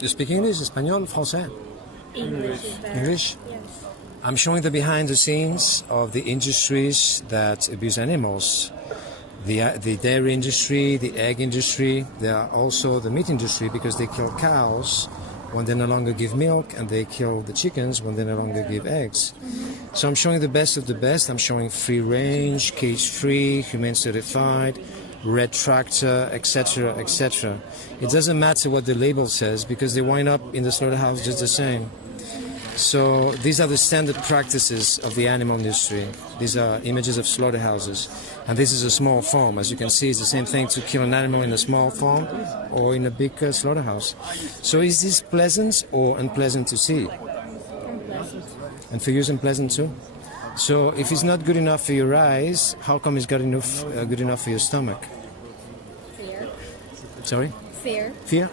You speak English, Español, Français? English is better. English? Yes. I'm showing the behind the scenes of the industries that abuse animals. The dairy industry, the egg industry, there are also the meat industry because they kill cows when they no longer give milk, and they kill the chickens when they no longer give eggs. So I'm showing the best of the best. I'm showing free range, cage free, humane certified, red tractor, etc., etc. It doesn't matter what the label says because they wind up in the slaughterhouse just the same. So these are the standard practices of the animal industry. These are images of slaughterhouses. And this is a small farm. As you can see, it's the same thing to kill an animal in a small farm or in a big slaughterhouse. So is this pleasant or unpleasant to see? Unpleasant. And for you it's unpleasant too? So if it's not good enough for your eyes, how come it's good enough for your stomach? Fair. Sorry? Fair. Fear?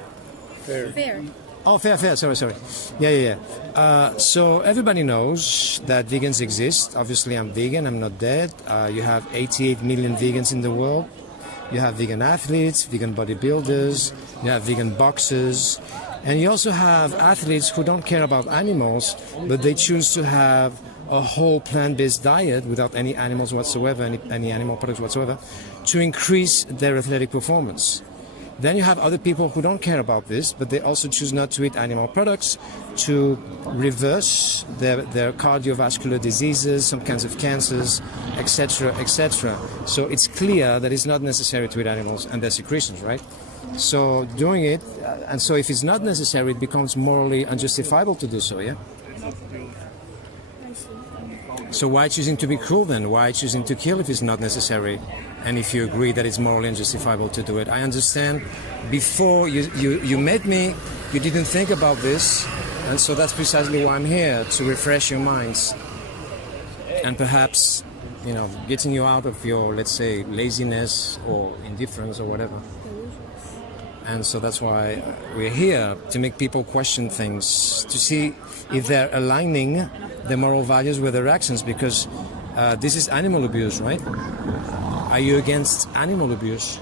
Fair. Oh, fair. Sorry. Yeah. So everybody knows that vegans exist. Obviously, I'm vegan. I'm not dead. You have 88 million vegans in the world. You have vegan athletes, vegan bodybuilders. You have vegan boxers. And you also have athletes who don't care about animals, but they choose to have a whole plant-based diet without any animals whatsoever, any animal products whatsoever, to increase their athletic performance. Then you have other people who don't care about this, but they also choose not to eat animal products to reverse their cardiovascular diseases, some kinds of cancers, etc., etc. So it's clear that it's not necessary to eat animals and their secretions, right? So doing it, and so if it's not necessary, it becomes morally unjustifiable to do so, yeah? So why choosing to be cruel then? Why choosing to kill if it's not necessary? And if you agree that it's morally unjustifiable to do it? I understand before you met me, you didn't think about this, and so that's precisely why I'm here, to refresh your minds. And perhaps, getting you out of your, let's say, laziness or indifference or whatever. And so that's why we're here, to make people question things, to see if they're aligning their moral values with their actions, because this is animal abuse, right? Are you against animal abuse?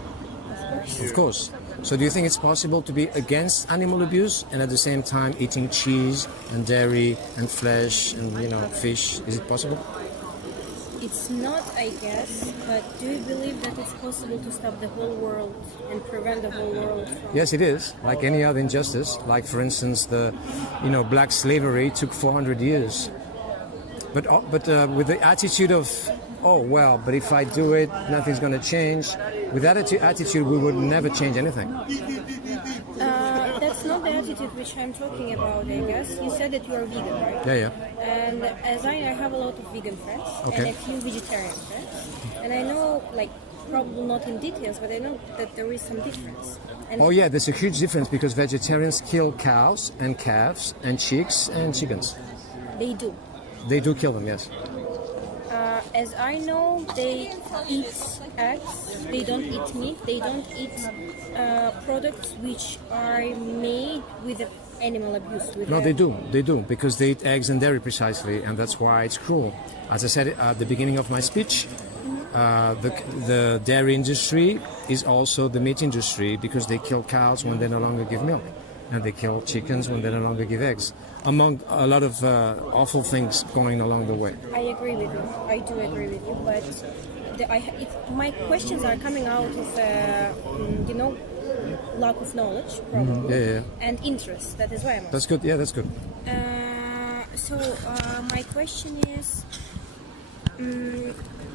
Of course. So do you think it's possible to be against animal abuse and at the same time eating cheese and dairy and flesh and, fish? Is it possible? It's not, I guess, but do you believe that it's possible to stop the whole world and prevent the whole world from... Yes, it is. Like any other injustice. Like, for instance, the, black slavery took 400 years. But with the attitude of, but if I do it, nothing's going to change. With that attitude, we would never change anything. That's not the attitude which I'm talking about, I guess. You said that you are vegan, right? Yeah. And as I have a lot of vegan friends and a few vegetarian friends. And I know, probably not in details, but I know that there is some difference. And there's a huge difference because vegetarians kill cows and calves and chicks and chickens. They do. They do kill them, yes. As I know, they eat eggs, they don't eat meat, they don't eat products which are made with animal abuse. No, they do, because they eat eggs and dairy precisely, and that's why it's cruel. As I said at the beginning of my speech, the dairy industry is also the meat industry because they kill cows when they no longer give milk. And they kill chickens when they no longer give eggs, among a lot of awful things going along the way. I agree with you. I do agree with you, but my questions are coming out of, lack of knowledge, probably, and interest. That is why I'm asking. That's good. Yeah, that's good. So my question is,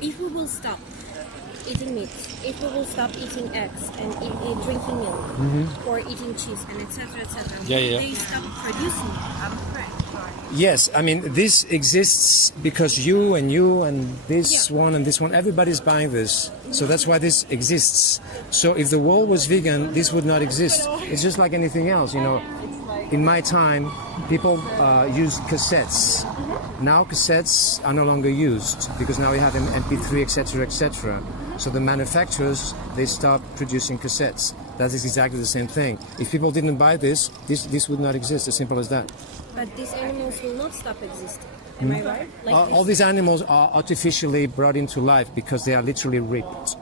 if we will stop eating meat, if we will stop eating eggs and drinking milk or eating cheese and etc., will they stop producing it? Yes, I mean, this exists because you and this one and this one, everybody's buying this. So that's why this exists. So if the world was vegan, this would not exist. It's just like anything else, In my time, people used cassettes. Now cassettes are no longer used because now we have MP3, etc., etc. So the manufacturers, they stop producing cassettes. That is exactly the same thing. If people didn't buy this would not exist, as simple as that. But these animals will not stop existing. Am I right? Like All these animals are artificially brought into life because they are literally ripped.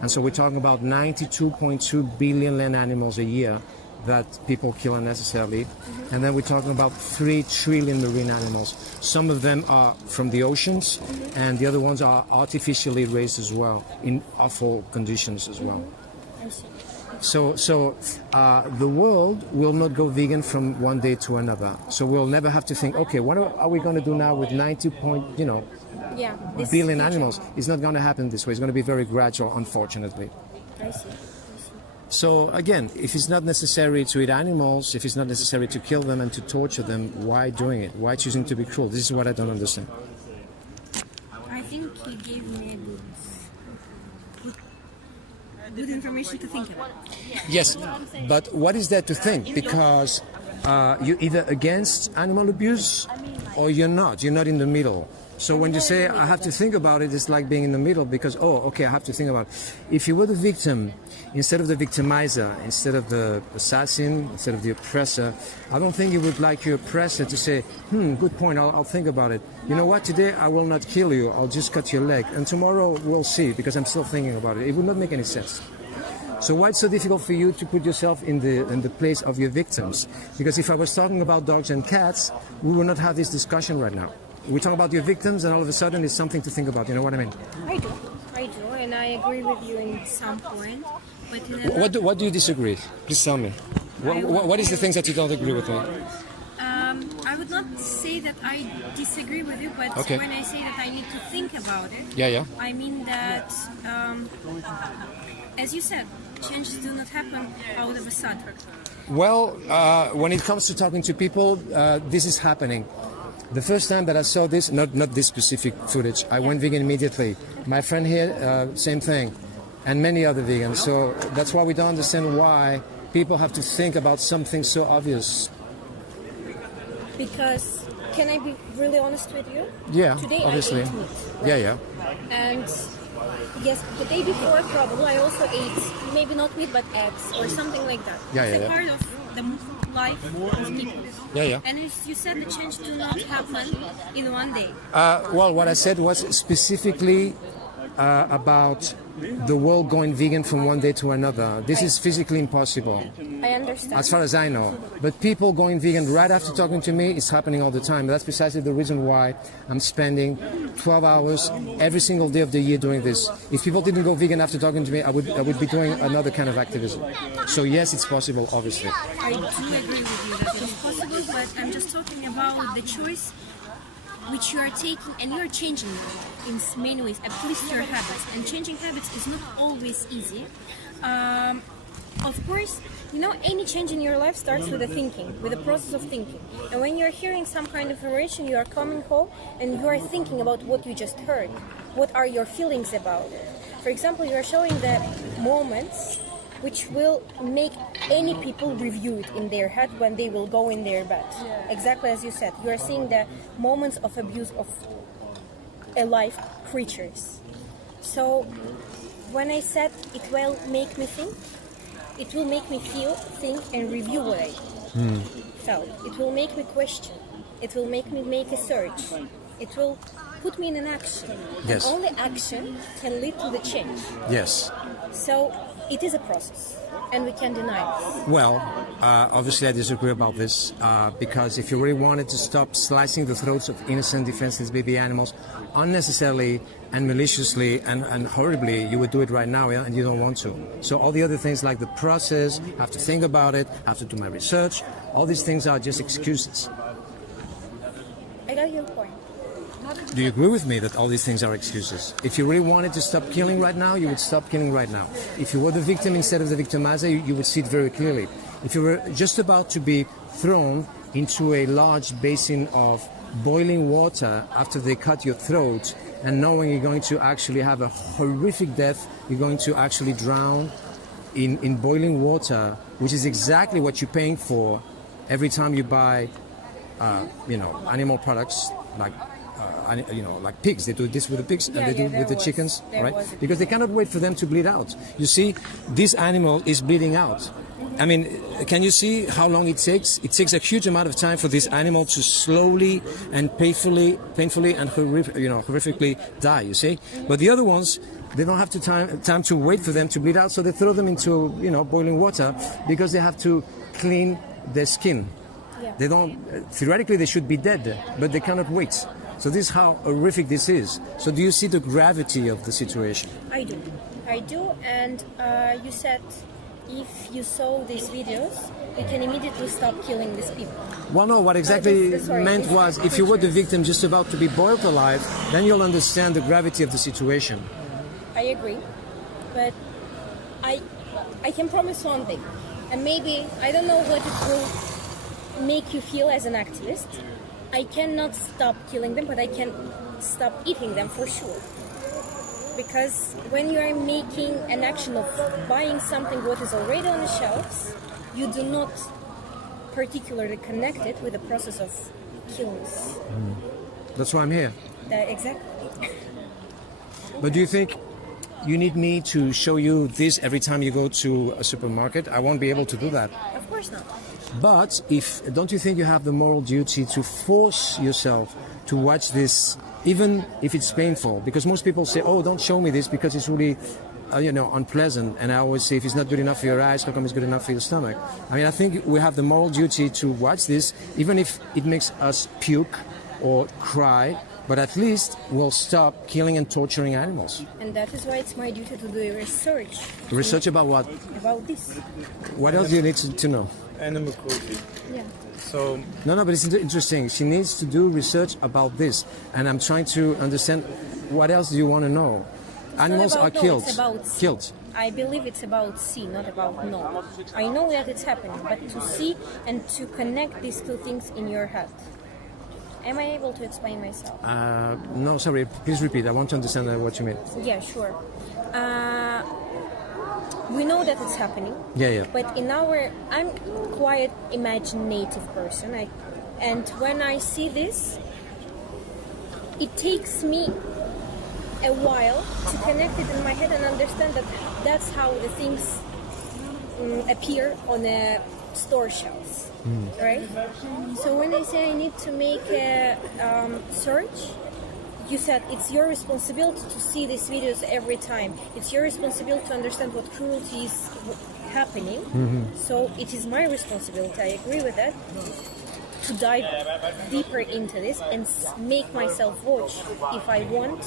And so we're talking about 92.2 billion land animals a year that people kill unnecessarily. And then we're talking about 3 trillion marine animals. Some of them are from the oceans, and the other ones are artificially raised as well, in awful conditions as well. I see. So the world will not go vegan from one day to another. So we'll never have to think, okay, what are we going to do now with 90 Yeah, this billion future. animals? It's not going to happen this way. It's going to be very gradual, unfortunately. I see. So again, if it's not necessary to eat animals, if it's not necessary to kill them and to torture them, why doing it? Why choosing to be cruel? This is what I don't understand. I think he gave me good information to think about. Yes, but what is there to think? Because you're either against animal abuse or you're not. You're not in the middle. So when you say, I have to think about it, it's like being in the middle because, oh, okay, I have to think about it. If you were the victim, instead of the victimizer, instead of the assassin, instead of the oppressor, I don't think you would like your oppressor to say, good point, I'll think about it. You know what, today I will not kill you, I'll just cut your leg. And tomorrow we'll see because I'm still thinking about it. It would not make any sense. So why it's so difficult for you to put yourself in the place of your victims? Because if I was talking about dogs and cats, we would not have this discussion right now. We talk about your victims and all of a sudden it's something to think about, you know what I mean? I do, and I agree with you in some point. But in another, What do you disagree? Please tell me. What is the things that you don't agree with me? I would not say that I disagree with you, but Okay. when I say that I need to think about it, Yeah. I mean that, as you said, changes do not happen out of a sudden. Well, when it comes to talking to people, this is happening. The first time that I saw this, not this specific footage, I went vegan immediately. My friend here, same thing, and many other vegans. So that's why we don't understand why people have to think about something so obvious. Because, can I be really honest with you? Yeah, Today obviously. I ate meat. Yeah. And yes, the day before probably I also ate, maybe not meat, but eggs or something like that. It's a part of the life of people. Yeah. And as you said, the change do not happen in one day. Well, what I said was specifically about the world going vegan from one day to another. This is physically impossible, I understand. as far as I know. But people going vegan right after talking to me, it's happening all the time. That's precisely the reason why I'm spending 12 hours every single day of the year doing this. If people didn't go vegan after talking to me, I would be doing another kind of activism. So yes, it's possible, obviously. I do agree with you that it's possible, but I'm just talking about the choice which you are taking, and you are changing in many ways, at least your habits. And changing habits is not always easy. Of course, any change in your life starts with the thinking, with the process of thinking. And when you're hearing some kind of information, you are coming home and you are thinking about what you just heard. What are your feelings about it? For example, you are showing the moments which will make any people review it in their head when they will go in their bed. Exactly as you said, you are seeing the moments of abuse of alive creatures. So when I said it will make me think, it will make me feel, think and review what I felt. It will make me question. It will make me make a search. It will put me in an action. Yes. And only action can lead to the change. Yes. So it is a process, and we can deny it. Well, obviously I disagree about this because if you really wanted to stop slicing the throats of innocent, defenseless baby animals unnecessarily and maliciously and horribly, you would do it right now, yeah? And you don't want to. So all the other things like the process, have to think about it, have to do my research, all these things are just excuses. I got your point. Do you agree with me that all these things are excuses? If you really wanted to stop killing right now, you would stop killing right now. If you were the victim instead of the victimizer, you would see it very clearly. If you were just about to be thrown into a large basin of boiling water after they cut your throat and knowing you're going to actually have a horrific death, you're going to actually drown in boiling water, which is exactly what you're paying for every time you buy, animal products like pigs. They do this with the pigs and they do it with the chickens, right? Because they cannot wait for them to bleed out. You see, this animal is bleeding out. I mean, can you see how long it takes? It takes a huge amount of time for this animal to slowly and painfully and horrifically die, you see? But the other ones, they don't have time to wait for them to bleed out, so they throw them into, boiling water because they have to clean their skin. Yeah. They don't, theoretically they should be dead, but they cannot wait. So this is how horrific this is. So do you see the gravity of the situation? I do, and you said if you saw these videos, you can immediately stop killing these people. Well, no, what exactly meant was if you were the victim just about to be boiled alive, then you'll understand the gravity of the situation. I agree, but I can promise one thing, and maybe, I don't know what it will make you feel as an activist. I cannot stop killing them, but I can stop eating them for sure. Because when you are making an action of buying something what is already on the shelves, you do not particularly connect it with the process of killing. That's why I'm here. Exactly. But do you think you need me to show you this every time you go to a supermarket? I won't be able to do that. Of course not. But don't you think you have the moral duty to force yourself to watch this, even if it's painful? Because most people say, oh, don't show me this because it's really, unpleasant. And I always say, if it's not good enough for your eyes, how come it's good enough for your stomach? I mean, I think we have the moral duty to watch this, even if it makes us puke or cry, but at least we'll stop killing and torturing animals. And that is why it's my duty to do research. Research about what? About this. What else do you need to know? Animal cruelty. Yeah. So No, but it's interesting. She needs to do research about this, and I'm trying to understand what else do you want to know. Animals are killed. It's about Killed. I believe it's about see, not about know. I know that it's happening, but to see and to connect these two things in your head. Am I able to explain myself? No, sorry. Please repeat. I want to understand what you mean. Yeah, sure. We know that it's happening. Yeah. But I'm quite imaginative person. And when I see this, it takes me a while to connect it in my head and understand that that's how the things appear on the store shelves, right? So when I say I need to make a search, you said it's your responsibility to see these videos every time. It's your responsibility to understand what cruelty is happening. So it is my responsibility, I agree with that, to dive deeper into this and make myself watch if I want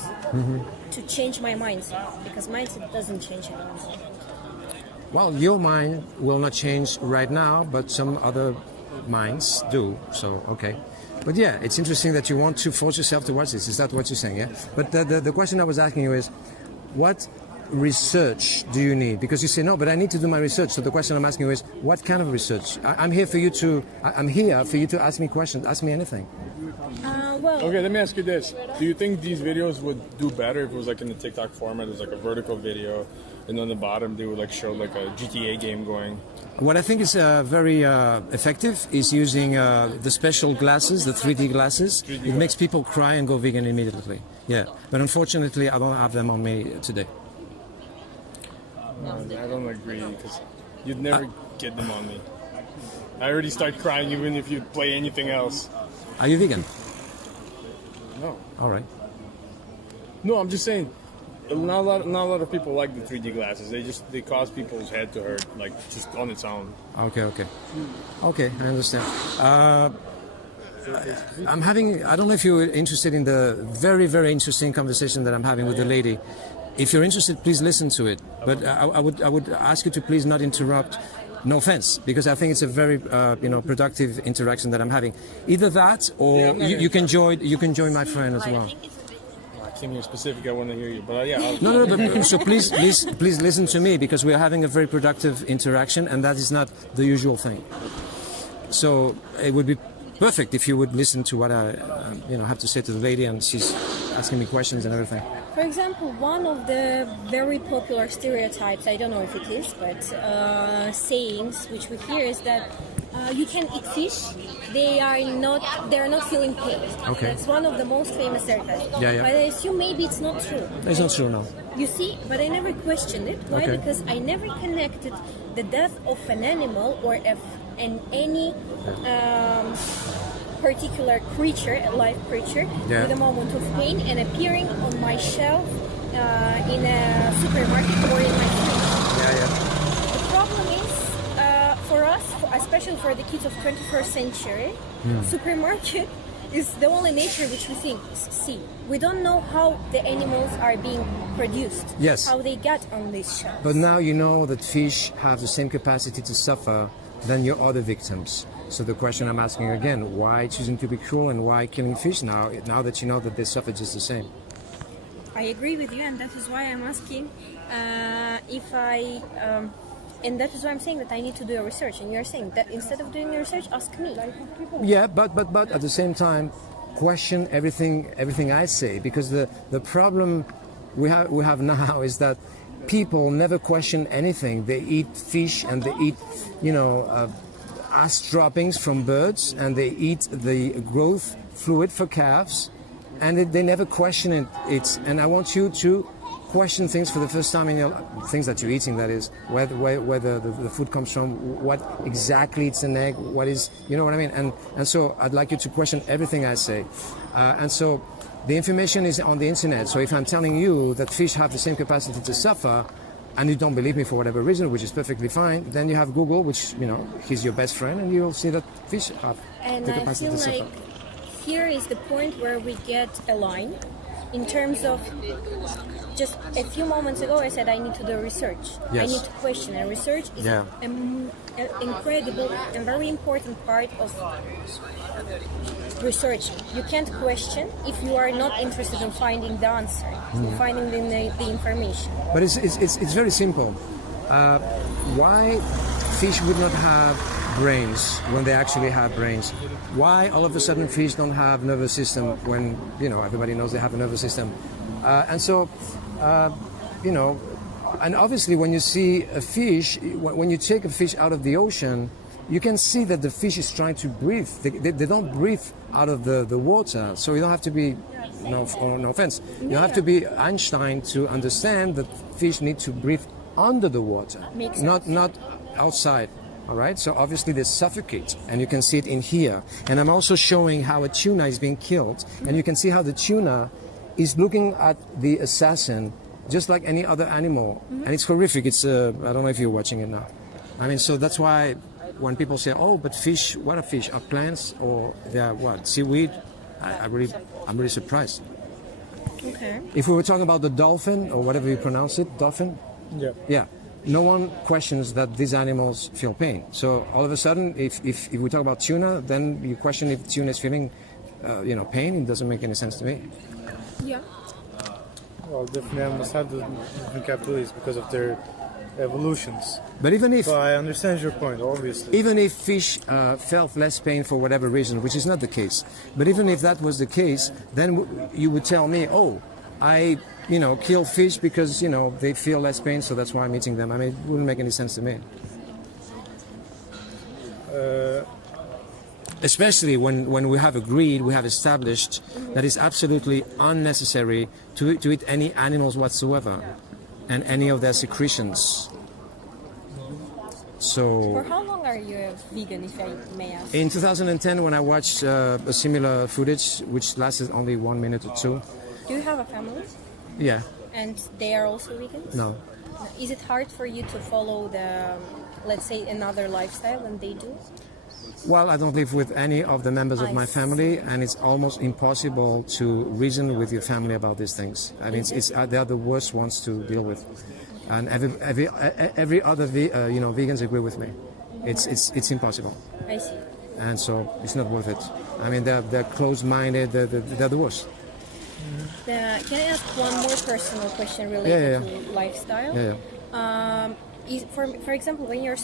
to change my mindset, because mindset doesn't change at all. Well, your mind will not change right now, but some other minds do. So, okay. But yeah, it's interesting that you want to force yourself to watch this. Is that what you're saying, yeah? But the question I was asking you is, what research do you need? Because you say, no, but I need to do my research. So the question I'm asking you is, what kind of research? I'm here for you to ask me questions, ask me anything. okay, let me ask you this. Do you think these videos would do better if it was like in the TikTok format? It was like a vertical video, and on the bottom they would like show like a GTA game going? What I think is very effective is using the special glasses, the 3D glasses. It makes people cry and go vegan immediately. Yeah, but unfortunately I don't have them on me today. I don't agree, because you'd never get them on me. I already start crying even if you play anything else. Are you vegan? No. All right. No, I'm just saying, not a lot of people like the 3D glasses. They cause people's head to hurt, like just on its own. Okay, I understand. I don't know if you're interested in the very, very interesting conversation that I'm having with the lady. If you're interested, please listen to it. But I would ask you to please not interrupt. No offense, because I think it's a very productive interaction that I'm having. Either that, or you can join my friend as well. I came here specific. I want to hear you, but yeah. No. But, so please listen to me, because we are having a very productive interaction, and that is not the usual thing. So it would be perfect if you would listen to what I have to say to the lady, and she's asking me questions and everything. For example, one of the very popular stereotypes, I don't know if it is, but sayings which we hear is that you can eat fish, they are not feeling pain. Okay. That's one of the most famous stereotypes. Yeah, yeah. But I assume maybe it's not true. It's not true now. You see, but I never questioned it. Why? Okay. Because I never connected the death of an animal or any particular creature, a live creature, Yeah. with a moment of pain and appearing on my shelf in a supermarket or in my fridge. Yeah, yeah. The problem is, for us, especially for the kids of 21st century, supermarket is the only nature which we see. We don't know how the animals are being produced, Yes. how they get on these shelves. But now you know that fish have the same capacity to suffer than your other victims. So the question I'm asking again, why choosing to be cruel and why killing fish now that you know that they suffer just the same? I agree with you, and that is why I'm asking if I... and that is why I'm saying that I need to do a research. And you're saying that instead of doing a research, ask me. Yeah, but at the same time, question everything I say, because the problem we have now is that people never question anything. They eat fish and they eat, ass droppings from birds, and they eat the growth fluid for calves, and they never question it. And I want you to question things for the first time in your things that you're eating. That is, whether the food comes from, what exactly it's an egg, what is, you know what I mean. And so I'd like you to question everything I say. And so the information is on the internet. So if I'm telling you that fish have the same capacity to suffer, and you don't believe me for whatever reason, which is perfectly fine, then you have Google, which, he's your best friend, and you'll see that fish have And the I capacity feel to suffer. like here is the point where we get a line in terms of just a few moments ago I said I need to do research. Yes. I need to question, and research is Yeah. an incredible and very important part of research. You can't question if you are not interested in finding the answer, in finding the information. But it's very simple. Why fish would not have brains when they actually have brains? Why all of a sudden fish don't have nervous system when everybody knows they have a nervous system? And so and obviously when you see a fish, when you take a fish out of the ocean, you can see that the fish is trying to breathe. They don't breathe out of the water, so you don't have to be, no offense, you don't have to be Einstein to understand that fish need to breathe under the water, Makes not outside. All right, so obviously they suffocate, and you can see it in here. And I'm also showing how a tuna is being killed, and you can see how the tuna is looking at the assassin just like any other animal, and it's horrific. It's I don't know if you're watching it now. I mean, so that's why when people say, "Oh, but fish, what are fish? Are plants or they are what? Seaweed?" I'm really surprised. Okay. If we were talking about the dolphin or whatever you pronounce it, dolphin, yeah. No one questions that these animals feel pain. So all of a sudden, if we talk about tuna, then you question if tuna is feeling, pain. It doesn't make any sense to me. Yeah. Well, different animals have the different capabilities because of their evolutions. But even if So I understand your point, obviously. even if fish felt less pain for whatever reason, which is not the case, but even if that was the case, then you would tell me, oh, I kill fish because they feel less pain, so that's why I'm eating them. I mean, it wouldn't make any sense to me. Especially when we have agreed, we have established that it's absolutely unnecessary to eat any animals whatsoever, and any of their secretions. So. For how long are you a vegan, if I may ask? In 2010, when I watched a similar footage, which lasted only 1 minute or two, Do you have a family? yeah, And they are also vegans? no. Is it hard for you to follow let's say, another lifestyle than they do? Well, I don't live with any of the members of I my family, and it's almost impossible to reason with your family about these things. I mean, they are the worst ones to deal with, and every other vegans agree with me. It's impossible, I see. and so it's not worth it. I mean, they're closed-minded. They're the worst. Can I ask one more personal question related to lifestyle? Yeah. For example, when you're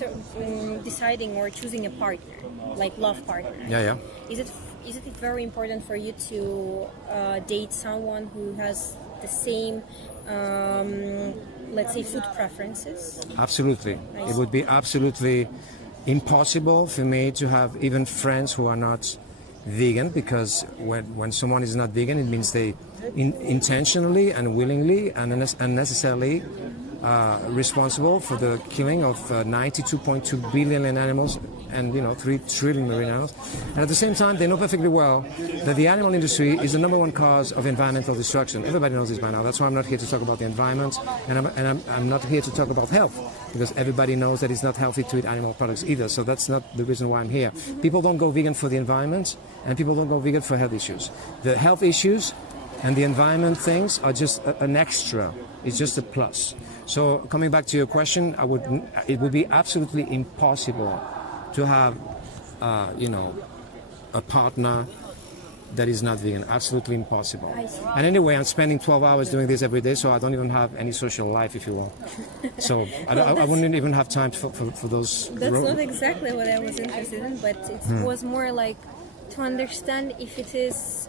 deciding or choosing a partner, like love partner, Yeah. is it very important for you to date someone who has the same, let's say, food preferences? Absolutely. It would be absolutely impossible for me to have even friends who are not vegan, because when someone is not vegan, it means they intentionally and willingly and unnecessarily responsible for the killing of 92.2 billion animals and 3 trillion marine animals. And at the same time, they know perfectly well that the animal industry is the number one cause of environmental destruction. Everybody knows this by now. That's why I'm not here to talk about the environment, and I'm not here to talk about health, because everybody knows that it's not healthy to eat animal products either. So that's not the reason why I'm here. People don't go vegan for the environment, and people don't go vegan for health issues. The health issues and the environment things are just an extra. It's just a plus. So coming back to your question, it would be absolutely impossible to have, a partner that is not vegan. Absolutely impossible. And anyway, I'm spending 12 hours doing this every day, so I don't even have any social life, if you will. So I wouldn't even have time for those. That's not exactly what I was interested in, but it was more like to understand if it is,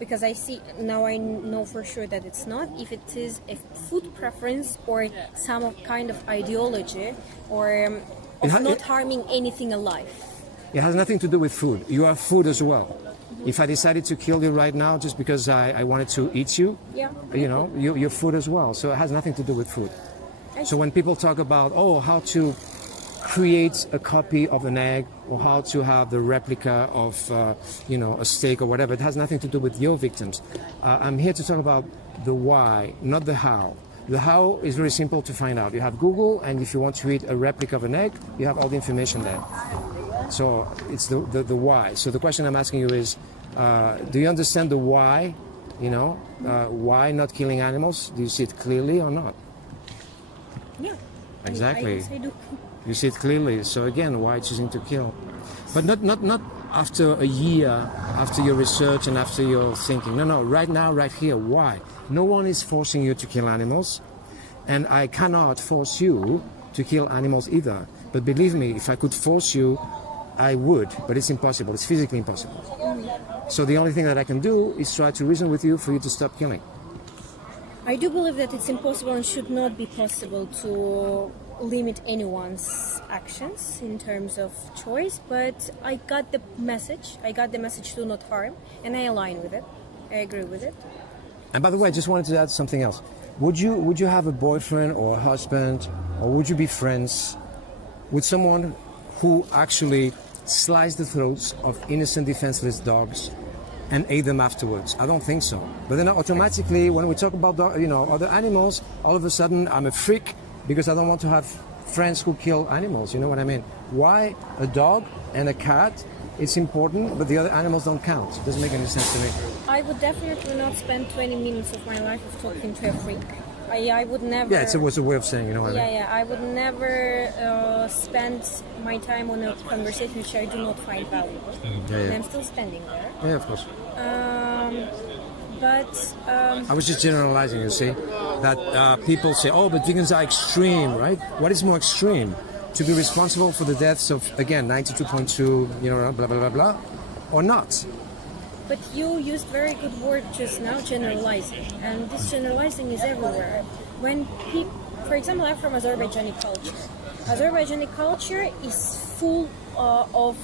because I see now, I know for sure that it's not, if it is a food preference or some kind of ideology or of not harming anything alive. It has nothing to do with food. You are food as well. If I decided to kill you right now just because I wanted to eat you, you're food as well. So it has nothing to do with food. So when people talk about, how to create a copy of an egg or how to have the replica of, a steak or whatever, it has nothing to do with your victims. I'm here to talk about the why, not the how. The how is very simple to find out. You have Google, and if you want to eat a replica of an egg, you have all the information there. So it's the why. So the question I'm asking you is, do you understand the why? Why not killing animals? Do you see it clearly or not? Yeah. Exactly. I do. You see it clearly. So again, why choosing to kill? But not after a year, after your research and after your thinking. No, right now, right here. Why? No one is forcing you to kill animals, and I cannot force you to kill animals either. But believe me, if I could force you, I would, but it's impossible. It's physically impossible. So the only thing that I can do is try to reason with you for you to stop killing. I do believe that it's impossible and should not be possible to limit anyone's actions in terms of choice, but I got the message. I got the message to not harm, and I align with it. I agree with it. And by the way, I just wanted to add something else. Would you have a boyfriend or a husband, or would you be friends with someone who actually sliced the throats of innocent, defenseless dogs and ate them afterwards? I don't think so. But then automatically, when we talk about other animals, all of a sudden I'm a freak because I don't want to have friends who kill animals. You know what I mean? Why a dog and a cat? It's important, but the other animals don't count. It doesn't make any sense to me. I would definitely not spend 20 minutes of my life of talking to a freak. I would never. Yeah, it was a way of saying, you know what I mean? Yeah, I would never spend my time on a conversation which I do not find valuable. And I'm still spending there. Yeah, of course. I was just generalizing, you see, that people say, but vegans are extreme, right? What is more extreme? To be responsible for the deaths of, again, 92.2, blah, blah, blah, blah, or not? But you used very good word just now, generalizing, and this generalizing is everywhere. When people, for example, I'm from Azerbaijani culture. Azerbaijani culture is full of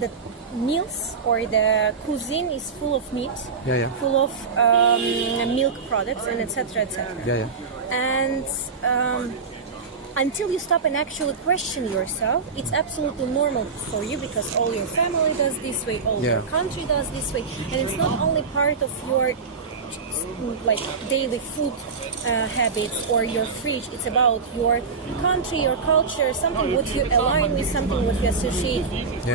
the meals, or the cuisine is full of meat, full of milk products, and etc. etc. And until you stop and actually question yourself, it's absolutely normal for you because all your family does this way, all your country does this way, and it's not only part of your daily food habits or your fridge. It's about your country, your culture, something what you align with, something what you associate with.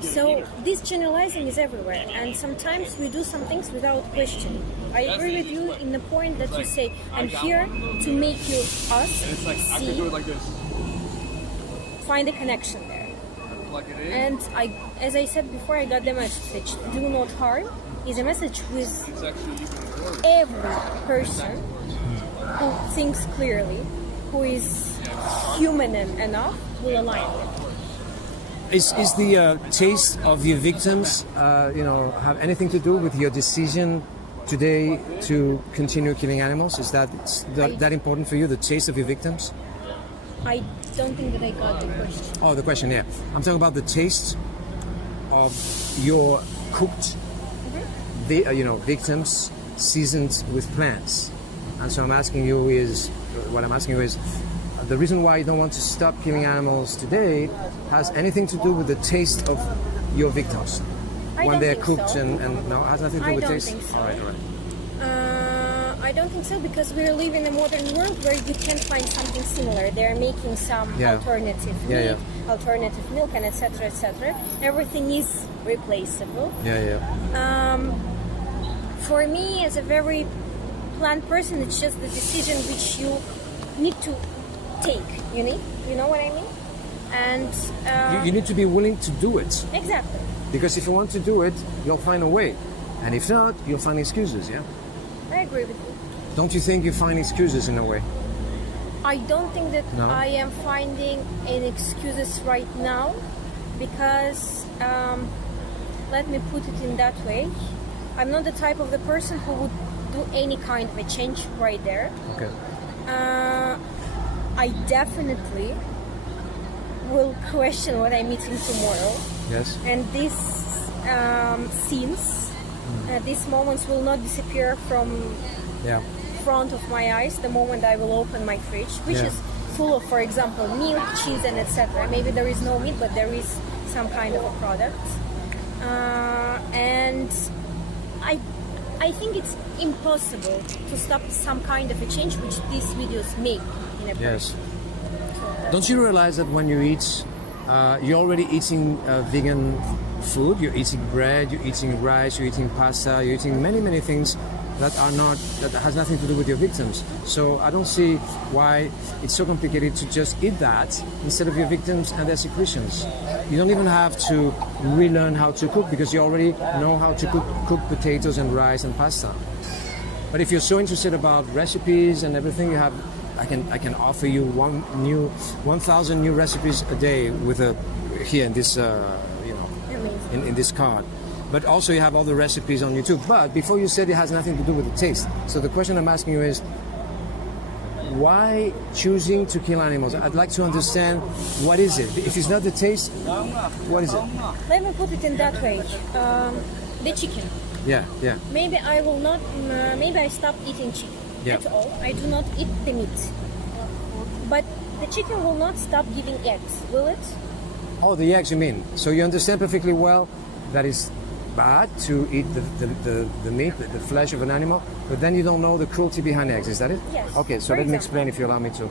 So this generalizing is everywhere, and sometimes we do some things without questioning. I agree with you in the point that you say, I'm here to make you see, find a connection there. And as I said before, I got the message, do not harm, is a message with every person who thinks clearly, who is human enough, will align with. Is the taste of your victims, have anything to do with your decision today to continue killing animals? Is that important for you, the taste of your victims? I don't think that I got the question. Oh, the question, yeah. I'm talking about the taste of your cooked, victims seasoned with plants. And so what I'm asking you is, the reason why you don't want to stop killing animals today has anything to do with the taste of your victims when they're cooked so. and no, it has nothing to do with taste. I don't think so. All right. I don't think so, because we live in a modern world where you can find something similar. They're making some alternative meat, alternative milk, and etc. etc. Everything is replaceable. For me, as a very plant person, it's just the decision which you need to take. You know what I mean? And you need to be willing to do it. Exactly. Because if you want to do it, you'll find a way, and if not, you'll find excuses. Yeah. I agree with you. Don't you think you find excuses in a way? I don't think that No? I am finding any excuses right now, because let me put it in that way. I'm not the type of the person who would do any kind of a change right there. Okay. I definitely will question what I'm eating tomorrow. Yes. And these scenes, these moments will not disappear from front of my eyes the moment I will open my fridge, which is full of, for example, milk, cheese, and etc. Maybe there is no meat, but there is some kind of a product. And I think it's impossible to stop some kind of a change which these videos make in a person. Don't you realize that when you eat, you're already eating vegan food? You're eating bread, you're eating rice, you're eating pasta, you're eating many things that has nothing to do with your victims. So I don't see why it's so complicated to just eat that instead of your victims and their secretions. You don't even have to relearn how to cook, because you already know how to cook potatoes and rice and pasta. But if you're so interested about recipes and everything, I can offer you 1,000 new recipes a day with here in this in this card. But also you have all the recipes on YouTube. But before you said it has nothing to do with the taste. So the question I'm asking you is, why choosing to kill animals? I'd like to understand, what is it? If it's not the taste, what is it? Let me put it in that way. The chicken. Yeah. Maybe I will not. Maybe I stop eating chicken at all. I do not eat the meat. But the chicken will not stop giving eggs, will it? Oh, the eggs, you mean? So you understand perfectly well that it's bad to eat the meat, the flesh of an animal, but then you don't know the cruelty behind eggs. Is that it? Yes. Okay, so let me explain, if you allow me to.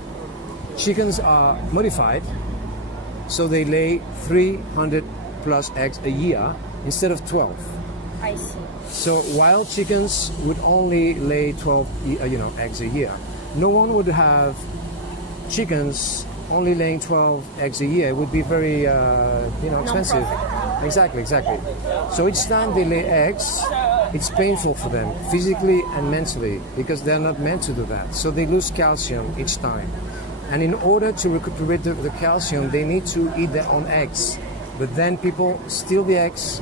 Chickens are modified, so they lay 300 plus eggs a year instead of 12. I see. So wild chickens would only lay 12 eggs a year. No one would have chickens only laying 12 eggs a year. It would be very expensive. Exactly. So each time they lay eggs, it's painful for them, physically and mentally, because they're not meant to do that. So they lose calcium each time. And in order to recuperate the calcium, they need to eat their own eggs. But then people steal the eggs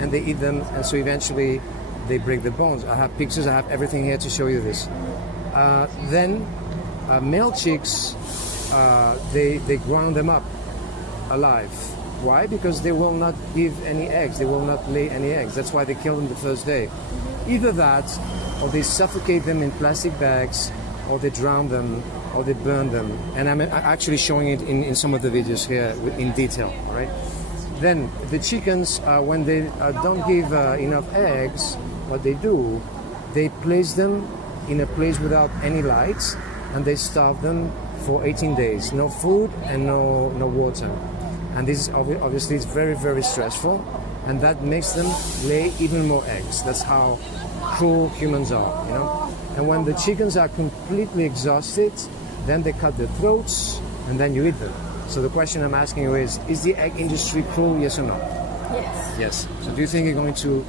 and they eat them, and so eventually they break the bones. I have pictures, I have everything here to show you this. Then male chicks, they ground them up alive. Why? Because they will not give any eggs. They will not lay any eggs. That's why they kill them the first day. Either that, or they suffocate them in plastic bags, or they drown them, or they burn them. And I'm actually showing it in some of the videos here in detail, right? Then the chickens, when they don't give enough eggs, what they do, they place them in a place without any lights, and they starve them for 18 days. No food and no water. And this is obviously it's very, very stressful, and that makes them lay even more eggs. That's how cruel humans are, you know. And when the chickens are completely exhausted, then they cut their throats, and then you eat them. So the question I'm asking you is the egg industry cruel, yes or no? Yes. Yes. So do you think you're going to,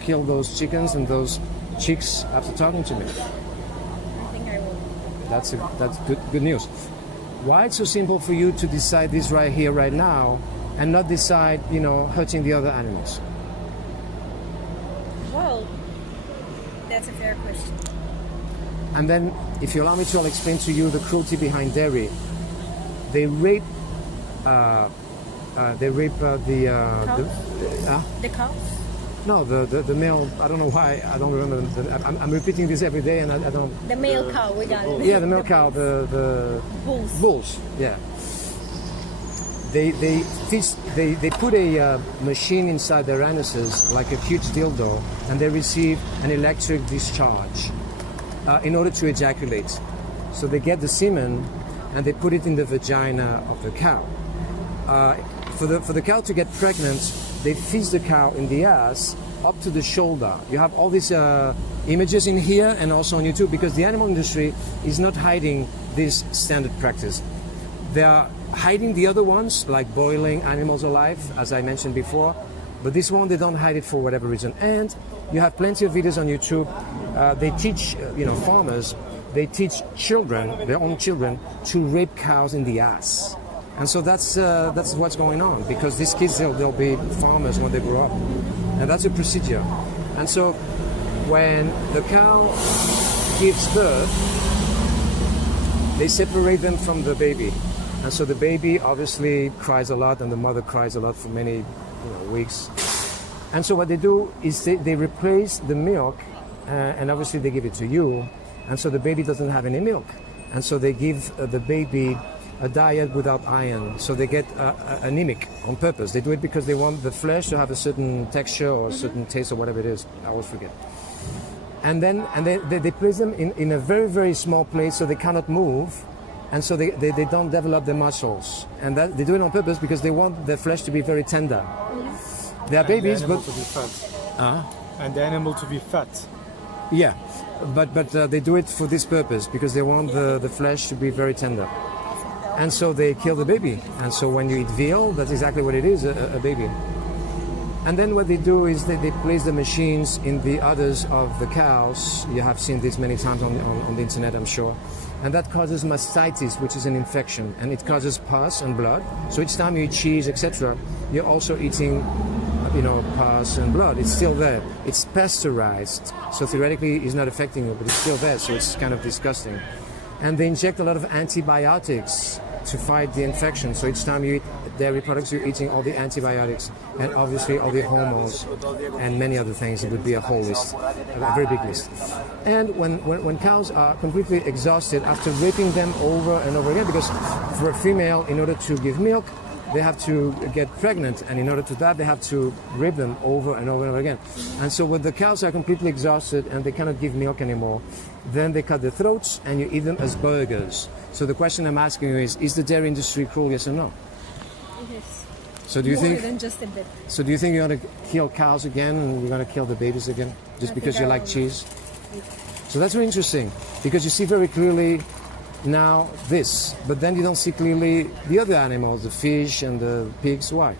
kill those chickens and those chicks after talking to me? I think I will. That's good news. Why it's so simple for you to decide this right here, right now, and not decide, hurting the other animals? Well, That's a fair question. And then, if you allow me to, I'll explain to you the cruelty behind dairy. They rape. The cows? No, the male. I don't know why. I don't remember. I'm repeating this every day, and I don't. The male cow, we got it. Yeah, the male cow. The bulls. Bulls. Yeah. They put a machine inside their anuses, like a huge dildo, and they receive an electric discharge in order to ejaculate. So they get the semen and they put it in the vagina of the cow. For the cow to get pregnant, they fix the cow in the ass up to the shoulder. You have all these images in here and also on YouTube, because the animal industry is not hiding this standard practice. They are hiding the other ones, like boiling animals alive, as I mentioned before, but this one, they don't hide it for whatever reason. And you have plenty of videos on YouTube. They teach, farmers, they teach children, their own children, to rape cows in the ass. And so that's what's going on, because these kids, they'll be farmers when they grow up. And that's a procedure. And so when the cow gives birth, they separate them from the baby. And so the baby obviously cries a lot, and the mother cries a lot for many weeks. And so what they do is they replace the milk, and obviously they give it to you. And so the baby doesn't have any milk. And so they give the baby a diet without iron. So they get anemic on purpose. They do it because they want the flesh to have a certain texture or a certain taste or whatever it is. I always forget. And then they place them in a very, very small place so they cannot move. And so they don't develop their muscles. And they do it on purpose because they want their flesh to be very tender. They are babies, but... to be fat. And the animal to be fat. Yeah, but they do it for this purpose, because they want the flesh to be very tender. And so they kill the baby. And so when you eat veal, that's exactly what it is, a baby. And then what they do is they place the machines in the udders of the cows. You have seen this many times on the internet, I'm sure. And that causes mastitis, which is an infection, and it causes pus and blood. So each time you eat cheese, etc., you're also eating, pus and blood. It's still there. It's pasteurized, so theoretically it's not affecting you, but it's still there, so it's kind of disgusting. And they inject a lot of antibiotics to fight the infection. So each time you eat dairy products, you're eating all the antibiotics and obviously all the hormones and many other things. It would be a whole list, a very big list. And when cows are completely exhausted after raping them over and over again, because for a female, in order to give milk, they have to get pregnant, and in order to that, they have to rape them over and over and over again. And so when the cows are completely exhausted and they cannot give milk anymore, then they cut their throats and you eat them as burgers. So the question I'm asking you is the dairy industry cruel, yes or no? Yes. So do you More think? than just a bit. So do you think you're going to kill cows again, and you're going to kill the babies again, just because you like cheese? So that's very interesting, because you see very clearly now this, but then you don't see clearly the other animals, the fish and the pigs. Why?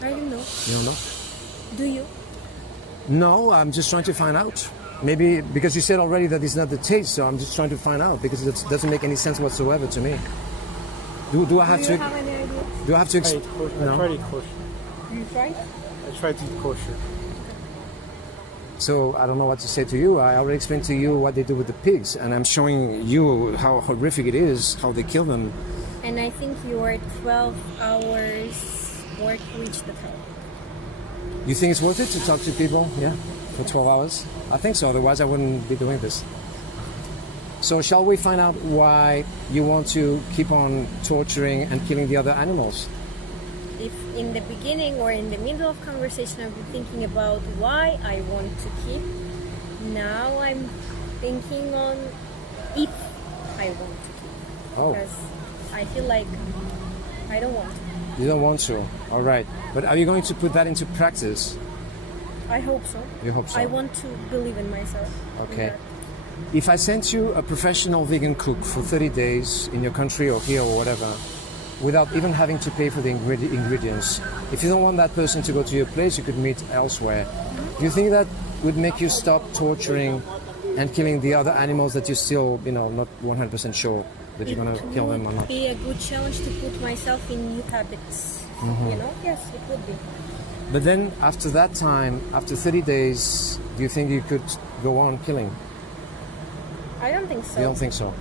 I don't know. You don't know? Do you? No, I'm just trying to find out. Maybe because you said already that it's not the taste, so I'm just trying to find out, because it doesn't make any sense whatsoever to me. Do I have to? Do you have any idea? Do I have to? I tried to eat kosher. You tried? I tried to eat kosher. So I don't know what to say to you. I already explained to you what they do with the pigs, and I'm showing you how horrific it is, how they kill them. And I think your 12 hours work reached the top. You think it's worth it to talk to people? Yeah, for 12 hours? I think so. Otherwise, I wouldn't be doing this. So shall we find out why you want to keep on torturing and killing the other animals? If in the beginning or in the middle of conversation I've been thinking about why I want to keep, now I'm thinking on if I want to keep. Oh. Because I feel like I don't want to. You don't want to? All right. But are you going to put that into practice? I hope so. You hope so? I want to believe in myself. Okay. If I sent you a professional vegan cook for 30 days in your country or here or whatever, without even having to pay for the ingredients, if you don't want that person to go to your place, you could meet elsewhere. Do you think that would make you stop torturing and killing the other animals that you're still, not 100% sure that you're going to kill them or not? It would be a good challenge to put myself in new habits. Yes, it would be. But then after that time, after 30 days, do you think you could go on killing? I don't think so. You don't think so?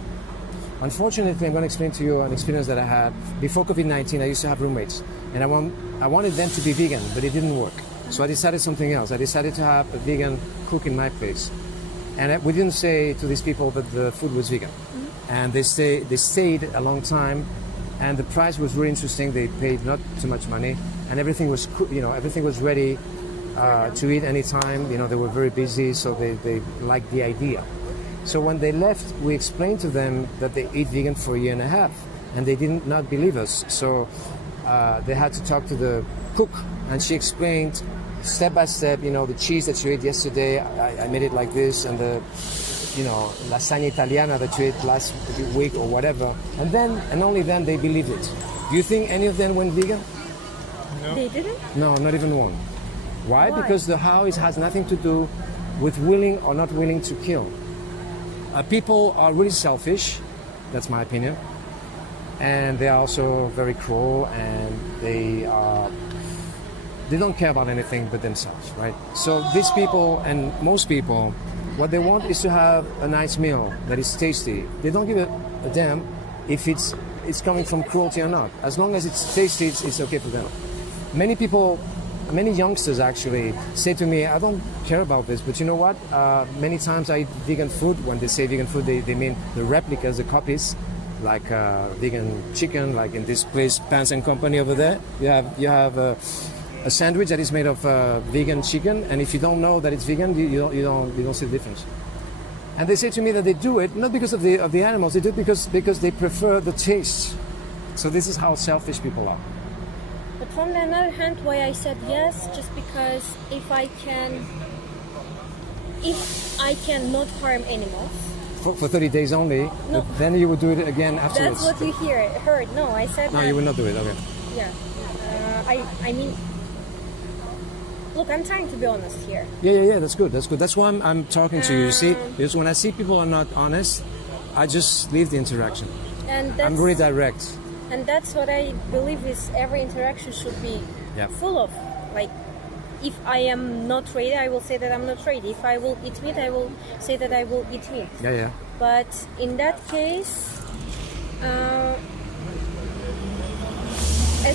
Unfortunately, I'm going to explain to you an experience that I had. Before COVID-19, I used to have roommates, and I wanted them to be vegan, but it didn't work. So I decided something else. I decided to have a vegan cook in my place. And we didn't say to these people that the food was vegan. And they stayed a long time, and the price was really interesting. They paid not too much money, and everything was everything was ready to eat anytime. They were very busy, so they liked the idea. So when they left, we explained to them that they eat vegan for a year and a half, and they did not believe us. So they had to talk to the cook, and she explained step by step, the cheese that you ate yesterday, I made it like this, and the, lasagna italiana that you ate last week or whatever. And then, and only then, they believed it. Do you think any of them went vegan? No. They didn't? No, not even one. Why? Why? Because the how has nothing to do with willing or not willing to kill. People are really selfish, that's my opinion, and they are also very cruel, and they don't care about anything but themselves, right? So these people, and most people, what they want is to have a nice meal that is tasty. They don't give a damn if it's coming from cruelty or not. As long as it's tasty, it's okay for them. Many youngsters actually say to me, I don't care about this, but you know what? Many times I eat vegan food. When they say vegan food, they mean the replicas, the copies, like vegan chicken, like in this place, Pants and Company over there. You have a sandwich that is made of vegan chicken, and if you don't know that it's vegan, you don't see the difference. And they say to me that they do it not because of the animals, they do it because they prefer the taste. So this is how selfish people are. But from the other hand, why I said yes, just because if I can not harm animals. For 30 days only, No. but then you would do it again afterwards. That's what you heard. No, I said No, that. you will not do it, okay. Yeah. I mean, look, I'm trying to be honest here. Yeah, that's good. That's why I'm talking to you. You see, because when I see people are not honest, I just leave the interaction. And that's, I'm really direct. And that's what I believe is every interaction should be full of. Like, if I am not ready, I will say that I'm not ready. If I will eat meat, I will say that I will eat meat. Yeah. But in that case, as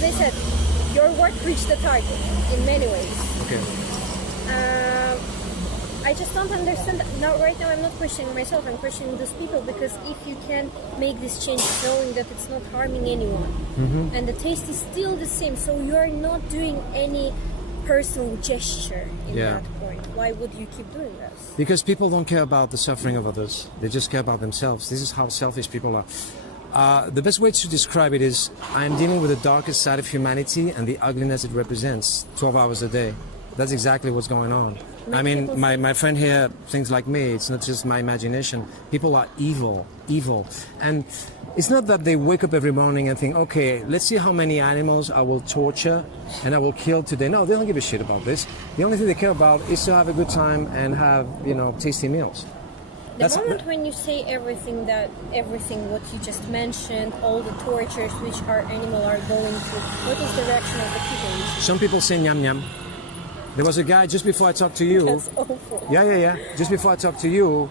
I said, your work reached the target in many ways. Okay. I just don't understand. Right now I'm not questioning myself, I'm questioning those people, because if you can make this change knowing that it's not harming anyone, and the taste is still the same, so you are not doing any personal gesture in that point, why would you keep doing this? Because people don't care about the suffering of others. They just care about themselves. This is how selfish people are. The best way to describe it is I am dealing with the darkest side of humanity and the ugliness it represents 12 hours a day. That's exactly what's going on. I mean, my friend here thinks like me. It's not just my imagination. People are evil. And it's not that they wake up every morning and think, okay, let's see how many animals I will torture and I will kill today. No, they don't give a shit about this. The only thing they care about is to have a good time and have, tasty meals. The moment when you say everything what you just mentioned, all the tortures which our animal are going through, what is the reaction of the people? Some people say nyam nyam. There was a guy just before I talked to you. That's awful. Yeah. Just before I talked to you,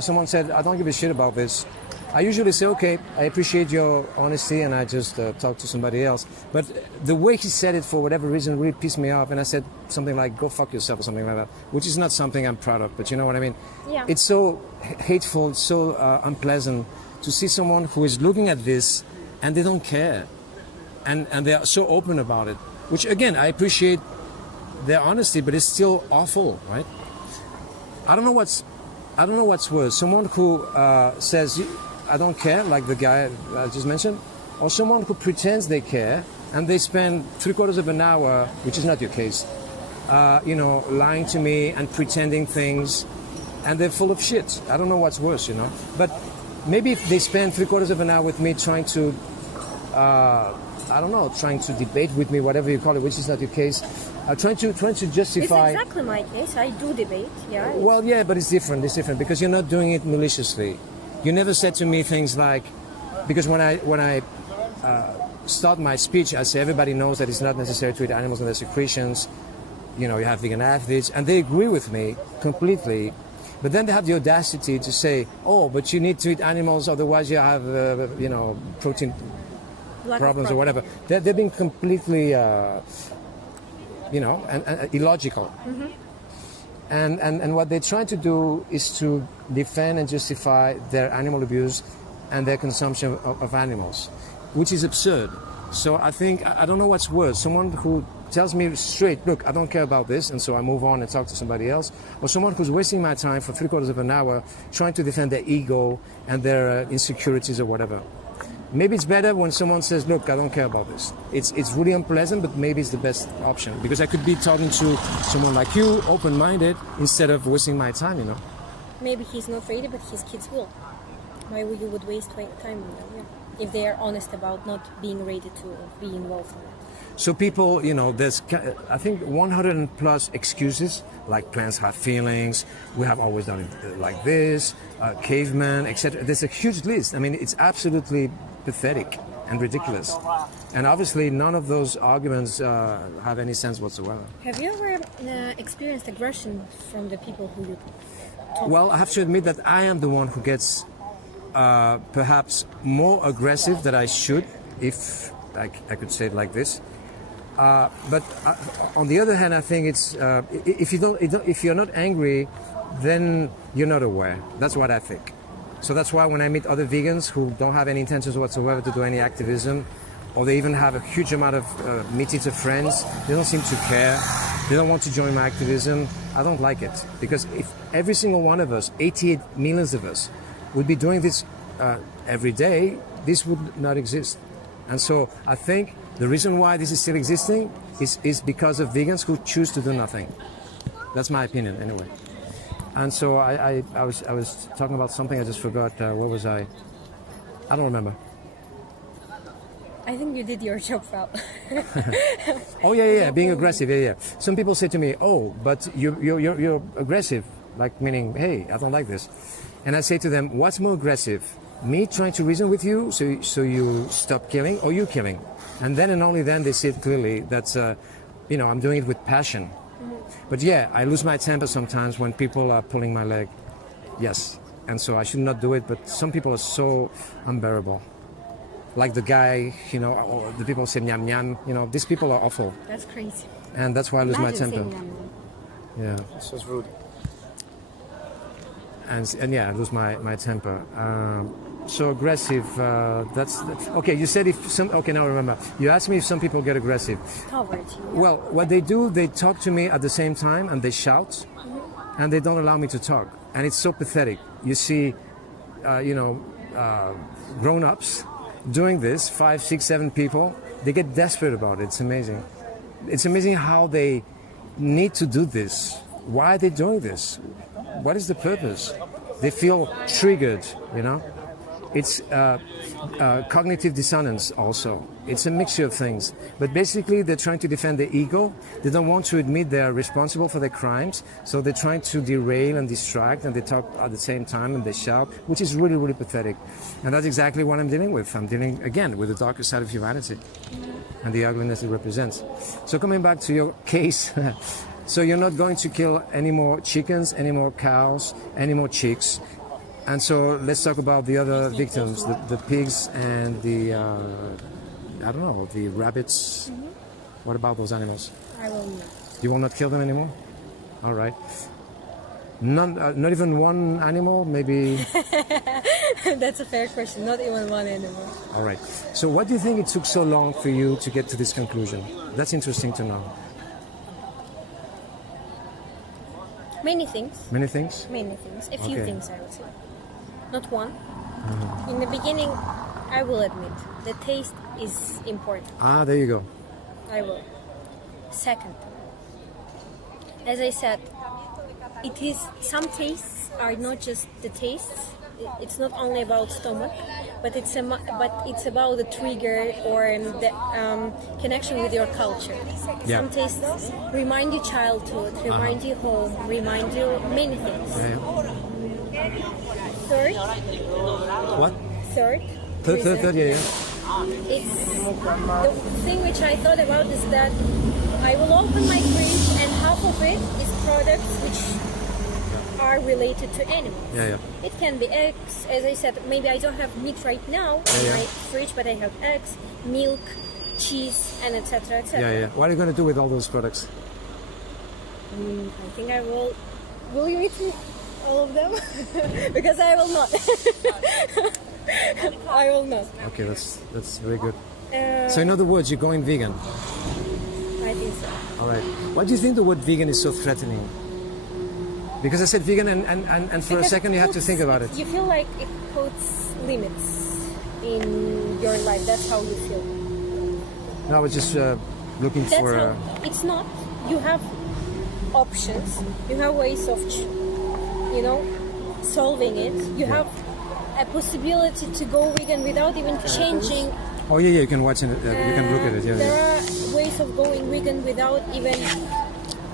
someone said, I don't give a shit about this. I usually say, okay, I appreciate your honesty, and I just talk to somebody else. But the way he said it, for whatever reason, really pissed me off. And I said something like, go fuck yourself, or something like that, which is not something I'm proud of, but you know what I mean? Yeah. It's so hateful, it's so unpleasant to see someone who is looking at this and they don't care. And they are so open about it, which, again, I appreciate their honesty, but it's still awful, right? I don't know what's worse. Someone who says, I don't care, like the guy I just mentioned, or someone who pretends they care and they spend 3/4 of an hour, which is not your case, lying to me and pretending things, and they're full of shit. I don't know what's worse, But maybe if they spend 3/4 of an hour with me trying to, trying to debate with me, whatever you call it, which is not your case, trying to justify. It's exactly my case. I do debate. Yeah. Well, yeah, but it's different. It's different because you're not doing it maliciously. You never said to me things like, because when I start my speech, I say everybody knows that it's not necessary to eat animals and their secretions. You have vegan athletes, and they agree with me completely. But then they have the audacity to say, oh, but you need to eat animals, otherwise you have, protein Lack of problems or profit. whatever. They've been completely, illogical. And what they're trying to do is to defend and justify their animal abuse and their consumption of animals, which is absurd. So I think, I don't know what's worse, someone who tells me straight, look, I don't care about this, and so I move on and talk to somebody else, or someone who's wasting my time for 3/4 of an hour trying to defend their ego and their insecurities or whatever. Maybe it's better when someone says, look, I don't care about this. It's really unpleasant, but maybe it's the best option, because I could be talking to someone like you, open-minded, instead of wasting my time, Maybe he's not ready, but his kids will. Why would you waste time on them? Yeah. If they are honest about not being ready to be involved in it. So people, there's, I think, 100 plus excuses, like plants have feelings, we have always done it like this, caveman, etc. There's a huge list. I mean, it's absolutely pathetic and ridiculous. And obviously, none of those arguments have any sense whatsoever. Have you ever experienced aggression from the people who you talk Well, I have to admit that I am the one who gets perhaps more aggressive than I should, if I could say it like this. But on the other hand, I think it's if you're not angry, then you're not aware. That's what I think. So that's why when I meet other vegans who don't have any intentions whatsoever to do any activism, or they even have a huge amount of meat-eater friends, they don't seem to care. They don't want to join my activism. I don't like it, because if every single one of us, 88 millions of us, would be doing this every day, this would not exist. And so I think the reason why this is still existing is because of vegans who choose to do nothing. That's my opinion, anyway. And so I was talking about something, I just forgot. Where was I? I don't remember. I think you did your job well. Oh yeah, being aggressive. Yeah. Some people say to me, "Oh, but you're aggressive," like meaning, "Hey, I don't like this." And I say to them, "What's more aggressive? Me trying to reason with you so you stop killing, or you killing?" And then and only then they see it clearly that I'm doing it with passion. But yeah, I lose my temper sometimes when people are pulling my leg. Yes, and so I should not do it. But some people are so unbearable. Like the guy, or the people say nyam nyam. These people are awful. That's crazy. And that's why I lose my Imagine temper. saying Yeah. It's just rude. And yeah, I lose my temper. So aggressive. Okay. You said okay, now I remember. You asked me if some people get aggressive. Coverage. Well, what they do, they talk to me at the same time and they shout, and they don't allow me to talk. And it's so pathetic. You see, grown-ups doing this, 5, 6, 7 people. They get desperate about it. It's amazing. It's amazing how they need to do this. Why are they doing this? What is the purpose? They feel triggered, It's cognitive dissonance also. It's a mixture of things. But basically, they're trying to defend their ego. They don't want to admit they're responsible for their crimes. So they're trying to derail and distract, and they talk at the same time and they shout, which is really, really pathetic. And that's exactly what I'm dealing with. I'm dealing, again, with the darker side of humanity and the ugliness it represents. So coming back to your case, so you're not going to kill any more chickens, any more cows, any more chicks. And so let's talk about the other victims, the pigs and the, the rabbits. What about those animals? I will not. You will not kill them anymore? All right. Not even one animal, maybe? That's a fair question. Not even one animal. All right. So what do you think it took so long for you to get to this conclusion? That's interesting to know. Many things. Many things? Many things. A few Okay. things, I would say. Not one. In the beginning, I will admit, the taste is important. Ah, there you go. I will. Second, as I said, some tastes are not just the tastes. It's not only about stomach, but it's about the trigger or the connection with your culture. Yeah. Some tastes remind you childhood, remind you home, remind you many things. Yeah. Third, What? third, Third, yeah. it's the thing which I thought about is that I will open my fridge and half of it is products which are related to animals. Yeah, yeah. It can be eggs, as I said, maybe I don't have meat right now in my fridge, but I have eggs, milk, cheese, and etc. etc. Yeah, yeah. What are you going to do with all those products? I think I will. Will you eat all of them? Because I will not. I will not. Okay, that's very good. So in other words, you're going vegan. I think so. All right. Why do you think the word vegan is so threatening? Because I said vegan, and for a Because second you have to think about it. You feel like it puts limits in your life. That's how you feel. No, I was just looking That's for. how. It's not. You have options. You have ways of, solving it. You have a possibility to go vegan without even changing. Oh yeah, you can watch it. You can look at it. Yeah, There yeah. are ways of going vegan without even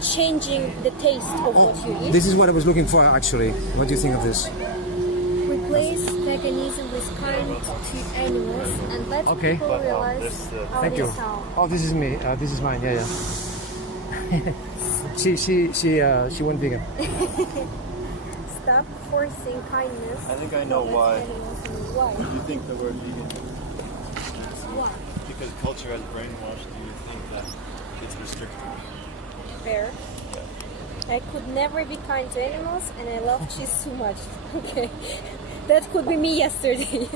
changing the taste of what you eat. This is what I was looking for, actually. What do you think of this? Replace veganism with kind to animals and let Okay. people realize how Thank they you. sound. Oh, this is me. This is mine. Yeah, yeah. she went vegan. Stop forcing kindness. I think I know why. Why? You think the word vegan? Why? Because culture has brainwashed you to think that it's restrictive. Fair. I could never be kind to animals, and I love cheese too much. Okay, that could be me yesterday.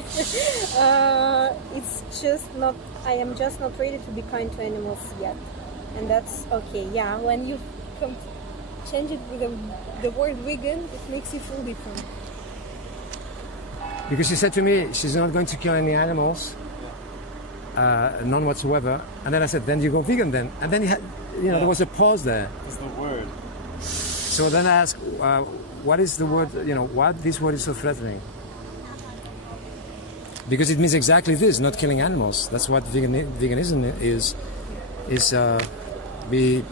It's just not. I am just not ready to be kind to animals yet, and that's okay. Yeah, when you change it with the word vegan, it makes you feel different. Because she said to me she's not going to kill any animals, none whatsoever. And then I said, then you go vegan then. And then there was a pause there. It's the word. So then I asked, what is the word? Why this word is so threatening? Because it means exactly this: not killing animals. That's what veganism is be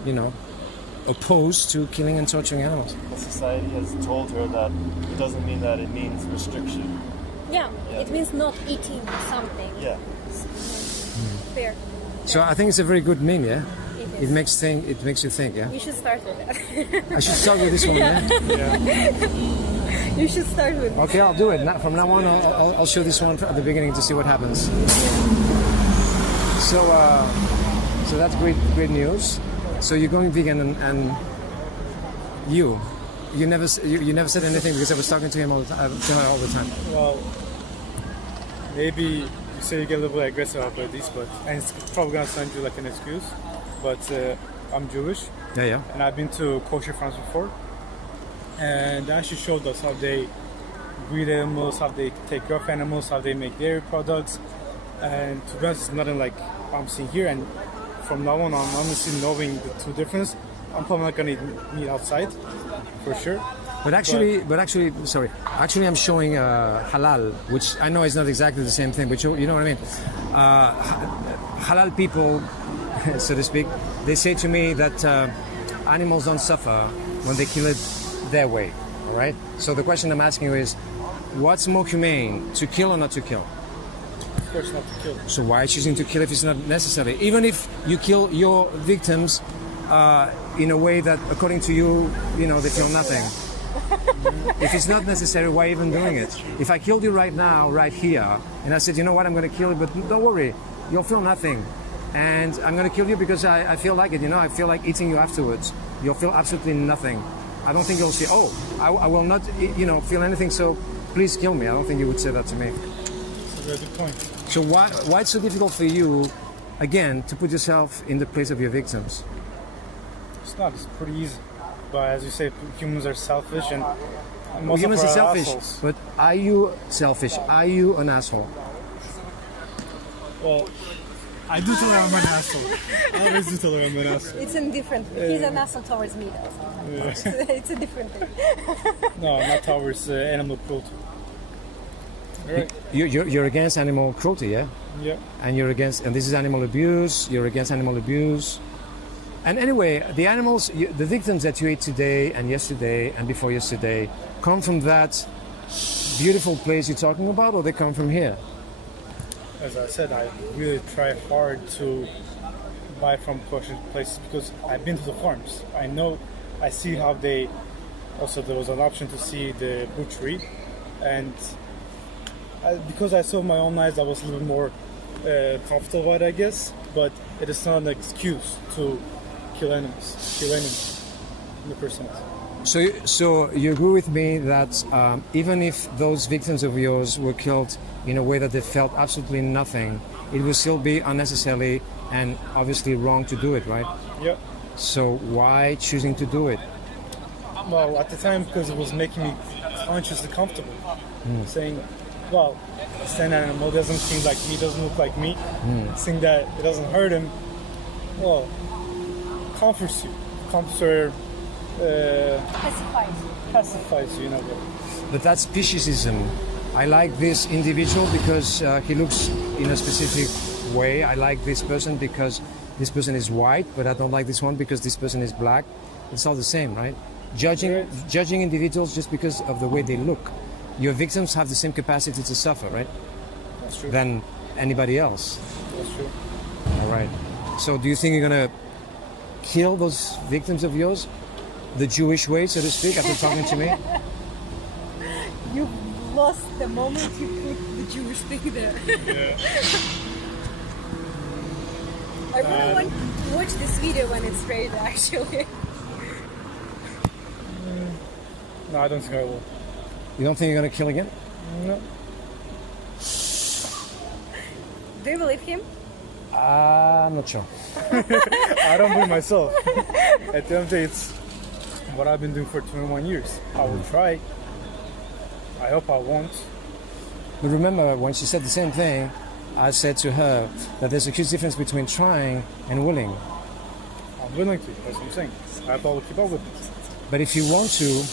opposed to killing and torturing animals. The society has told her that it doesn't mean that, it means restriction. Yeah, Yeah. it means not eating something. Yeah. Fair. So I think it's a very good meme. Yeah, It is. it makes you think. Yeah, You should start with that. I should start with this one. Yeah. You should start with. Okay, I'll do it. From now on, I'll show this one at the beginning to see what happens. So that's great news. So you're going vegan, and you never said anything because I was talking to him to her all the time. Well, maybe you say you get a little bit aggressive about this, and it's probably gonna sound you like an excuse, but I'm Jewish, Yeah. and I've been to kosher farms before, and they actually showed us how they breed animals, how they take care of animals, how they make dairy products, and to be honest, it's nothing like I'm seeing here. And from now on, honestly knowing the two difference, I'm probably not gonna eat meat outside, for sure. But actually, I'm showing halal, which I know is not exactly the same thing, but you know what I mean. Halal people, so to speak, they say to me that animals don't suffer when they kill it their way. All right. So the question I'm asking you is, what's more humane, to kill or not to kill? Of course, not to kill. So why choosing to kill if it's not necessary? Even if you kill your victims in a way that, according to you, they feel nothing. If it's not necessary, why even doing it? If I killed you right now, right here, and I said, you know what, I'm going to kill you, but don't worry, you'll feel nothing. And I'm going to kill you because I feel like it, I feel like eating you afterwards. You'll feel absolutely nothing. I don't think you'll say, I will not, feel anything, so please kill me. I don't think you would say that to me. That's a very good point. So why it's so difficult for you, again, to put yourself in the place of your victims? It's not. It's pretty easy. But as you say, humans are selfish, and most Humans of are us are selfish, assholes. but are you selfish? Are you an asshole? Well, I do tell her I'm an asshole. I always do tell her I'm an asshole. It's a different. He's an asshole towards me, though. It's a different thing. No, not towards animal cruelty. Right. You're against animal cruelty, yeah? Yeah. And and this is animal abuse. You're against animal abuse. And anyway, the animals, the victims that you ate today and yesterday and before yesterday, come from that beautiful place you're talking about, or they come from here? As I said, I really try hard to buy from kosher places because I've been to the farms. I see how they Also, there was an option to see the butchery, and because I saw with my own eyes, I was a little more comfortable about it, I guess. But it is not an excuse to kill animals in the first place. So you agree with me that even if those victims of yours were killed in a way that they felt absolutely nothing, it would still be unnecessarily and obviously wrong to do it, right? Yeah. So why choosing to do it? Well, at the time, because it was making me consciously comfortable, saying, well, this animal doesn't seem like me, doesn't look like me, seeing that it doesn't hurt him, well, comforts you, pacifies you, But that's speciesism. I like this individual because he looks in a specific way. I like this person because this person is white, but I don't like this one because this person is black. It's all the same, right? Judging individuals just because of the way they look. Your victims have the same capacity to suffer, right? That's true. Than anybody else. That's true. All right. So do you think you're going to kill those victims of yours the Jewish way, so to speak, after talking to me? You lost the moment you put the Jewish thing there. Yeah. I really want to watch this video when it's ready, actually. No, I don't think I will. You don't think you're going to kill again? No. Do you believe him? I'm not sure. I don't believe myself. At the end of the day, it's what I've been doing for 21 years. I will try. I hope I won't. But remember, when she said the same thing, I said to her that there's a huge difference between trying and willing. I'm willing to. That's what I'm saying. I hope I will keep up with it. But if you want to,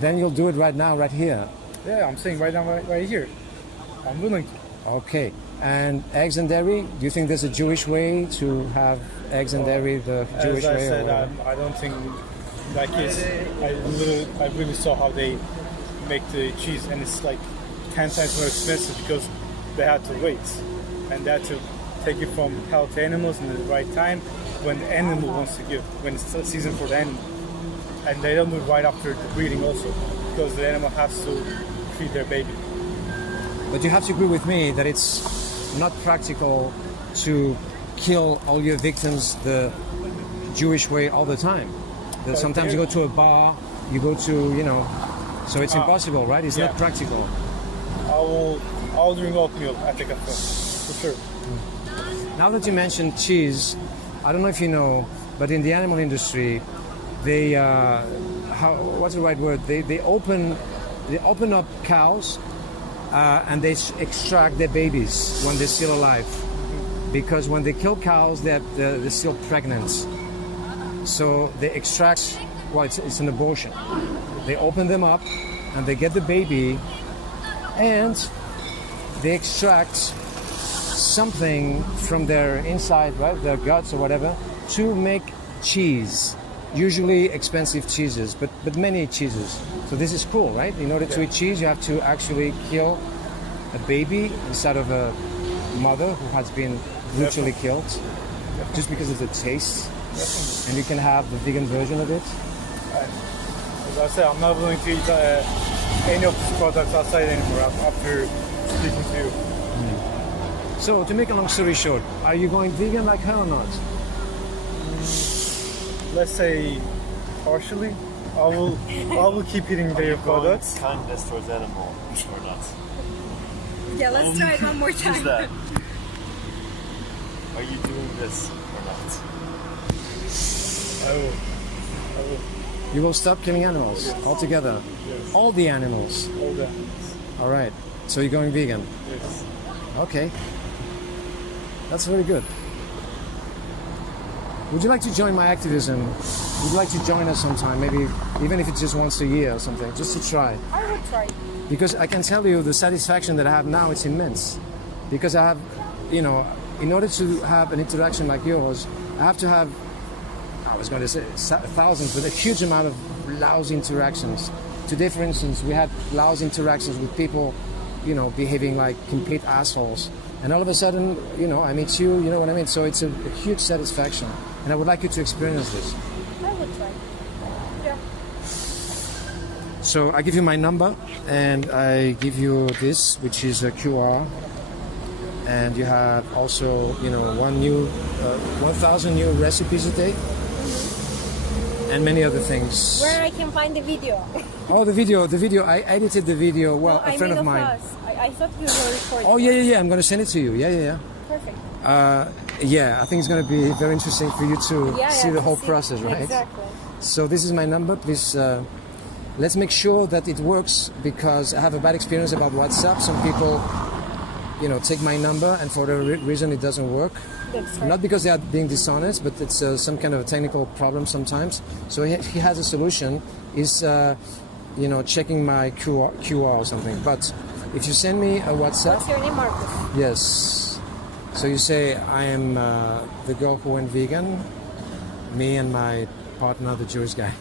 then you'll do it right now, right here. Yeah, I'm saying right now, right here. I'm willing to. Okay. And eggs and dairy? Do you think there's a Jewish way to have eggs and dairy the Jewish As I way? said, or I don't think that case. I really saw how they make the cheese, and it's like 10 times more expensive because they had to wait, and they had to take it from healthy animals in the right time when the animal wants to give, when it's the season for the animal. And they don't do it right after the breeding also, because the animal has to feed their baby. But you have to agree with me that it's not practical to kill all your victims the Jewish way all the time. That sometimes you go to a bar, you go to, so it's impossible, right? It's not practical. I'll drink oatmeal at the cafe, for sure. Now that you mentioned cheese, I don't know if you know, but in the animal industry, they what's the right word? They open up cows and they extract their babies when they're still alive, because when they kill cows, they're still pregnant. So they extract. Well, it's an abortion. They open them up and they get the baby, and they extract something from their inside, right, their guts or whatever, to make cheese. Usually expensive cheeses, but many cheeses. So this is cool, right? In order to eat cheese, you have to actually kill a baby inside of a mother who has been brutally killed, just because of the taste. And you can have the vegan version of it. As I said, I'm not willing to eat any of these products outside anymore after speaking to you. So to make a long story short, are you going vegan like her or not? Let's say partially. I will keep eating dairy products. Kindness towards animal or not? Yeah, let's try it one more time. Is that? Are you doing this or not? I will. You will stop killing animals altogether? Yes. All the animals? All that. All right. So you're going vegan? Yes. Okay. That's very good. Would you like to join my activism? Would you like to join us sometime? Maybe even if it's just once a year or something, just to try. I would try. Because I can tell you the satisfaction that I have now, it's immense. Because I have, in order to have an interaction like yours, I have to have, I was going to say thousands, but a huge amount of lousy interactions. Today, for instance, we had lousy interactions with people, behaving like complete assholes. And all of a sudden, I meet you, you know what I mean? So it's a huge satisfaction. And I would like you to experience this. I would try. Yeah. So I give you my number, and I give you this, which is a QR, and you have also, 1,000 new recipes a day, and many other things. Where I can find the video? Oh, the video. I edited the video. Well, No, a friend of mine. I thought you were recording. Oh, yeah. I'm going to send it to you. Yeah. Perfect. I think it's going to be very interesting for you to see the whole see. process, right? Exactly. So this is my number. Please, let's make sure that it works, because I have a bad experience about WhatsApp. Some people, take my number, and for the reason it doesn't work. That's right. Not because they are being dishonest, but it's some kind of a technical problem sometimes. So he has a solution. Is checking my QR or something. But if you send me a WhatsApp, What's your name, Marcus? yes. So you say, I am the girl who went vegan, me and my partner, the Jewish guy.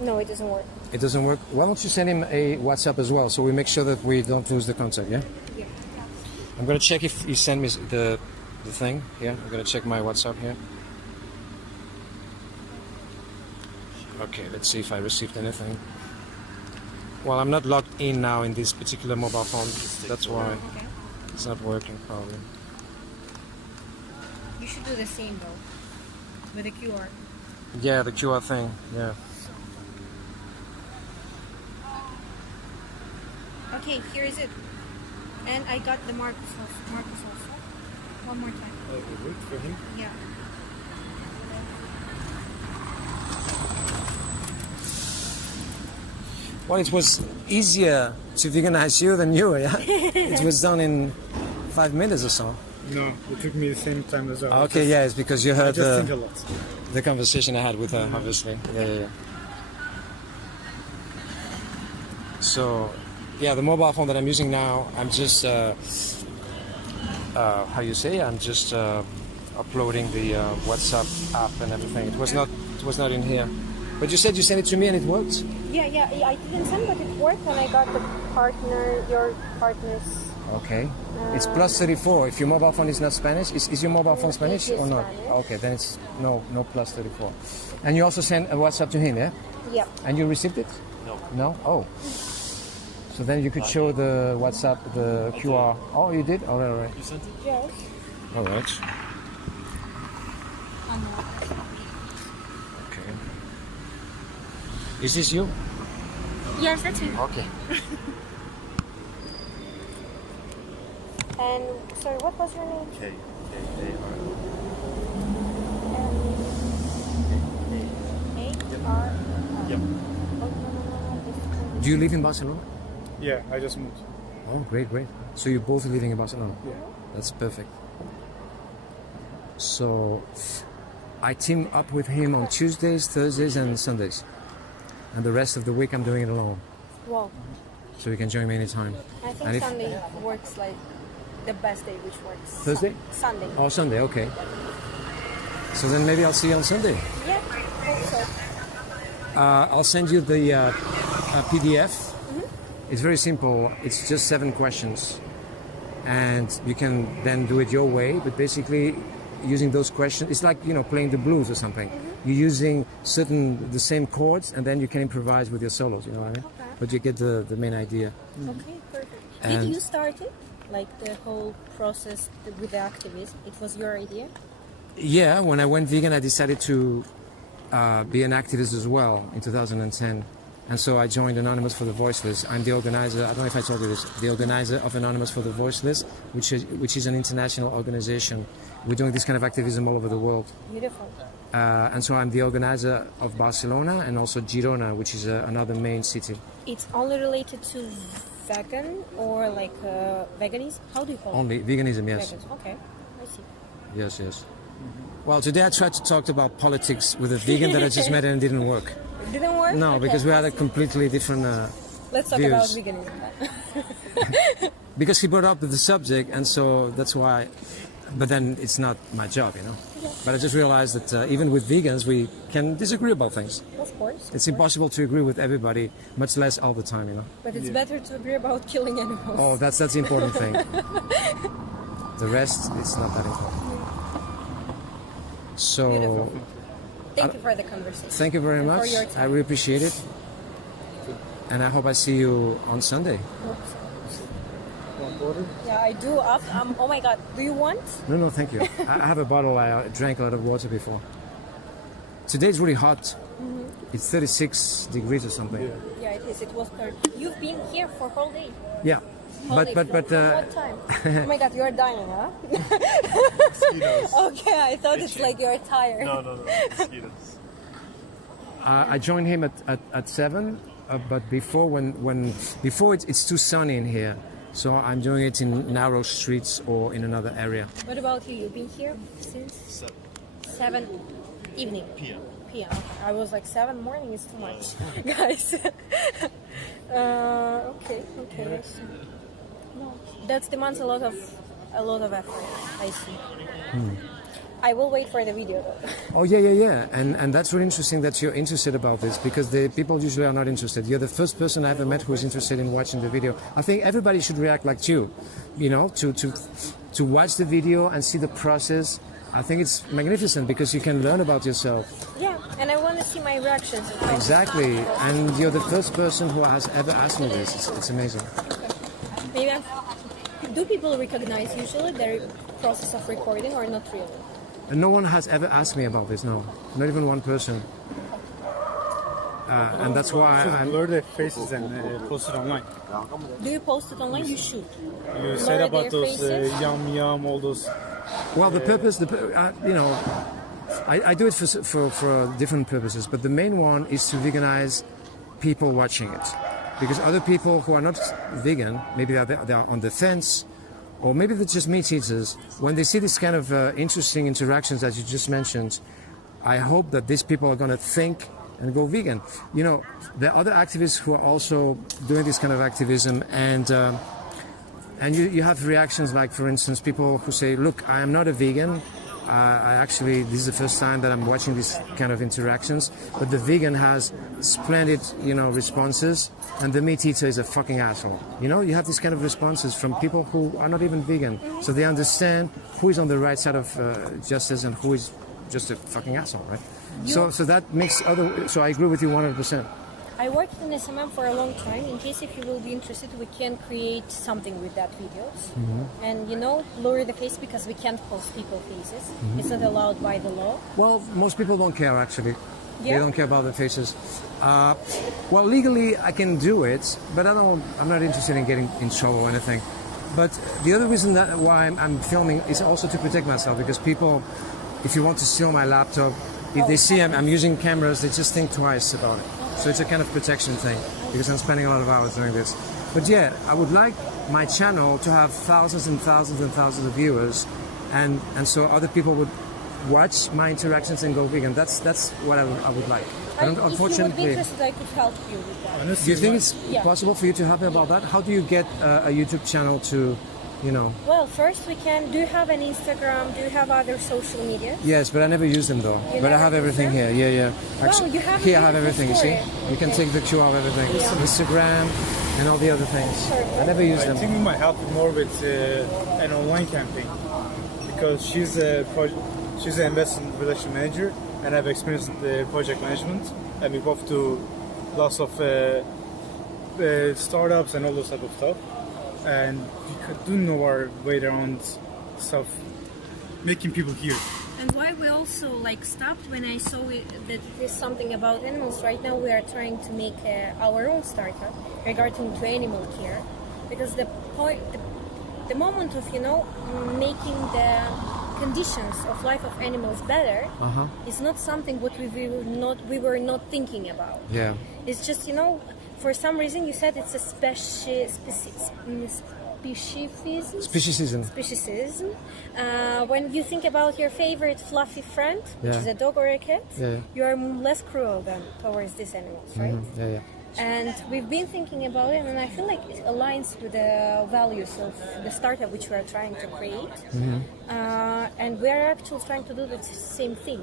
No, it doesn't work. It doesn't work. Why don't you send him a WhatsApp as well, so we make sure that we don't lose the contact, yeah? Yeah. I'm going to check if you send me the thing here. I'm going to check my WhatsApp here. Okay, let's see if I received anything. Well, I'm not logged in now in this particular mobile phone. That's why Okay. it's not working probably. You should do the same though, with a QR. Yeah, the QR thing, yeah. Okay, here is it. And I got the Marcus also. One more time. Wait for him. Yeah. Well, it was easier to veganize you than you, yeah? It was done in 5 minutes or so. No, it took me the same time as well. Okay, yeah, it's because you I heard just think a lot. the conversation I had with her, obviously. Yeah. So, yeah, the mobile phone that I'm using now, I'm just, I'm just uploading the WhatsApp app and everything. It was not in here. But you said you sent it to me and it worked? Yeah, I didn't send, but it worked, and I got your partner's. Okay. It's plus 34. If your mobile phone is not Spanish, is your mobile phone Spanish It is or not? Spanish. Okay, then it's no plus 34. And you also sent a WhatsApp to him, yeah? Yep. And you received it? No. No? Oh. So then you could show the WhatsApp, the QR. Oh, you did? All right. You sent it? Yes. All right. Okay. Is this you? Yes, that's it. Okay. And sorry, what was your name? K-A-R. A-R. Yep. Do you live in Barcelona? Yeah, I just moved. Oh, great. So you're both living in Barcelona? Yeah. That's perfect. So I team up with him on Tuesdays, Thursdays, and Sundays. And the rest of the week I'm doing it alone. Wow. So you can join me anytime. I think And if- Sunday works like the best day, which works. Thursday? Sunday. Oh, Sunday, okay. So then maybe I'll see you on Sunday. Yeah, hope so. I'll send you the PDF. It's very simple. It's just 7 questions. And you can then do it your way. But basically, using those questions, it's like, playing the blues or something. You're using the same chords, and then you can improvise with your solos, you know what I mean? Okay. But you get the main idea. Okay, perfect. And- Did you start it? Like the whole process with the activism? It was your idea? Yeah, when I went vegan, I decided to be an activist as well in 2010. And so I joined Anonymous for the Voiceless. I'm the organizer, I don't know if I told you this, the organizer of Anonymous for the Voiceless, which is an international organization. We're doing this kind of activism all over the world. Beautiful. And so I'm the organizer of Barcelona and also Girona, which is another main city. It's only related to vegan or like veganism? How do you call Only veganism, yes. it? Vegans. Okay, I see. Yes. Well, today I tried to talk about politics with a vegan that I just met and it didn't work. It didn't work? No, Okay. because we had a completely different... Let's talk views. about veganism then. because he brought up the subject, and so that's why... But then it's not my job, But I just realized that even with vegans, we can disagree about things. Of course. It's impossible to agree with everybody, much less all the time, But it's better to agree about killing animals. Oh, that's the important thing. The rest, it's not that important. So Beautiful. Thank you for the conversation. thank you very And for much. your I time. really appreciate it. And I hope I see you on Sunday. Yeah, I do. Oh my God, do you want? No, thank you. I have a bottle. I drank a lot of water before. Today's really hot. It's 36 degrees or something. Yeah, it is. It was 30. You've been here for whole day. Yeah. Whole day. But From what time? Oh my God, you're dying, huh? Mosquitoes. Okay, I thought it's like you're tired. No, mosquitoes. I joined him at 7, but before before it's too sunny in here, so I'm doing it in narrow streets or in another area. What about you? You've been here since 7 evening. PM. PM. Okay. I was like 7 morning is too much, guys. Okay. No, that demands a lot of effort. I see. I will wait for the video though. Oh yeah, and that's really interesting that you're interested about this, because the people usually are not interested. You're the first person I ever met who is interested in watching the video. I think everybody should react like you know, to watch the video and see the process. I think it's magnificent because you can learn about yourself. Yeah, and I want to see my reactions. Exactly, and you're the first person who has ever asked me this. It's amazing. Maybe do people recognize usually their process of recording or not really? And no one has ever asked me about this, no. Not even one person. And that's why I'm... Blur their faces and post it online. Do you post it online? You should. You said Blur about their those faces? yum, all those. Well, the purpose, you know, I do it for different purposes, but the main one is to veganize people watching it. Because other people who are not vegan, maybe they're on the fence, or maybe they're just meat eaters, when they see this kind of interesting interactions that you just mentioned, I hope that these people are going to think and go vegan. You know, there are other activists who are also doing this kind of activism, and you have reactions like, for instance, people who say, look, I am not a vegan. This is the first time that I'm watching these kind of interactions, but the vegan has splendid, you know, responses, and the meat eater is a fucking asshole. You know, you have these kind of responses from people who are not even vegan, so they understand who is on the right side of justice and who is just a fucking asshole, right? So that makes so I agree with you 100%. I worked in SMM for a long time. In case if you will be interested, we can create something with that videos. And, you know, blur the face because we can't post people faces. It's not allowed by the law. Well, most people don't care, actually. Yeah? They don't care about their faces. Well, legally, I can do it, but I'm not interested in getting in trouble or anything. But the other reason why I'm filming is also to protect myself, because people, if you want to steal my laptop, if they see I'm using cameras, they just think twice about it. So it's a kind of protection thing, because I'm spending a lot of hours doing this. But yeah, I would like my channel to have thousands and thousands and thousands of viewers, and so other people would watch my interactions and go vegan. That's what I would like. And unfortunately, if you would be interested, I could help you with that. do you think it's Yeah. possible for you to help me about that? How do you get a YouTube channel to, you know? Well, first we can. Do you have an Instagram? Do you have other social media? Yes, but I never use them though. You But I never have use everything them? here. Yeah. Well, you have a here I have beautiful everything. You see, story. you can Okay. take the QR of everything. Yeah. Instagram and all the other things. Perfect. I never use I them. think we might help you more with an online campaign, because she's an investment relation manager and I've experienced the project management, and we both do lots of startups and all those type of stuff, and we do know our way around stuff, making people hear. And why we also like stopped when I saw that there's something about animals. Right now we are trying to make our own startup regarding to animal care, because the moment of, you know, making the conditions of life of animals better is not something what we were not thinking about. Yeah. It's just, you know, for some reason you said it's a speciesism. When you think about your favorite fluffy friend, which Yeah. is a dog or a cat, Yeah. you are less cruel than towards these animals, right? Yeah. And we've been thinking about it, and I feel like it aligns with the values of the startup which we are trying to create. And we are actually trying to do the same thing,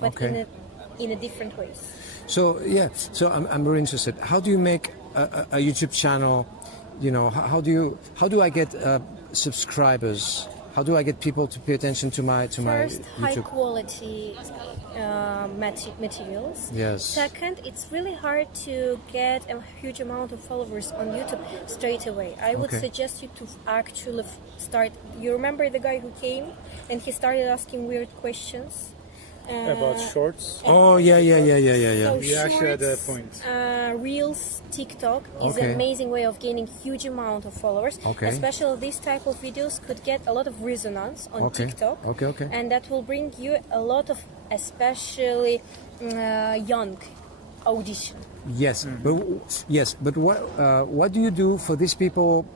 but Okay. in a different ways. So yeah, so I'm very interested. How do you make a YouTube channel? You know, how do I get subscribers How do I get people to pay attention to my First, high YouTube? quality materials. Yes. Second, it's really hard to get a huge amount of followers on YouTube straight away. I would Okay. suggest you to actually start. You remember the guy who came and he started asking weird questions? About shorts. Oh yeah. So We actually had a shorts, point. Reels, TikTok is Okay. an amazing way of gaining huge amount of followers. Okay. Especially this type of videos could get a lot of resonance on Okay. TikTok. Okay. And that will bring you a lot of, especially young audition. Yes, but what do you do for these people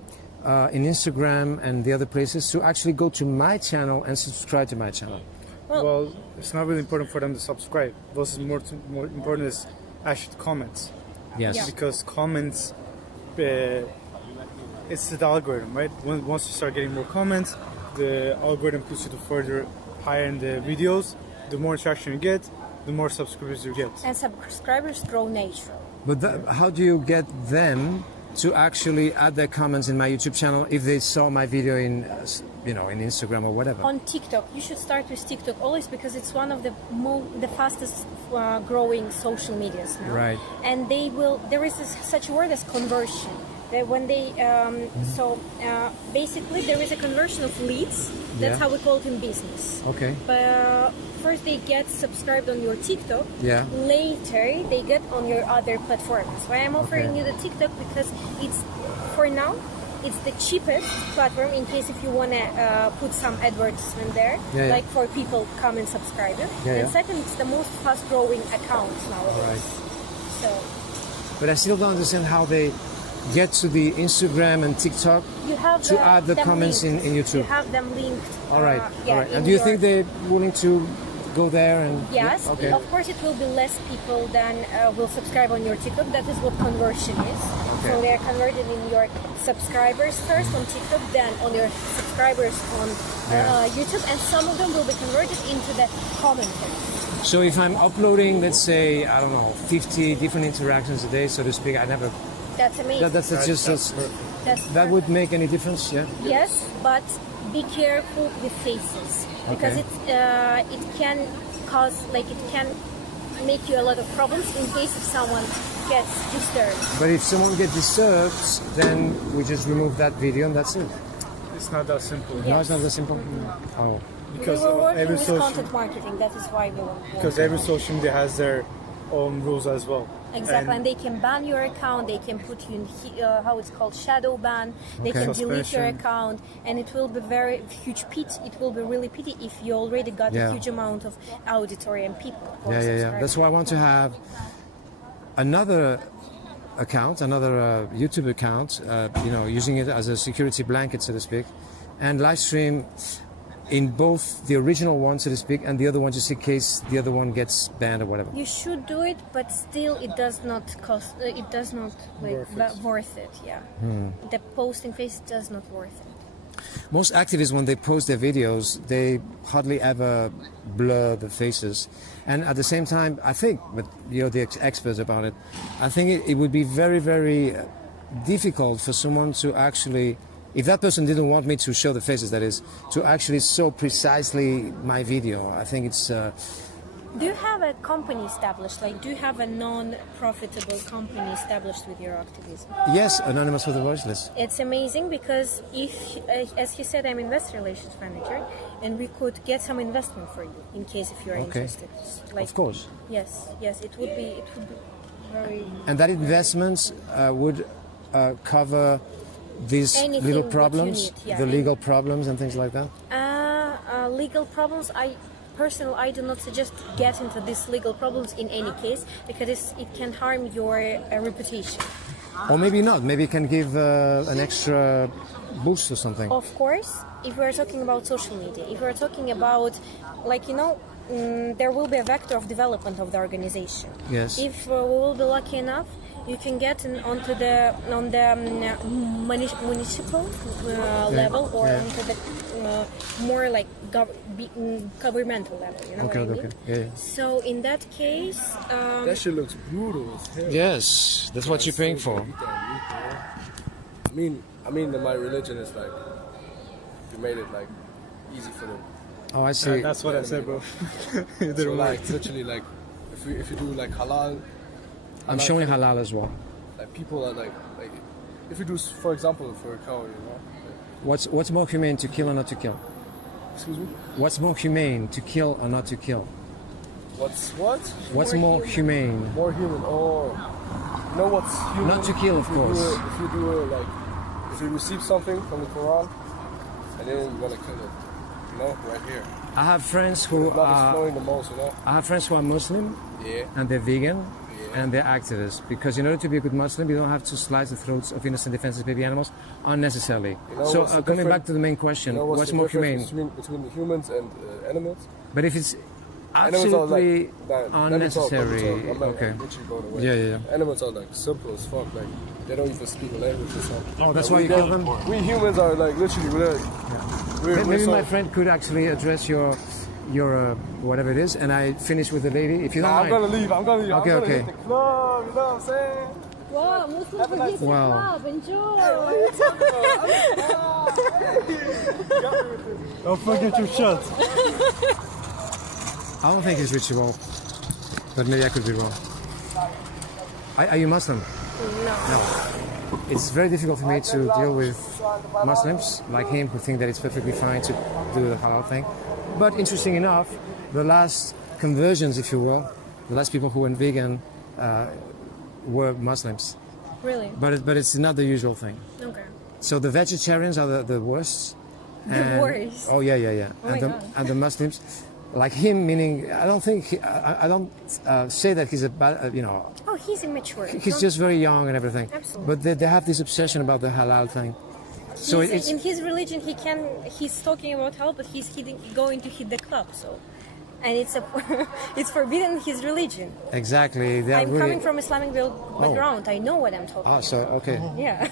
in Instagram and the other places to actually go to my channel and subscribe to my channel? Well, it's not really important for them to subscribe. What's more important is actually comments. Yes. Yeah. Because comments, it's the algorithm, right? Once you start getting more comments, the algorithm puts you to further higher in the videos. The more traction you get, the more subscribers you get. And subscribers grow natural. But how do you get them to actually add their comments in my YouTube channel if they saw my video in, in Instagram or whatever? On TikTok, you should start with TikTok always because it's one of the fastest growing social medias now. Right. And there is such a word as conversion. That when they basically there is a conversion of leads. That's Yeah. how we call it in business. Okay. But first they get subscribed on your TikTok. Yeah. Later they get on your other platforms. Why I'm offering Okay. you the TikTok because it's for now it's the cheapest platform in case if you wanna put some advertisement there, Yeah. like for people come and subscribe you. Yeah, And yeah. second, it's the most fast growing account nowadays. Right. So But I still don't understand how they get to the Instagram and TikTok. you have To add the them comments in linked. YouTube. You have them linked. All right. Yeah, all right. in And do you your- think they're willing to go there and? Yes, Okay. of course it will be less people than will subscribe on your TikTok. That is what conversion is. Okay. So they are converted in your subscribers first on TikTok, then on your subscribers on YouTube, and some of them will be converted into the commenters. So if I'm uploading, let's say, I don't know, 50 different interactions a day, so to speak, That's amazing. that's That's that would make any difference, yeah? Yes, but be careful with faces because Okay. it can cause it can make you a lot of problems in case if someone gets disturbed. But if someone gets disturbed, then we just remove that video and that's it. It's not that simple. No, it's not that simple. Oh, Because we were working every with social, content marketing. That is why we were. because every social media has their own rules as well. Exactly, and And they can ban your account. They can put you in how it's called shadow ban. They Okay. can delete your Suspension. account, and it will be very huge pity. It will be really pity if you already got Yeah. a huge amount of auditory and people. who are yeah. subscribing. That's why I want to have another account, another YouTube account, using it as a security blanket, so to speak, and live stream in both the original one, so to speak, and the other one, just in case the other one gets banned or whatever. You should do it, but still, it does not cost. It does not worth it. Yeah, the posting phase does not worth it. Most activists, when they post their videos, they hardly ever blur the faces. And at the same time, I think, but you're the expert about it, I think it would be very, very difficult for someone to actually, if that person didn't want me to show the faces, that is, to actually show precisely my video. I think it's... Do you have a company established? Do you have a non-profitable company established with your activism? yes, Anonymous for the Voiceless. It's amazing because if, as he said, I'm investor relations manager, and we could get some investment for you in case if you're Okay. interested. Of course. Yes, it would be very. And that investment would cover these Anything little that you problems, need, yeah. the legal problems and things like that? Legal problems, I do not suggest get into these legal problems in any case because it can harm your reputation. Or maybe not. Maybe it can give an extra boost or something. Of course, if we are talking about social media, if we are talking about, there will be a vector of development of the organization. Yes. If we will be lucky enough, you can get on the municipal level or Yeah. onto the more governmental level. You know Okay, what I mean? okay. Yeah. So in that case, That shit looks brutal as hell. Yes, that's what you're paying for. I mean, my religion is you made it easy for them. Oh, I see. That's what I said, bro. So like literally like if you do like halal, I'm showing halal as well. like people are like if you do for example for a cow, you know. What's more humane, to kill or not to kill? Excuse me. What's more humane, to kill or not to kill? What's more humane? more human? Oh, you know what's human? Not to kill, of course. If you do it like if you receive something from the Quran and then you wanna kill it, you know, right here. I have friends who Blood is are flowing the most, you know. I have friends who are Muslim Yeah. and they're vegan and they're activists, because in order to be a good Muslim, you don't have to slice the throats of innocent defenseless baby animals unnecessarily. You know So what's the coming difference- back to the main question, You know what's the more humane? difference between the humans and animals? But if it's Animals are absolutely like, let me talk, unnecessary, I'm like okay. literally going away. Yeah. Animals are like simple as fuck. Like they don't even speak a language or something. Oh, that's why you kill them? We humans are like literally we're Maybe so, my friend could actually address your whatever it is, and I finish with the lady, if you don't Nah, I'm mind. gonna leave. I'm gonna leave. Okay, I'm gonna okay. hit the club. You know what I'm saying? Wow, Muslim forget the Wow. club. Enjoy. Don't forget your shot. I don't think it's ritual, but maybe I could be wrong. Are you Muslim? No. It's very difficult for me to deal with Muslims like him who think that it's perfectly fine to do the halal thing. But interesting enough, the last conversions, if you will, the last people who went vegan were Muslims. Really? But it's not the usual thing. Okay. So the vegetarians are the worst. The worst? Oh yeah. Oh my God. And the Muslims, like him, meaning I don't think I don't say that he's a bad, Oh, he's immature. he's just very young and everything. Absolutely. But they have this obsession about the halal thing. So it's in his religion, he's talking about halal, but he's going to hit the club. So, and it's forbidden in his religion. exactly. They are I'm really, coming from Islamic background. I know what I'm talking Oh, about. so okay. Yeah.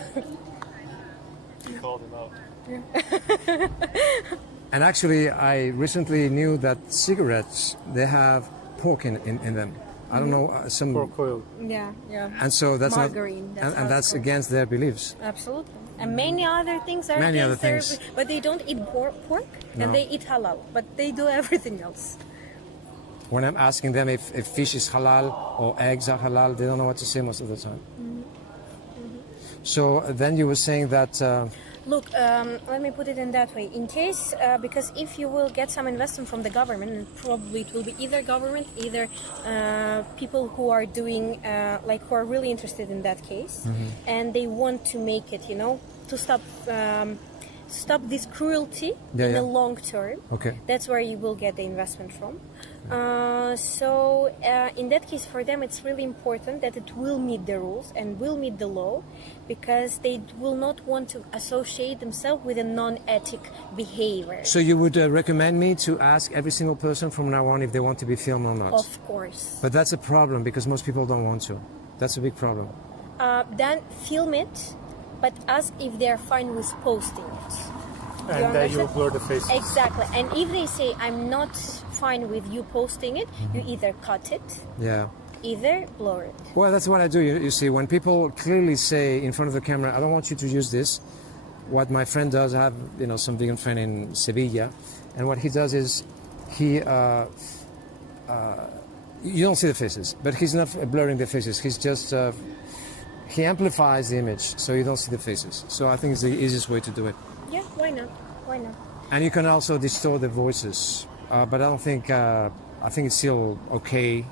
You called him out. And actually, I recently knew that cigarettes, they have pork in them. I don't know some. Pork oil. Yeah. And so that's Margarine, not, that's how and it's that's called. against their beliefs. Absolutely. And many other things are Many against other their, things. but they don't eat pork No. and they eat halal, but they do everything else. When I'm asking them if fish is halal or eggs are halal, they don't know what to say most of the time. So then you were saying that. Look, let me put it in that way. In case, because if you will get some investment from the government, and probably it will be either government, either people who are doing, who are really interested in that case, and they want to make it, to stop this cruelty Yeah, in yeah. the long term. Okay. That's where you will get the investment from. In that case, for them, it's really important that it will meet the rules and will meet the law, because they will not want to associate themselves with a non-ethic behavior. So you would recommend me to ask every single person from now on if they want to be filmed or not? Of course. But that's a problem because most people don't want to. That's a big problem. Then film it, but ask if they are fine with posting it. And then you understand? blur the face. Exactly. And if they say, I'm not fine with you posting it, you either cut it, Yeah. either blur it. Well, that's what I do. You see, when people clearly say in front of the camera, I don't want you to use this, what my friend does, I have some vegan friend in Sevilla, and what he does is he, you don't see the faces, but he's not blurring the faces. He's just, he amplifies the image, so you don't see the faces. So I think it's the easiest way to do it. Yeah, why not? Why not? And you can also distort the voices, but I don't think, I think it's still okay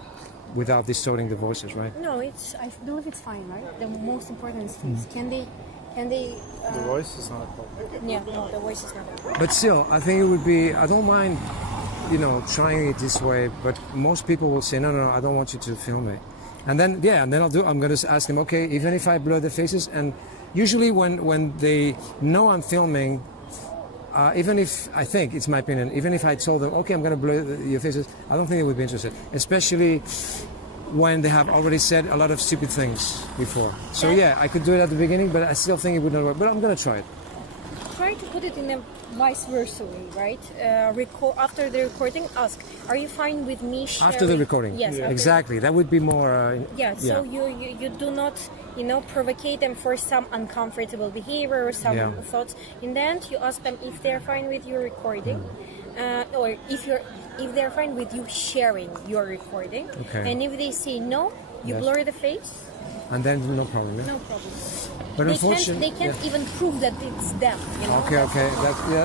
without distorting the voices, right? No, I believe it's fine, right? The most important is can they, The voice is not a problem. yeah, no, the voice is not. But still, I think it would be, I don't mind, trying it this way, but most people will say, no, I don't want you to film it. And then, I'm going to ask them, okay, even if I blur the faces, and usually when they know I'm filming, even if, I think, it's my opinion, even if I told them, okay, I'm going to blur your faces, I don't think they would be interested, especially when they have already said a lot of stupid things before. So yeah, I could do it at the beginning, but I still think it would not work, but I'm going to try it. Try to put it in a vice versa, right? After the recording, ask, are you fine with me sharing? After the recording. Yes. Yeah. Exactly. That would be more. So you do not, provocate them for some uncomfortable behavior or some thoughts. In the end, you ask them if they're fine with your recording, or if they're fine with you sharing your recording. Okay. And if they say no, you blur the face. And then no problem. Yeah? No problem. But They can't even prove that it's them. Okay.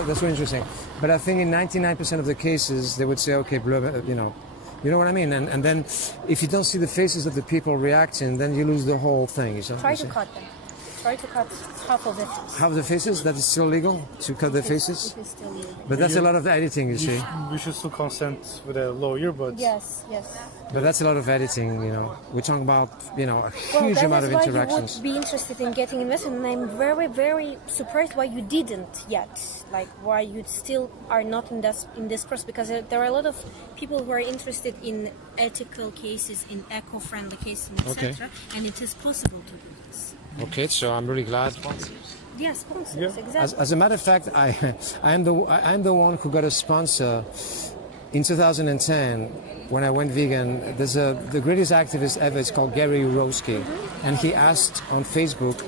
That's very interesting. But I think in 99% of the cases, they would say, okay, you know what I mean? And then if you don't see the faces of the people reacting, then you lose the whole thing. Try to cut them. Try to cut half of the face. Half the faces? That is still legal to cut the faces? It is still legal. But that's a lot of editing, you see. We should still consent with a lawyer, but Yes. But that's a lot of editing, We're talking about, a huge amount of interactions. Well, that is why you would be interested in getting invested, and I'm very, very surprised why you didn't yet. Like, why you still are not in this process, because there are a lot of people who are interested in ethical cases, in eco-friendly cases, etc. And it is possible to do this. Okay, so I'm really glad. Yes, sponsors, exactly. As a matter of fact, I'm the one who got a sponsor in 2010 when I went vegan. There's the greatest activist ever. It's called Gary Rosky, and he asked on Facebook.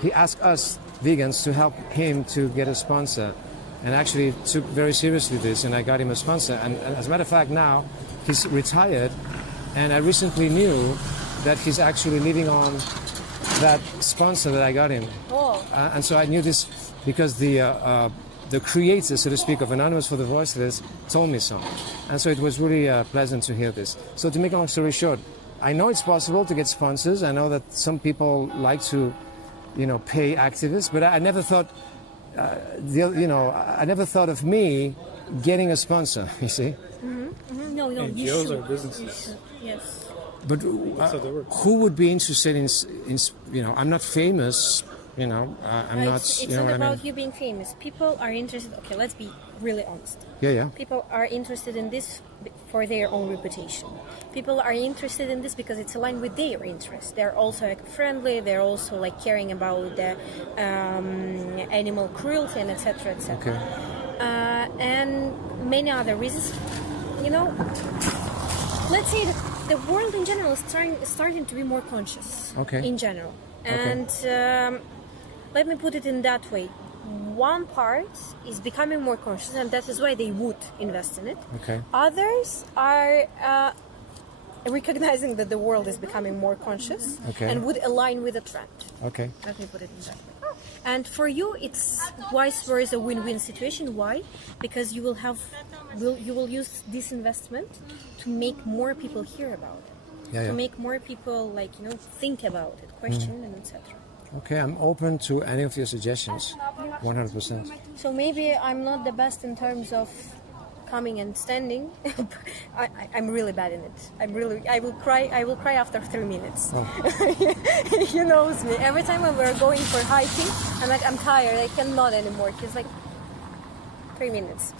He asked us vegans to help him to get a sponsor, and actually took very seriously this. And I got him a sponsor. And as a matter of fact, now he's retired, and I recently knew that he's actually living on that sponsor that I got him. And so I knew this because the creator, so to speak, of Anonymous for the Voiceless told me so. And so it was really pleasant to hear this. So to make a long story short, I know it's possible to get sponsors. I know that some people like to, pay activists, but I never thought, I never thought of me getting a sponsor, you see? No, you NGOs should. are businesses. Yes. But who would be interested in I'm not famous, I'm not, It's you know not what I about mean? you being famous. People are interested. Okay, let's be really honest. Yeah. People are interested in this for their own reputation. People are interested in this because it's aligned with their interests. They're also eco-friendly. They're also caring about the animal cruelty and etc. etc. Okay. And many other reasons. Let's say that the world in general is starting to be more conscious. Okay. In general, and let me put it in that way. One part is becoming more conscious, and that is why they would invest in it. Okay. Others are recognizing that the world is becoming more conscious and would align with the trend. Okay. Let me put it in that way. And for you, it's vice versa, win-win situation. Why? Because you will use this investment to make more people hear about it, to make more people think about it, question and etc. Okay, I'm open to any of your suggestions, 100%. So maybe I'm not the best in terms of coming and standing. I'm really bad in it. I will cry after 3 minutes. He knows me. Every time when we're going for hiking, I'm tired. I cannot anymore. He's like 3 minutes.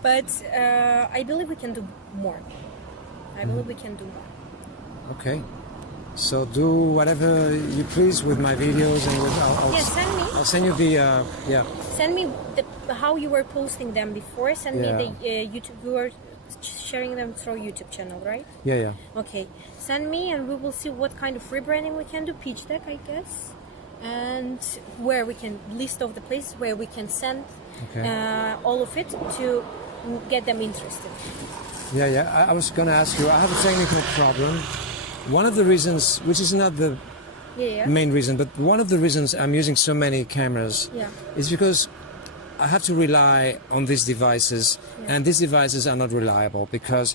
But I believe we can do more. Okay. So do whatever you please with my videos, and Send me. I'll send you the Send me how you were posting them before. Send me the YouTube. You were sharing them through YouTube channel, right? Yeah. Okay. Send me, and we will see what kind of rebranding we can do. Pitch deck, I guess, and where we can list of the places where we can send all of it to get them interested. Yeah. I was going to ask you. I have a technical problem. One of the reasons, which is not the main reason, but one of the reasons I'm using so many cameras is because I have to rely on these devices, and these devices are not reliable because,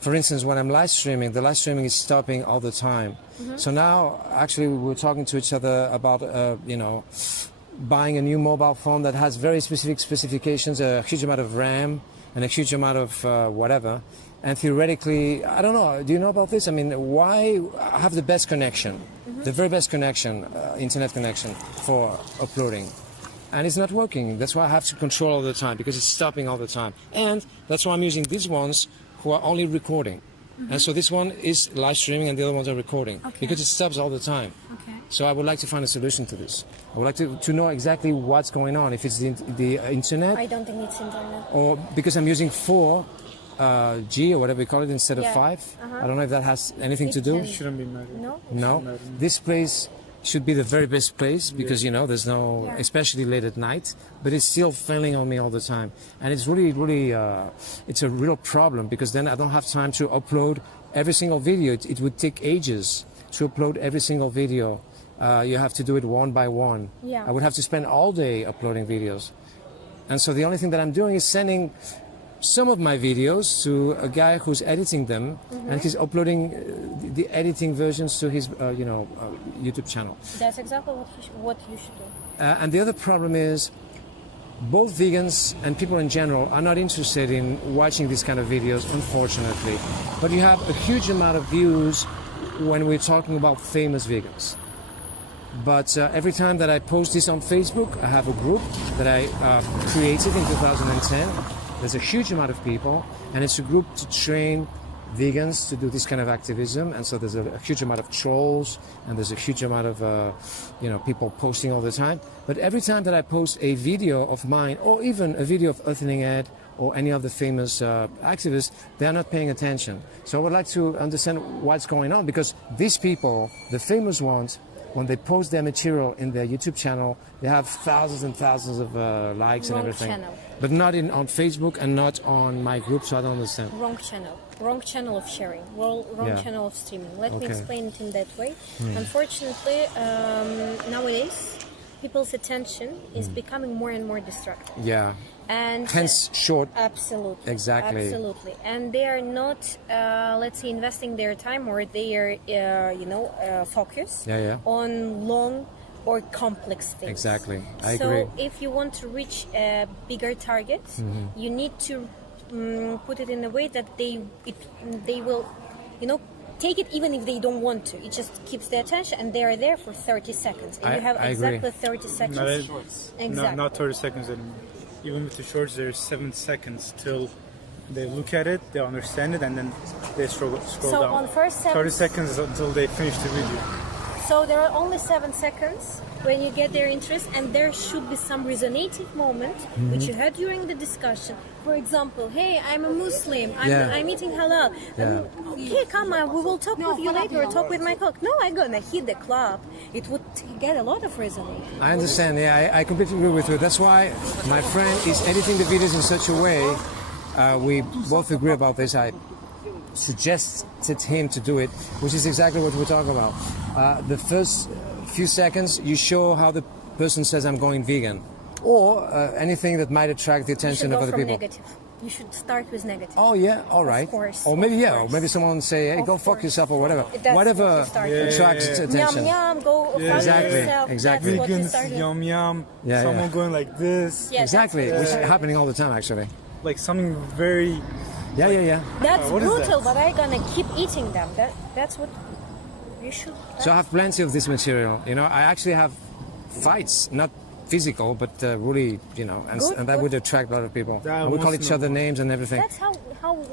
for instance, when I'm live streaming, the live streaming is stopping all the time. So now, actually, we're talking to each other about, buying a new mobile phone that has very specific specifications, a huge amount of RAM and a huge amount of whatever. And theoretically, I don't know, do you know about this? I mean, why have the best connection, the very best connection, internet connection for uploading? And it's not working. That's why I have to control all the time, because it's stopping all the time. And that's why I'm using these ones who are only recording. And so this one is live streaming and the other ones are recording, because it stops all the time. Okay. So I would like to find a solution to this. I would like to know exactly what's going on. If it's the internet, I don't think it's internet. or because I'm using 4G or whatever we call it instead of Yeah. 5. I don't know if that has anything to It do. can. Shouldn't be matter. No? No, this place should be the very best place because there's no, Yeah. especially late at night. But it's still failing on me all the time, and it's really, it's a real problem because then I don't have time to upload every single video. It would take ages to upload every single video. You have to do it one by one. Yeah. I would have to spend all day uploading videos, and so the only thing that I'm doing is sending some of my videos to a guy who's editing them, and he's uploading the editing versions to his YouTube channel. That's exactly what you should do. And the other problem is both vegans and people in general are not interested in watching these kind of videos, unfortunately. But you have a huge amount of views when we're talking about famous vegans. But every time that I post this on Facebook, I have a group that I created in 2010. There's a huge amount of people, and it's a group to train vegans to do this kind of activism. And so there's a huge amount of trolls, and there's a huge amount of people posting all the time. But every time that I post a video of mine, or even a video of Earthling Ed or any of the famous activists, they are not paying attention. So I would like to understand what's going on, because these people, the famous ones, when they post their material in their YouTube channel, they have thousands and thousands of likes and Wrong everything. channel. But not on Facebook and not on my group, so I don't understand. Wrong channel. Wrong channel of sharing. Wrong Yeah. channel of streaming. Let me Okay. explain it in that way. Unfortunately, nowadays, people's attention is becoming more and more distracted. Yeah. And Hence, short. absolutely. Exactly. Absolutely. And they are not, let's say, investing their time or their, focus Yeah. on long or complex things. Exactly. I so agree. if you want to reach a bigger target, you need to put it in a way that they will, take it even if they don't want to. It just keeps their attention, and they are there for 30 seconds. And you have I agree. exactly 30 seconds. Exactly. Not 30 seconds anymore. Even with the shorts, there's 7 seconds till they look at it, they understand it, and then they scroll So down. on first 30 7 seconds until they finish the video. So there are only 7 seconds when you get their interest, and there should be some resonating moment which you had during the discussion. For example, hey, I'm a Muslim, I'm eating halal. Okay, come on, we will talk with you later, or talk with my cook. No, I'm gonna hit the club. It would get a lot of resonance. I understand. Yeah, I completely agree with you. That's why my friend is editing the videos in such a way. We both agree about this. I suggested him to do it, which is exactly what we're talking about. The first few seconds, you show how the person says, I'm going vegan, or anything that might attract the You should attention go of other from people. negative. You should start with negative. Oh yeah, all right. course, Or maybe of or maybe someone say, hey, Of go fuck course. yourself or whatever. That's Whatever what you start with. attracts Yum attention. yum, go fuck Exactly, yourself. exactly. That's what you Vegans, started. yum yum, Yeah, someone yeah. going like this, Yeah, Exactly, that's which what is you happening all the time actually. like something very. Yeah. That's What is brutal, that? but I'm gonna keep eating them. That's what you should. So I have plenty of this material. I actually have fights, not physical, but really, Good, and that good. would attract a lot of people. Yeah, And we call most each of other them. names and everything. That's how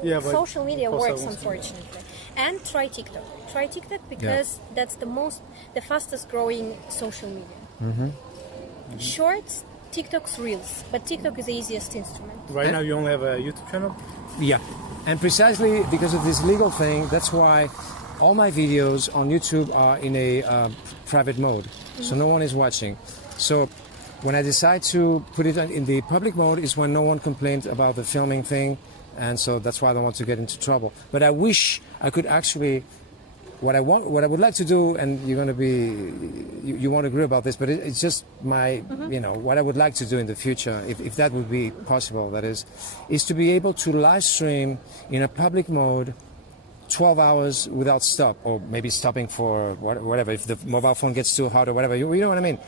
Yeah, but social media also works, wants to- unfortunately. And try TikTok. Try TikTok because that's the fastest growing social media. Shorts, TikTok's Reels, but TikTok is the easiest instrument. Right now, you only have a YouTube channel. Yeah, and precisely because of this legal thing, that's why all my videos on YouTube are in a private mode, so no one is watching. So when I decide to put it in the public mode is when no one complained about the filming thing, and so that's why I don't want to get into trouble. But I wish I could actually. What I would like to do, and you're going to be, you won't agree about this, but it's just my, what I would like to do in the future, if that would be possible, that is to be able to live stream in a public mode 12 hours without stop, or maybe stopping for whatever, if the mobile phone gets too hot or whatever, you know what I mean?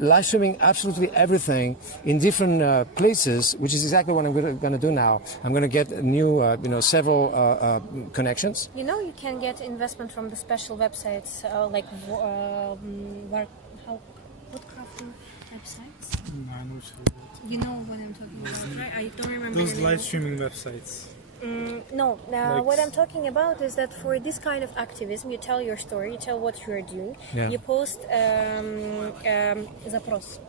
Live streaming absolutely everything in different places, which is exactly what I'm going to do now. I'm going to get new, several connections. You can get investment from the special websites like woodcrafting websites. No, I know what You know what I'm talking about, right? I don't remember. Those the name live of it. streaming websites. No, what I'm talking about is that for this kind of activism, you tell your story, you tell what you are doing, Yeah. you post запрос,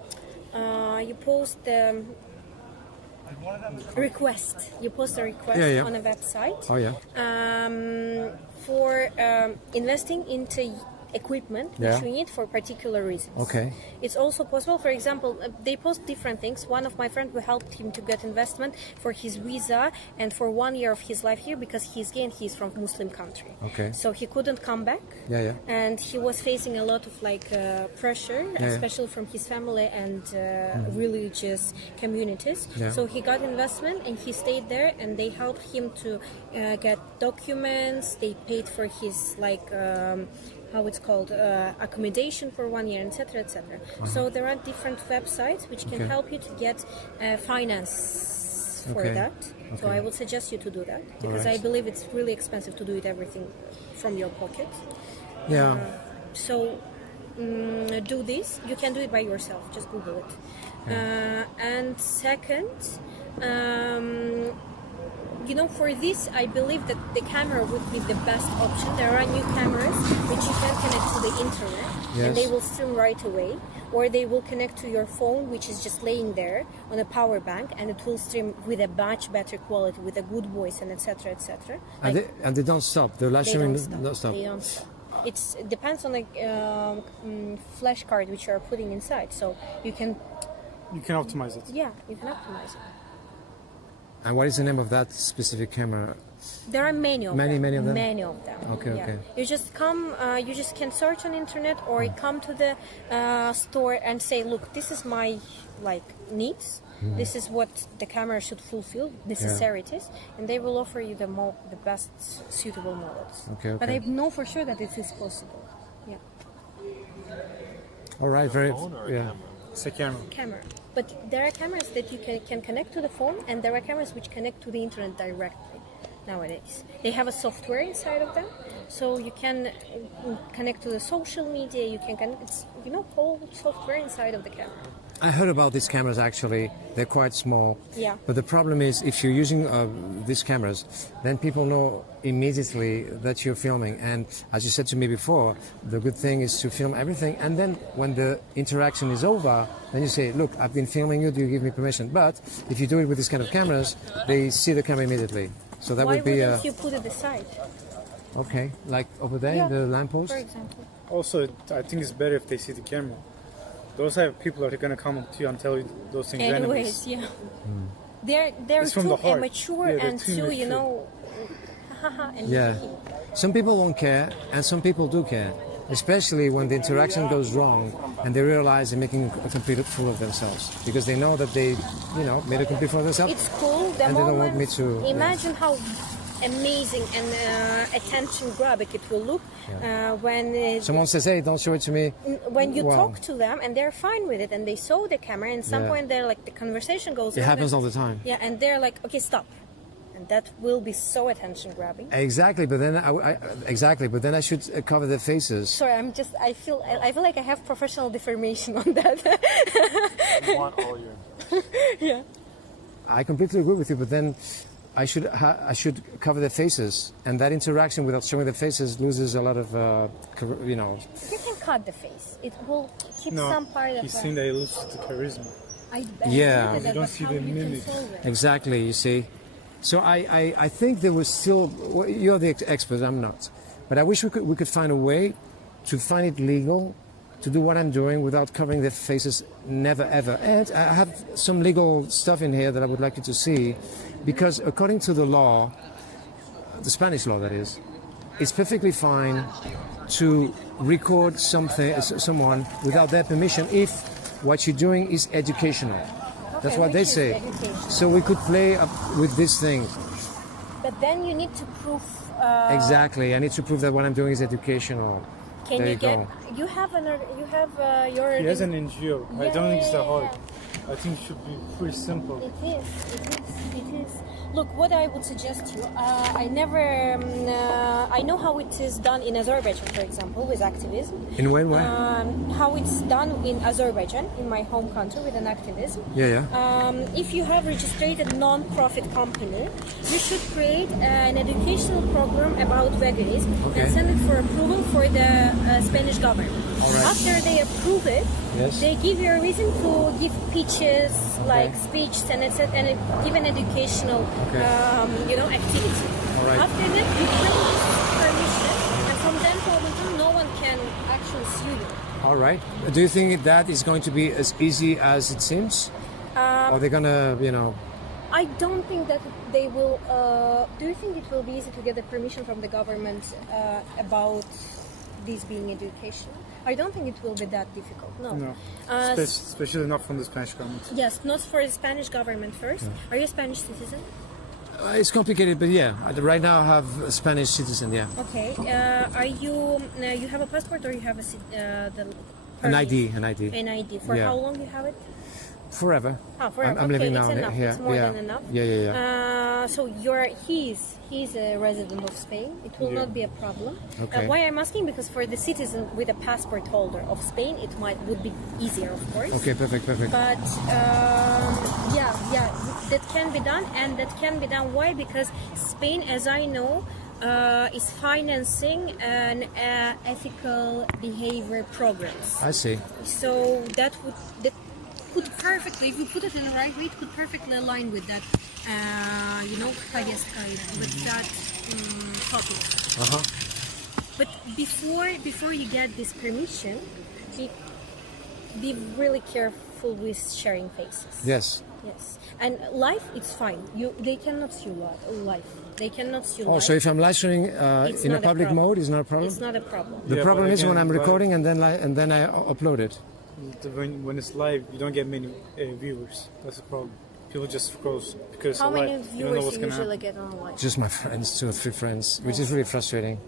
you post request, you post a request Yeah, yeah. on a website Oh yeah. for investing into equipment which Yeah. you need for particular reasons. Okay. It's also possible, for example, they post different things. One of my friends who helped him to get investment for his visa and for 1 year of his life here because he's gay and he's from Muslim country. Okay. So he couldn't come back. Yeah, yeah. And he was facing a lot of pressure, Yeah. especially from his family and religious communities. Yeah. So he got investment and he stayed there, and they helped him to get documents. They paid for his how it's called, accommodation for 1 year, etc., etc. So there are different websites which can Okay. help you to get finance for Okay. that. So Okay. I would suggest you to do that because Alright. I believe it's really expensive to do it everything from your pocket. Yeah. So do this. You can do it by yourself. Just Google it. And second, for this, I believe that the camera would be the best option. There are new cameras which you can connect to the internet, Yes. and they will stream right away, or they will connect to your phone, which is just laying there on a power bank, and it will stream with a much better quality, with a good voice, and etc., etc. And they don't stop. The live They streaming don't stop. They don't stop. It depends on the flash card which you are putting inside. So you can optimize it. you can optimize it. And what is the name of that specific camera? There are many of them. Many of them? Many of them. Okay, okay. You just come, you just can search on internet, or you come to the store and say, look, this is my needs. This is what the camera should fulfill, necessities, and they will offer you the best suitable models. Okay, But I okay. know for sure that it is possible. Yeah. All right, very Phone or a yeah. camera? It's a camera. Camera. But there are cameras that you can connect to the phone, and there are cameras which connect to the internet directly nowadays. They have a software inside of them, so you can connect to the social media, you can connect, it's, whole software inside of the camera. I heard about these cameras actually. They're quite small. Yeah. But the problem is if you're using these cameras, then people know immediately that you're filming. And as you said to me before, the good thing is to film everything. And then when the interaction is over, then you say, look, I've been filming you. Do you give me permission? But if you do it with this kind of cameras, they see the camera immediately. So that Why would be wouldn't you put it aside, okay, like over there Yeah. in the lamppost. for example? Also, I think it's better if they see the camera. Those type of people are going to come to you and tell you those things Anyways, yeah. They're It's from too the heart. immature Yeah, they're and too too, immature. and Yeah. Some people won't care, and some people do care. Especially when the interaction goes wrong and they realize they're making a complete fool of themselves because they know that they, made a complete fool of themselves. it's cool. The And they don't moment, want me to- imagine how amazing and attention grabbing it will look when Someone says, "Hey, don't show it to me." when you Wow. talk to them and they're fine with it and they saw the camera and some Yeah. point they're like the conversation goes It on happens and, all the time. yeah, and they're like, okay, stop, and that will be so attention grabbing. Exactly, but then I should cover their faces. Sorry, I feel like I have professional deformation on that. You want all your. Yeah. I completely agree with you, but then I should cover their faces, and that interaction without showing their faces loses a lot of, You can cut the face. It will keep No, some part of he's it. saying that it loses the charisma. I Yeah. agree with You that, don't but see how the you can mimic. solve it? Exactly, you see. So I think there was still, well, you're the expert, I'm not. But I wish we could find a way to find it legal to do what I'm doing without covering their faces, never ever. And I have some legal stuff in here that I would like you to see, because according to the law, the Spanish law that is, it's perfectly fine to record someone without their permission if what you're doing is educational. That's Okay, what they which is say. educational. So we could play up with this thing. But then you need to prove. Exactly. I need to prove that what I'm doing is educational. Can There you you get? go. You have your. He has an NGO. I don't think it's that hard. I think it should be pretty simple. It is. It is. Look, what I would suggest you. I know how it is done in Azerbaijan, for example, with activism. In when way? How it's done in Azerbaijan, in my home country, with an activism. Yeah. If you have registered a non-profit company, you should create an educational program about veganism and send it for approval for the Spanish government. Right. After they approve it, they give you a reason to give pitches, like speech, and give an educational, activity. Right. After that, you bring this permission, and from then on, no one can actually sue you. All right. Do you think that is going to be as easy as it seems? Are they gonna, I don't think that they will. Do you think it will be easy to get the permission from the government about this being educational? I don't think it will be that difficult. No. Especially not from the Spanish government. Yes, not for the Spanish government first. Are you a Spanish citizen? It's complicated, but yeah. Right now I have a Spanish citizen, yeah. Okay. Are you? You have a passport or you have An ID. An ID. For how long you have it? Forever. Oh, forever. I'm living it's now enough. here. It's more than enough. Yeah. So he's a resident of Spain. It will not be a problem. Okay. Why I'm asking, because for the citizen with a passport holder of Spain, it would be easier, of course. Okay, perfect. But that can be done, and that can be done. Why? Because Spain, as I know, is financing an ethical behavior programs. I see. So that could perfectly, if you put it in the right way, it could perfectly align with that, with that topic. But before you get this permission, be really careful with sharing faces. Yes. And life, it's fine. They cannot sue life. They cannot sue life. So if I'm live streaming in a public mode, it's not a problem? It's not a problem. The problem is when I'm live- recording and then I upload it. When it's live, you don't get many viewers. That's the problem. People just scrolls because How many you don't know viewers what's you gonna usually happen. get on live? Just my friends, 2 or 3 friends, which is really frustrating.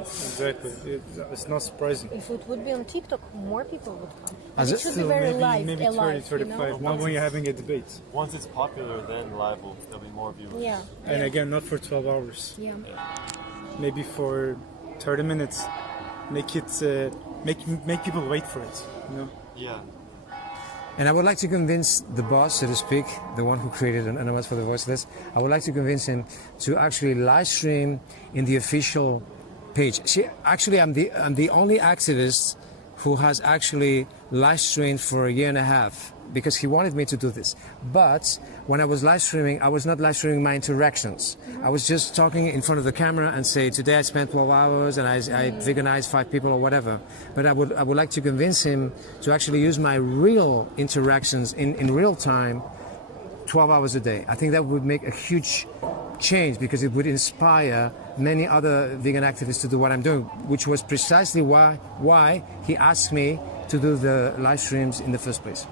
Exactly. It's not surprising. If it would be on TikTok, more people would come. As It it- should be So very maybe 30, alive, 35. Not when you're having a debate. Once it's popular, then live there'll be more viewers. Yeah. And again, not for 12 hours. Yeah. Maybe for 30 minutes. Make it make people wait for it. Yeah. And I would like to convince the boss, so to speak, the one who created Anonymous for the Voiceless, I would like to convince him to actually live stream in the official page. I'm the only activist who has actually live streamed for a year and a half because he wanted me to do this. But when I was live streaming, I was not live streaming my interactions. I was just talking in front of the camera and say, today I spent 12 hours and I veganized 5 people or whatever. But I would like to convince him to actually use my real interactions in real time 12 hours a day. I think that would make a huge change because it would inspire many other vegan activists to do what I'm doing, which was precisely why he asked me to do the live streams in the first place.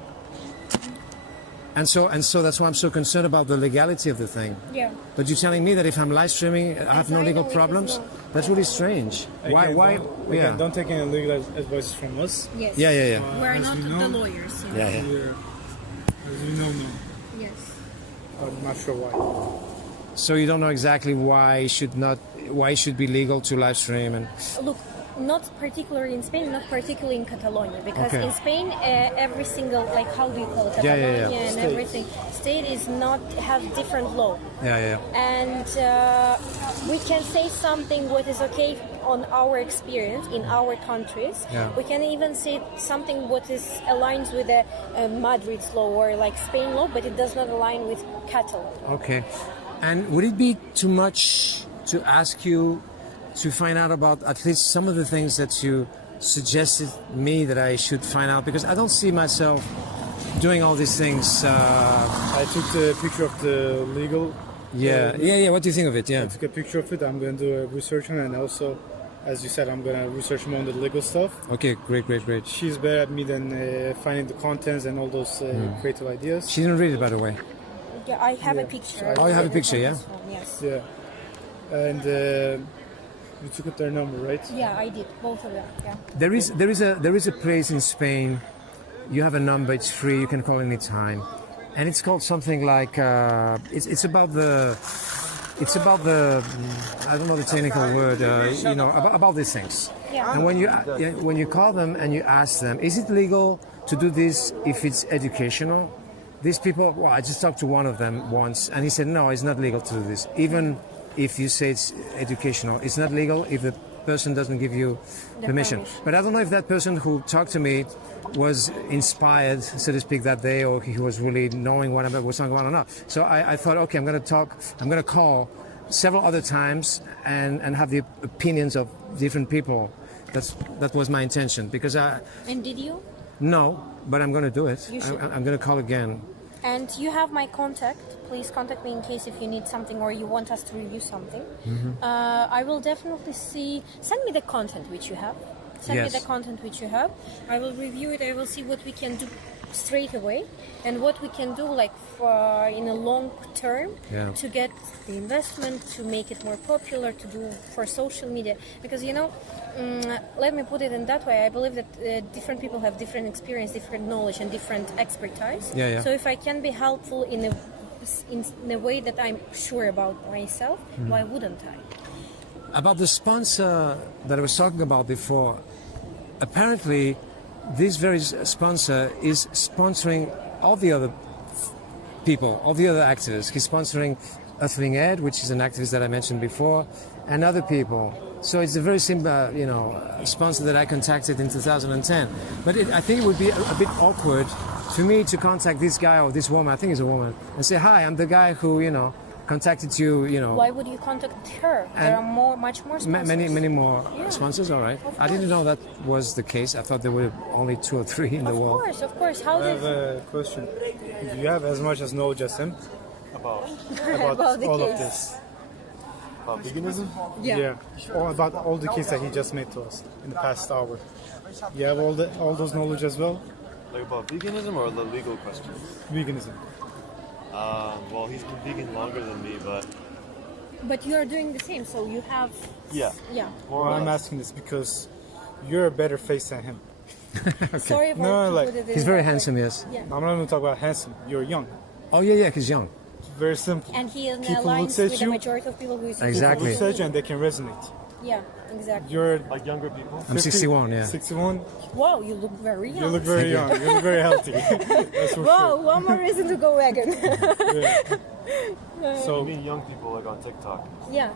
And so that's why I'm so concerned about the legality of the thing. Yeah. But you're telling me that if I'm live streaming, I have no legal it is problems? not. That's really strange. Why? Again, don't take any legal advice from us. Yes. Yeah. We're As not we the know- lawyers. Yeah. As we know, no. Yes. I'm not sure why. So you don't know exactly why it should be legal to live stream and Look, not particularly in Spain, not particularly in Catalonia, because Okay. in Spain, every single, like, how do you call it, Yeah, Catalonia yeah. and State. everything, state is not, have different law. yeah. And we can say something what is okay on our experience in our countries. Yeah. We can even say something what is aligns with the Madrid's law or like Spain law, but it does not align with Catalonia. Okay. And would it be too much to ask you to find out about at least some of the things that you suggested me that I should find out? Because I don't see myself doing all these things. I took the picture of the legal. Yeah. What do you think of it? I Yeah. took a picture of it. I'm going to do a research on it, and also, as you said, I'm going to research more on the legal stuff. Okay, great. She's better at me than finding the contents and all those creative ideas. She didn't read it, by the way. Yeah, I have a picture. Oh, you have a picture, yeah? Yes. Yeah. And you took their number, right? Yeah, I did both of them. Yeah. There is a place in Spain You have a number. It's free. You can call anytime, and it's called something like it's about the. It's about the, I don't know the technical word, about these things. Yeah. And when you call them and you ask them, is it legal to do this if it's educational? These people, well, I just talked to one of them once, and he said, no, it's not legal to do this. Even if you say it's educational, it's not legal if the person doesn't give you permission. But I don't know if that person who talked to me was inspired, so to speak, that day, or he was really knowing what I was talking about or not. So I thought, okay, I'm going to call several other times and have the opinions of different people. That was my intention, because And did you? No, but I'm going to do it. You should. I'm going to call again. And you have my contact. Please contact me in case if you need something or you want us to review something. I will definitely see. Send me the content which you have. Send me Yes. the content which you have. I will review it. I will see what we can do straight away and what we can do like for in a long term Yeah. to get the investment, to make it more popular, to do for social media. Because let me put it in that way. I believe that different people have different experience, different knowledge, and different expertise. Yeah, yeah. So if I can be helpful in a way that I'm sure about myself, why wouldn't I? About the sponsor that I was talking about before, apparently this very sponsor is sponsoring all the other people, all the other activists. He's sponsoring Earthling Ed, which is an activist that I mentioned before, and other people. So it's a very simple, sponsor that I contacted in 2010. But I think it would be a bit awkward for me to contact this guy or this woman, I think it's a woman, and say, hi, I'm the guy who, contacted you, Why would you contact her? There are much more sponsors. many more Yeah. sponsors, all right. Of I didn't course. know that was the case. I thought there were only 2 or 3 in the world. Of course. How I have did a question. Do you have as much as knowledge as him About About the all of case. this? about veganism? All about all the case that he just made to us in the past hour. You have all those knowledge as well? Like about veganism or the legal questions? Veganism. Well, he's been vegan longer than me, But you are doing the same, so you have. yeah. Yeah. More Well, or I'm less. asking this because you're a better face than him. Sorry about No, to like, put it in He's very that way. handsome, yes. Yeah. I'm not even talking about handsome. You're young. Oh, yeah, he's young. Very simple. And he is People aligns looks at with the you- majority of people who is Exactly. People look at you and they can resonate. Yeah, exactly. You're Like younger people? I'm 61, yeah. 61. Wow, you look very young. You look very young. You look very healthy. That's for Wow, one more reason to go vegan. sure. Yeah. I So, mean young people like on TikTok. Yeah.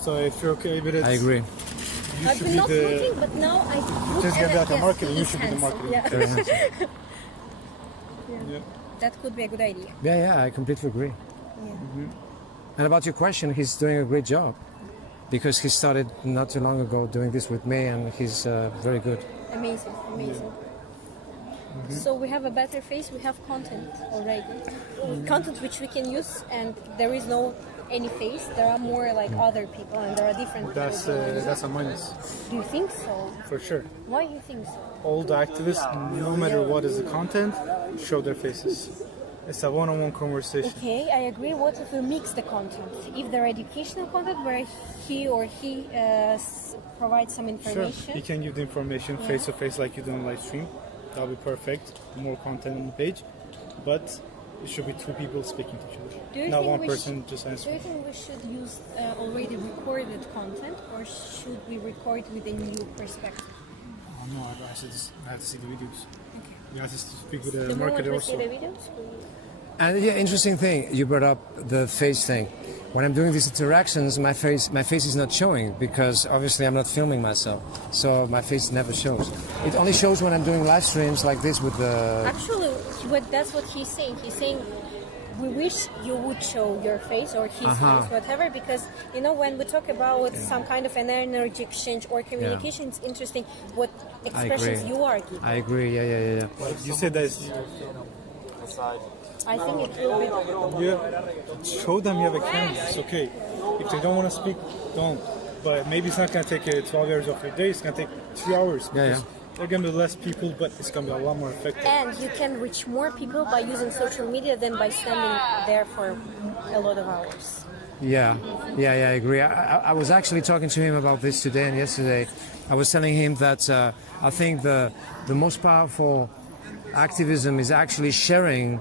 so if you're okay with it, I agree. you I've should been be not the. looking, but now I look Just at get it, that yes, marketing, he you is should be the handsome. marketing. Very handsome. Yeah. That could be a good idea. Yeah, I completely agree. And about your question, he's doing a great job because he started not too long ago doing this with me, and he's very good. Amazing. So we have a better face, we have content already. Content which we can use, and there is no any face. There are more like other people, and there are different That's people. that's a minus Do you think so? for sure. Why do you think so? All the activists, no matter what is the content, show their faces. It's a one-on-one conversation. Okay, I agree. What if we mix the content? If there are educational content where he or he provides some Sure, information. you can give the information face to face like you do on live stream. That'll be perfect. More content on the page, but it should be 2 people speaking to each Do other, you not think one we person just Do you answering. think we should use already recorded content, or should we record with a new perspective? Oh, no, I have to see the videos. You have to speak with The the moment marketer we see also. the videos, And yeah, interesting thing, you brought up the face thing. When I'm doing these interactions, my face is not showing because obviously I'm not filming myself, so my face never shows. It only shows when I'm doing live streams like this with the. actually, that's what he's saying. He's saying we wish you would show your face or his face, whatever, because when we talk about some kind of an energy exchange or communication, it's interesting what expressions agree. you are giving. I agree. Yeah. You said that it's, Aside. I think it will be. show them you have a camera. It's okay. If they don't want to speak, don't. But maybe it's not going to take 12 hours of your day. It's going to take 3 hours. Yeah. Because there are going to be less people, but it's going to be a lot more effective. And you can reach more people by using social media than by standing there for a lot of hours. Yeah, I agree. I was actually talking to him about this today and yesterday. I was telling him that I think the most powerful activism is actually sharing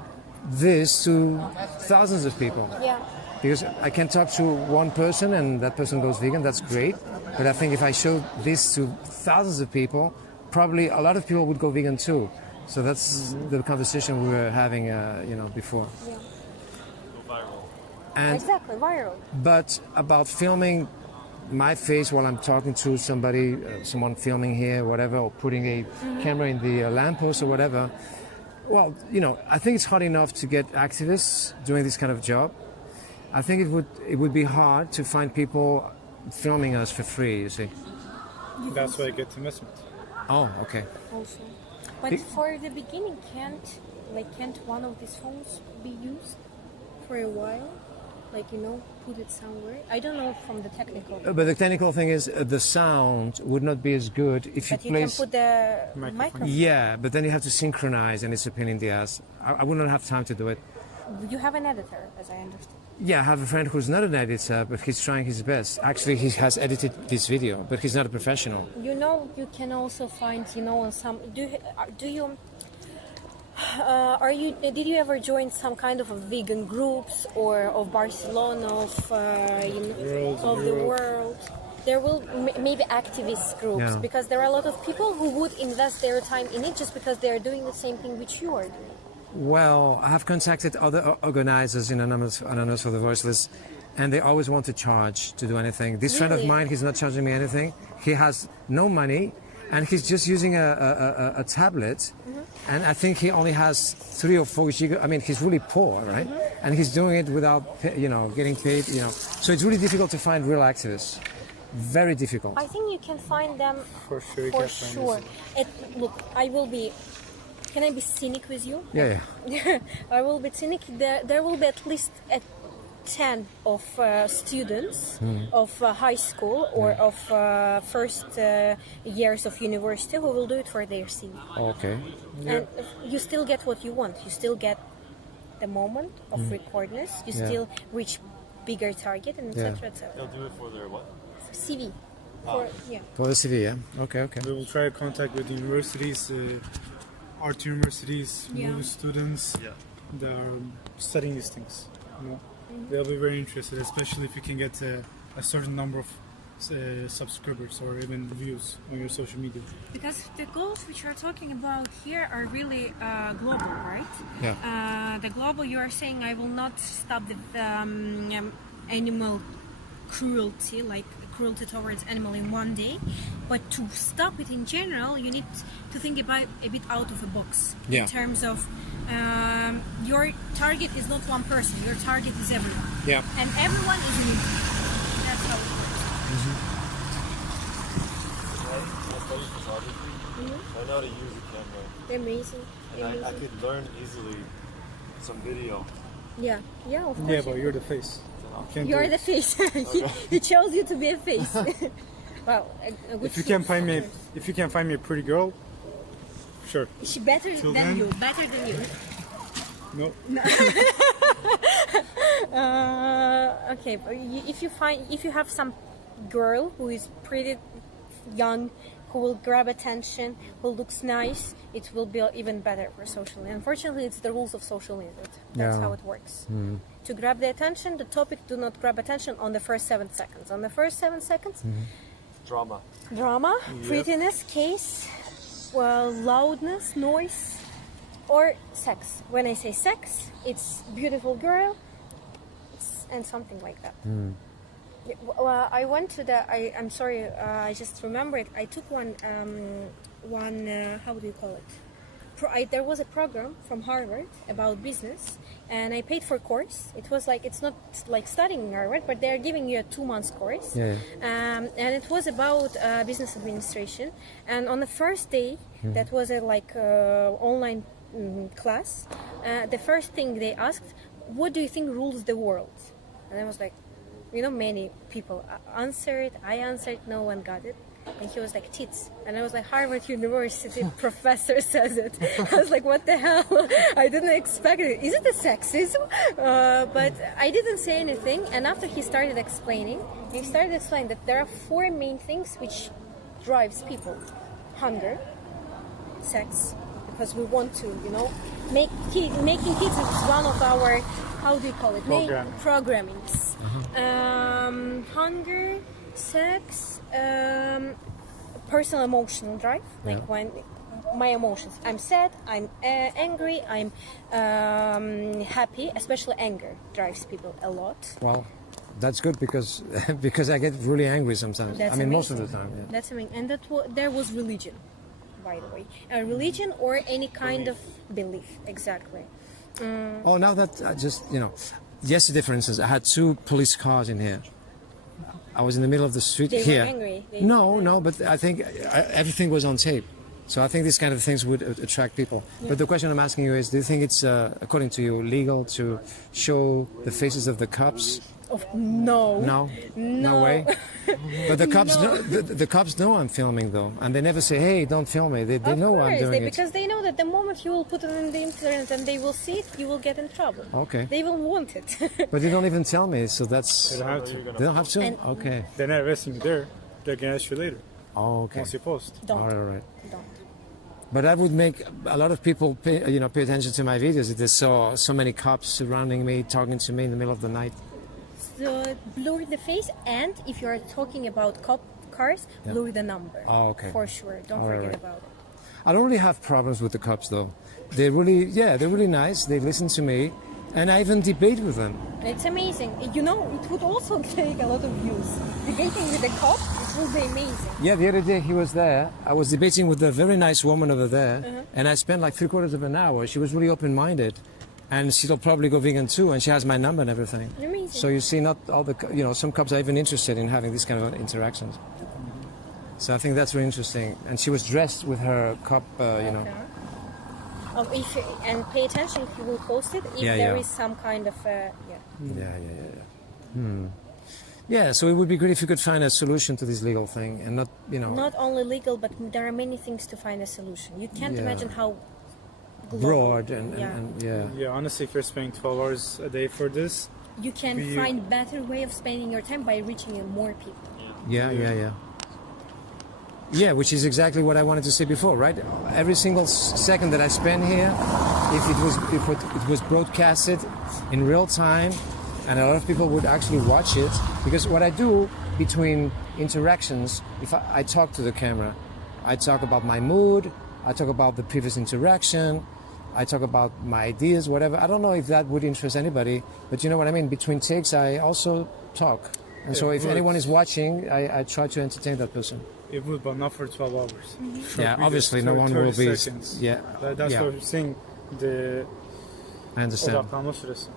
this to thousands of people. Yeah. Because I can talk to one person and that person goes vegan, that's great. But I think if I show this to thousands of people, probably a lot of people would go vegan too. So that's the conversation we were having, before. Yeah. And, Exactly, viral. but about filming my face while I'm talking to somebody, someone filming here, whatever, or putting a camera in the lamppost or whatever. Well, I think it's hard enough to get activists doing this kind of job. I think it would be hard to find people filming us for free, you see. That's why I get investment. Oh, okay. Also. But for the beginning, can't one of these phones be used for a while? Put it somewhere. I don't know from the technical. But the technical thing is the sound would not be as good if But you you can place... put the microphone. Yeah, but then you have to synchronize and it's a pain in the ass. I wouldn't have time to do it. You have an editor, as I understand. Yeah, I have a friend who's not an editor, but he's trying his best. Actually, he has edited this video, but he's not a professional. You can also find, on some. Did you ever join some kind of a vegan groups or of Barcelona, of the world? There will maybe activist groups, Yeah. because there are a lot of people who would invest their time in it just because they are doing the same thing which you are doing. Well, I have contacted other organizers in Anonymous for the Voiceless, and they always want to charge to do anything. This friend of Really? mine, he's not charging me anything. He has no money, and he's just using a tablet. And I think he only has 3 or 4 gigabytes. I mean, he's really poor, right? And he's doing it without, getting paid. So it's really difficult to find real activists. Very difficult. I think you can find them For sure. You for can find sure. this. Look, I will be. Can I be cynic with you? Yeah. I will be cynic. There will be at least 10 of students of high school or of first years of university who will do it for their CV. Okay. And you still get what you want. You still get the moment of recordness. You still reach bigger target, and etc. etc. They'll do it for their what? CV. For the CV, yeah. Okay. We will try to contact with universities, art universities, Yeah. movie students Yeah. that are studying these things. They'll be very interested, especially if you can get a certain number of subscribers or even views on your social media. Because the goals which we're talking about here are really global, right? Yeah. The global, you are saying, I will not stop the animal cruelty, like cruelty towards animal in one day, but to stop it in general, you need to think about a bit out of the box. Yeah. In terms of your target is not one person, your target is everyone. Yeah. And everyone is an individual. That's how it works. I study photography. So I know how to use a camera. Amazing. And I could learn easily some video. Yeah, of course. Yeah, but you're the face. You can't You're do the it. face. He chose you to be a face. Well, a good If you choice, can find me, of course. if you can find me a pretty girl, sure. She better Till than then- you. Better than you. No. Okay, but if you have some girl who is pretty young, who will grab attention, who looks nice, it will be even better for social media. Unfortunately, it's the rules of social media. That's Yeah. how it works. To grab the attention, the topic do not grab attention on the first 7 seconds. On the first 7 seconds, Drama. drama, prettiness, case, loudness, noise, or sex. When I say sex, it's beautiful girl, and something like that. Yeah, well, I went to the. I'm sorry. I just remembered. I took one. How do you call it? There was a program from Harvard about business, and I paid for course. It was like, it's not like studying in Harvard, but they're giving you a 2 months course. Yeah. And it was about business administration. And on the first day, that was a online class. The first thing they asked, "What do you think rules the world?" And I was like, many people answered. I answered. No one got it. And he was like, tits. And I was like, Harvard University professor says it. I was like, what the hell? I didn't expect it. Is it a sexism? But I didn't say anything. And after he started explaining that there are 4 main things which drives people: hunger, sex, because we want to, making kids is one of our, how do you call it? Programmings. Hunger, sex, personal emotional drive, like when my emotions. I'm sad, I'm angry, I'm happy. Especially anger drives people a lot. Well, that's good because because I get really angry sometimes. That's most of amazing. the time. Yeah. That's amazing. And there was religion, by the way. A religion or any kind of belief, exactly. Oh, now that yesterday, for instance, I had 2 police cars in here. I was in the middle of the street They here. were angry. No, but I think everything was on tape. So I think these kind of things would attract people. Yeah. But the question I'm asking you is, do you think it's, according to you, legal to show the faces of the cops? No. No way. But the cops, the cops know I'm filming though, and they never say, "Hey, don't film me." They know I'm doing it because they know that the moment you will put it on the internet and they will see it, you will get in trouble. Okay. They will want it. But they don't even tell me, so that's. They don't have to. They don't have to. Okay. They're not arresting you there. They're gonna ask you later. Oh, okay. Once you post. Don't. All right. Don't. But that would make a lot of people pay attention to my videos if they saw so many cops surrounding me, talking to me in the middle of the night. So blur the face, and if you are talking about cars, blur the number. Oh, okay. For sure. Don't forget about it. I don't really have problems with the cops though. They're really nice. They listen to me, and I even debate with them. It's amazing. It would also take a lot of views. Debating with the cop, it will be amazing. Yeah, the other day he was there. I was debating with a very nice woman over there, and I spent like 3/4 of an hour. She was really open-minded, and she'll probably go vegan too, and she has my number and everything. Amazing. So you see, not all the some cops are even interested in having these kind of interactions. So I think that's really interesting. And she was dressed with her cop, And pay attention if you will post it. If there is some kind of Yeah, so it would be great if you could find a solution to this legal thing, and not Not only legal, but there are many things to find a solution. You can't imagine how global. broad and Yeah, honestly, if you're spending 12 hours a day for this, you can find better way of spending your time by reaching more people. Yeah, which is exactly what I wanted to say before, right? Every single second that I spend here, if it was broadcasted in real time, and a lot of people would actually watch it, because what I do between interactions, if I talk to the camera, I talk about my mood, I talk about the previous interaction, I talk about my ideas, whatever. I don't know if that would interest anybody, but you know what I mean? Between takes, I also talk. And so if anyone is watching, I try to entertain that person. it would, but not for 12 hours. Yeah, obviously no one will be. Seconds. Yeah, That's what I'm saying. I understand. Odaklama süresi.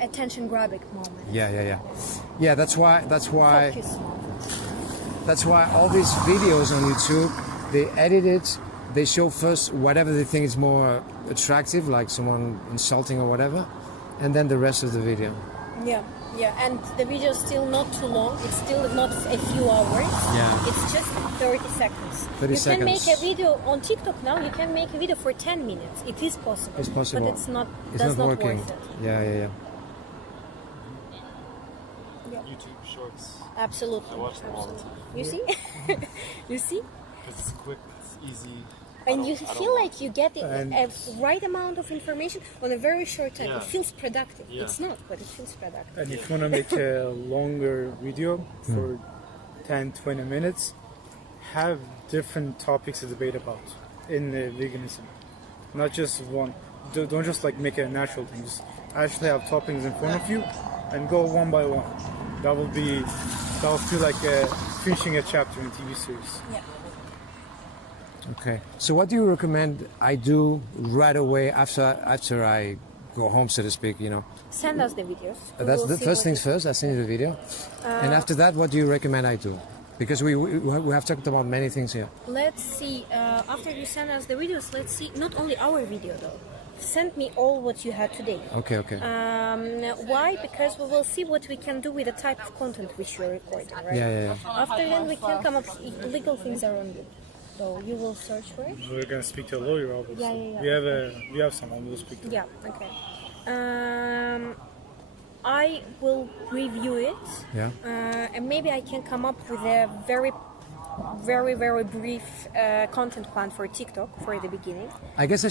Attention grabbing moment. Yeah, that's why Focus. that's why all these videos on YouTube, they edit it, they show first whatever they think is more attractive, like someone insulting or whatever, and then the rest of the video. Yeah, and the video is still not too long. It's still not a few hours. Yeah. It's just 30 seconds. 30 you seconds. can make a video on TikTok now. You can make a video for 10 minutes. It is possible. It's possible. But it's not. It's that's not not working. worth it. Yeah. YouTube Shorts. Absolutely. I watch them all the time. You see? You see? Because it's quick, it's easy. And you I don't feel want- like you get a right amount of information on a very short time. Yeah. It feels productive. Yeah. It's not, but it feels productive. And if you want to make a longer video for 10, 20 minutes, have different topics to debate about in veganism. Not just one. Don't just like make it a natural thing. Just actually have topics in front of you and go one by one. That will feel like finishing a chapter in a TV series. Yeah. Okay. So what do you recommend I do right away after I go home, so to speak? Send us the videos. We That's will the see first what things first. I send you the video, and after that, what do you recommend I do? Because we have talked about many things here. Let's see. After you send us the videos, let's see. Not only our video though. Send me all what you had today. Okay. Why? Because we will see what we can do with the type of content which you're recording, right? Yeah. After then, we can come up. Legal things are on you. So you will search for it. We're gonna speak to a lawyer, obviously. Yeah. We have someone. We'll speak to. Yeah. Okay. I will review it. Yeah. And maybe I can come up with a very very very brief content plan for TikTok for the beginning. I guess I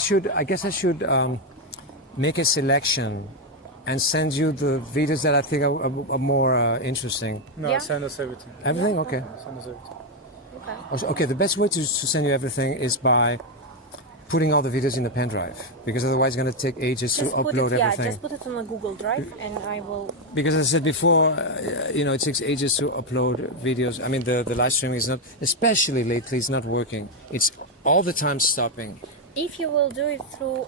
should make a selection and send you the videos that I think are more interesting. No, Yeah. send us everything. Everything? Okay. Send us everything. Okay. Okay, the best way to send you everything is by putting all the videos in the pen drive, because otherwise it's going to take ages to Just put upload it, yeah, everything. just put it on a Google Drive, and I will. Because as I said before, it takes ages to upload videos. I mean, the live streaming is not, especially lately, it's not working. It's all the time stopping. If you will do it through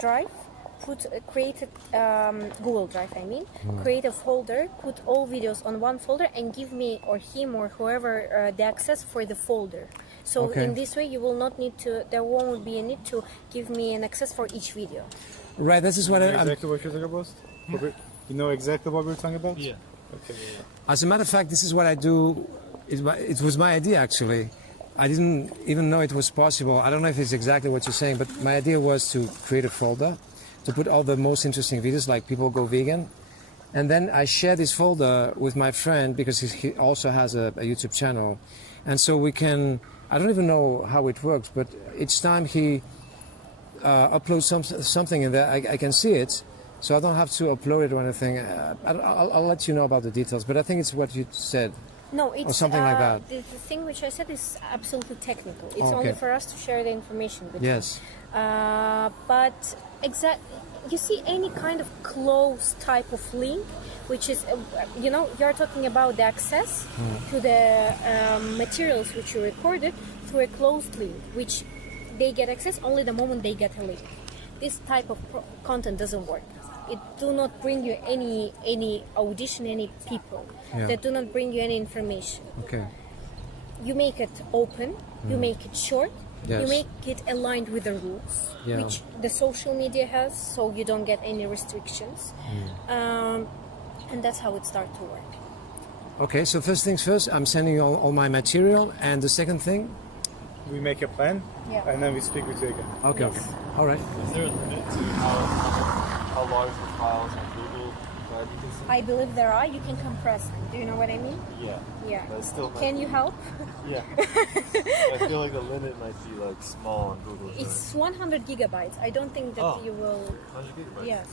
Drive, create a Google Drive. I mean, create a folder, put all videos on one folder, and give me or him or whoever the access for the folder. So Okay. in this way, you will not need to. There won't be a need to give me an access for each video. Right, this is what You know I'm... exactly what you're talking about? You know exactly what we're talking about? Yeah. Okay. Yeah. As a matter of fact, this is what I do. It was my idea, actually. I didn't even know it was possible. I don't know if it's exactly what you're saying, but my idea was to create a folder, to put all the most interesting videos, like People Go Vegan. And then I share this folder with my friend, because he also has a YouTube channel. And so we can, I don't even know how it works, but each time he uploads something in there, I can see it. So I don't have to upload it or anything. I'll let you know about the details, but I think it's what you said. No, it's Or something like that. The thing which I said is absolutely technical. It's Oh, only okay. for us to share the information with Yes. you. But you see any kind of closed type of link, which is, you're talking about the access to the materials which you recorded through a closed link, which they get access only the moment they get a link. This type of content doesn't work. It do not bring you any audition, any people. Yeah. That do not bring you any information. Okay. You make it open, you make it short, you Yes. make it aligned with the rules, Yeah. which the social media has, so you don't get any restrictions. And that's how it starts to work. Okay, so first things first, I'm sending you all my material, and the second thing? We make a plan, Yeah. and then we speak with you again. Okay, Yes. okay. All right. Is there a limit to how large the files on Google that you can send? I believe there are. You can compress them. Do you know what I mean? Yeah. Yeah. But it's still Can you help? Yeah. I feel like the limit might be like small on Google. It's 100 gigabytes. I don't think that Oh. you will. 100 gigabytes. Yes,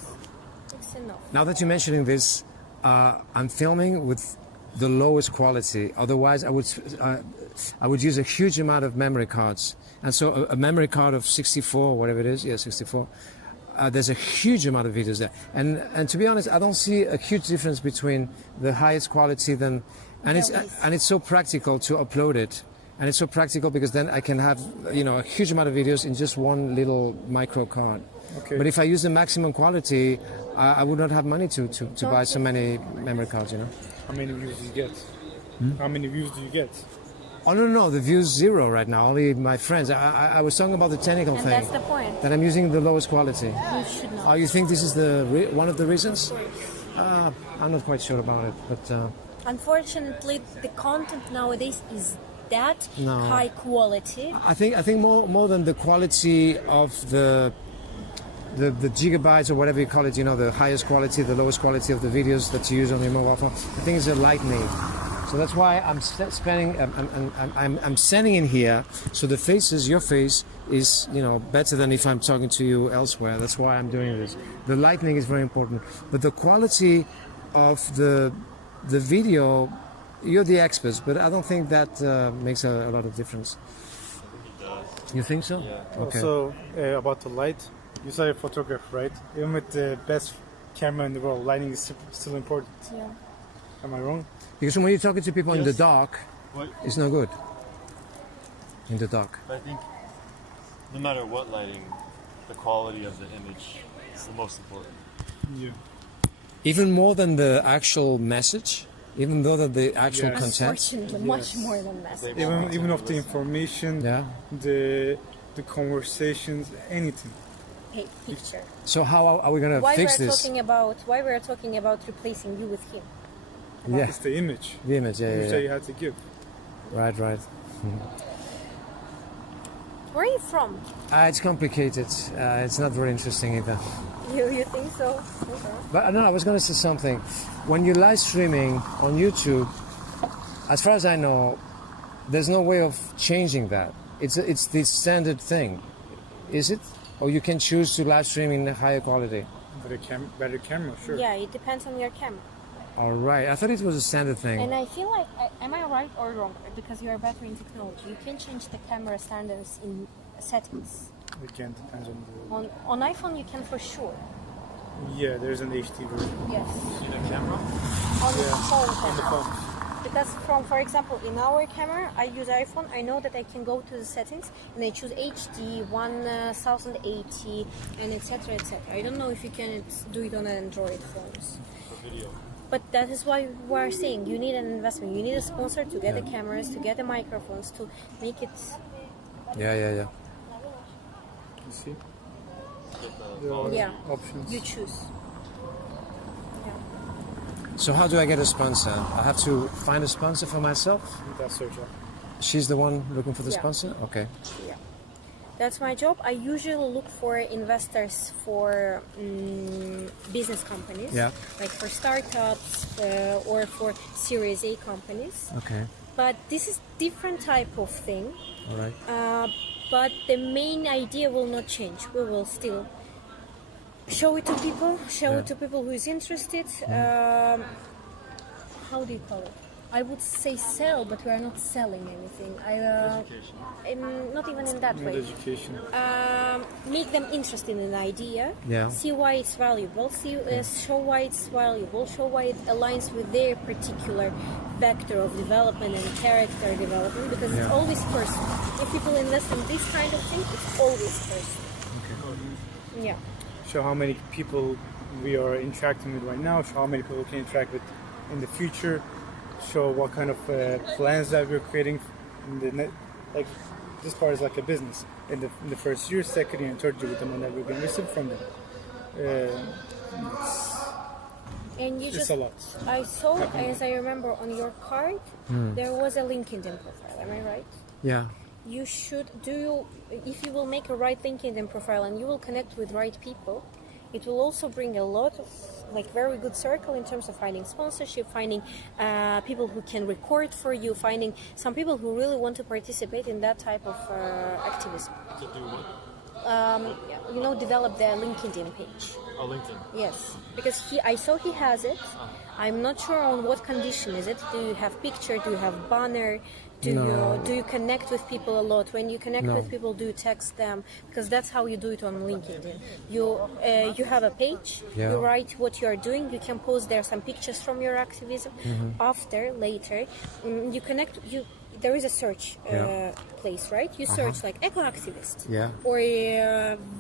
it's enough. Now that you're mentioning this, I'm filming with the lowest quality. Otherwise, I would use a huge amount of memory cards. And so a memory card of 64, whatever it is, 64, there's a huge amount of videos there. And to be honest, I don't see a huge difference between the highest quality and it's so practical to upload it. And it's so practical because then I can have, a huge amount of videos in just one little micro card. Okay. But if I use the maximum quality, I would not have money to buy so many memory cards, How many views do you get? How many views do you get? Oh, no, the view's 0 right now, only my friends. I was talking about the technical And thing. that's the point. That I'm using the lowest quality. You should not. Oh, you think this is one of the reasons? I'm not quite sure about it, but Unfortunately, the content nowadays is that No. high quality. I think more than the quality of the gigabytes or whatever you call it, the highest quality, the lowest quality of the videos that you use on your mobile phone. I think it's a lightning. So that's why I'm sending in here. So the faces, your face is, better than if I'm talking to you elsewhere. That's why I'm doing this. The lightning is very important, but the quality of the video, you're the experts, but I don't think that makes a lot of difference. You think so? Yeah. Okay. Also, about the light, you saw a photographer, right? Even with the best camera in the world, lighting is still important. Yeah. Am I wrong? Because when you're talking to people in the dark, What? it's no good. In the dark. I think no matter what lighting, the quality of the image is the most important. Yeah. Even more than the actual message, even though that the actual Yes. content. Unfortunately, much more than message. Even of the information, Yeah. the conversations, anything. Hey, picture. So how are we going to Why fix we're this? why we're talking about replacing you with him? Yeah, It's the image. the image. Image Yeah, that yeah. you had to give. Right. Where are you from? It's complicated. It's not very interesting either. You think so? Okay. But no, I was going to say something. When you're live streaming on YouTube, as far as I know, There's no way of changing that. It's the standard thing, is it? Or you can choose to live stream in higher quality. Better camera, sure. Yeah, it depends on your camera. All right, I thought it was a standard thing. And I feel like, am I right or wrong? Because you are better in technology. You can change the camera standards in settings. It can, depends on the... On iPhone, you can for sure. Yeah, there's an HD version. Yes. See the camera? On the phone On the camera. phone. Because for example, in our camera, I use iPhone. I know that I can go to the settings and I choose HD, 1080, and etc. etc. I don't know if you can do it on Android phones. For video. But that is why we're saying you need an investment. You need a sponsor to get the cameras, to get the microphones, to make it. Yeah. You see? There are Yeah. options. You choose. So how do I get a sponsor? I have to find a sponsor for myself? That's your job. She's the one looking for the Yeah. sponsor? Okay. Yeah. That's my job. I usually look for investors for business companies, Yeah. like for startups or for Series A companies. Okay. But this is different type of thing. All right. But the main idea will not change. We will still show it to people, it to people who is interested. How do you call it? I would say sell, but we are not selling anything. Not even in that way. Education. Make them interested in the idea. Yeah. See why it's valuable. Show why it's valuable. Show why it aligns with their particular vector of development and character development. Because it's always personal. If people invest in this kind of thing, it's always personal. Okay. Yeah. Show how many people we are interacting with right now. Show how many people we can interact with in the future. Show what kind of plans that we're creating in the net. Like this part is like a business. In the first year, second year, and third year with the money that we're going to receive from them. And you It's just, a lot. I saw, as I remember, on your card, there was a LinkedIn profile. Am I right? Yeah. You should if you will make a right LinkedIn profile and you will connect with right people, it will also bring a lot of very good circle in terms of finding sponsorship, finding people who can record for you, finding some people who really want to participate in that type of activism. To do what? Develop their LinkedIn page. Oh, LinkedIn. Yes, because I saw he has it. I'm not sure on what condition is it. Do you have picture? Do you have banner? Do you connect with people a lot? When you connect with people, do you text them? Because that's how you do it on LinkedIn. You have a page. Yeah. You write what you are doing. You can post there some pictures from your activism. Later, you connect. There is a search place, right? You search like eco activist or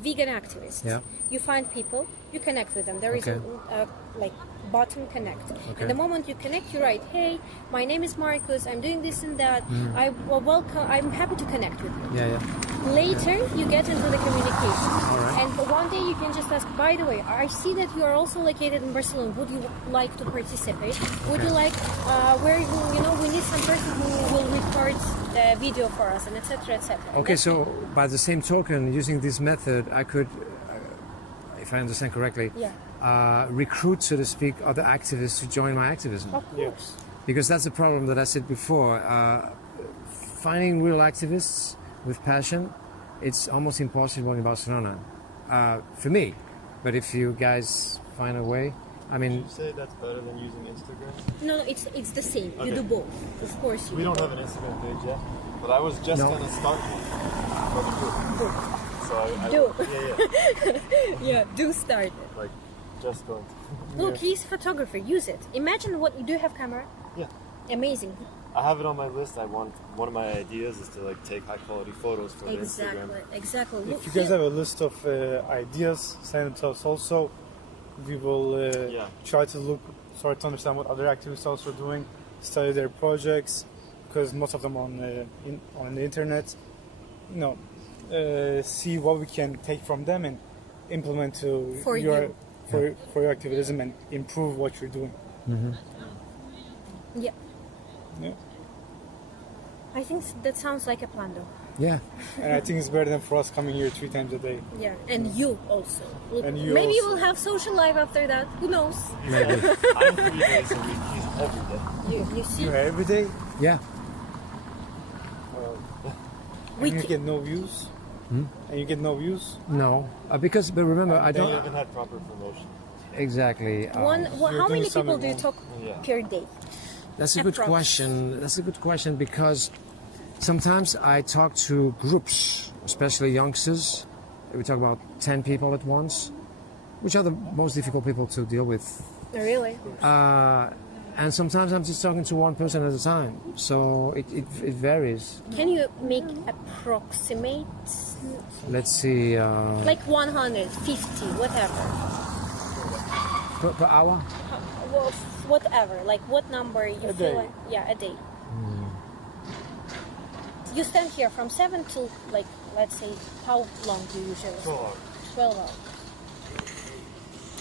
vegan activist. Yeah. You find people. You connect with them. There is a button connect. And the moment you connect, you write, "Hey, my name is Marcus. I'm doing this and that. I'm happy to connect with you." Yeah. Later, you get into the communication. And one day you can just ask, by the way, I see that you are also located in Barcelona. Would you like to participate? Would you like, we need some person who will record the video for us, and etc. etc. Okay, so by the same token, using this method, I could, if I understand correctly, recruit, so to speak, other activists to join my activism. Of course. Because that's the problem that I said before. Finding real activists with passion, it's almost impossible in Barcelona. For me. But if you guys find a way, I mean... Would you say that's better than using Instagram? No, it's the same. Okay. You do both. Of course you We do don't both. have an Instagram page yet, but I was just going to start one for the group. So Do start it. Like, just going to. Look, he's a photographer. Use it. Imagine what you do. Have camera? Yeah. Amazing. I have it on my list. One of my ideas is to take high quality photos for the Instagram. Exactly. Look, If you guys have a list of ideas, send them to us also. We will try to understand what other activists also are doing, study their projects, because most of them on the internet. See what we can take from them and implement for your activism and improve what you're doing. Yeah. Yeah. I think that sounds like a plan, though. Yeah. And I think it's better than for us coming here 3 times a day. Yeah, and you also. Look, And you maybe also. we'll have social life after that. Who knows? Maybe. I'm 3 days a week. He's every day. You see? You're here every day. Yeah. And you get no views. And you get no views. No, but remember, I They don't haven't had proper promotion. exactly. How doing many people something do you wrong. talk Yeah. per day? That's a good Approx. question. That's a good question because sometimes I talk to groups, especially youngsters. We talk about 10 people at once, which are the most difficult people to deal with. Really? And sometimes I'm just talking to one person at a time. So it varies. Can you make approximate, Let's see, like 150, whatever? per hour? Well, whatever, like what number you A feel day. like, yeah, a day. You stand here from 7 till, like, let's say, how long do you usually stand? 12 hours.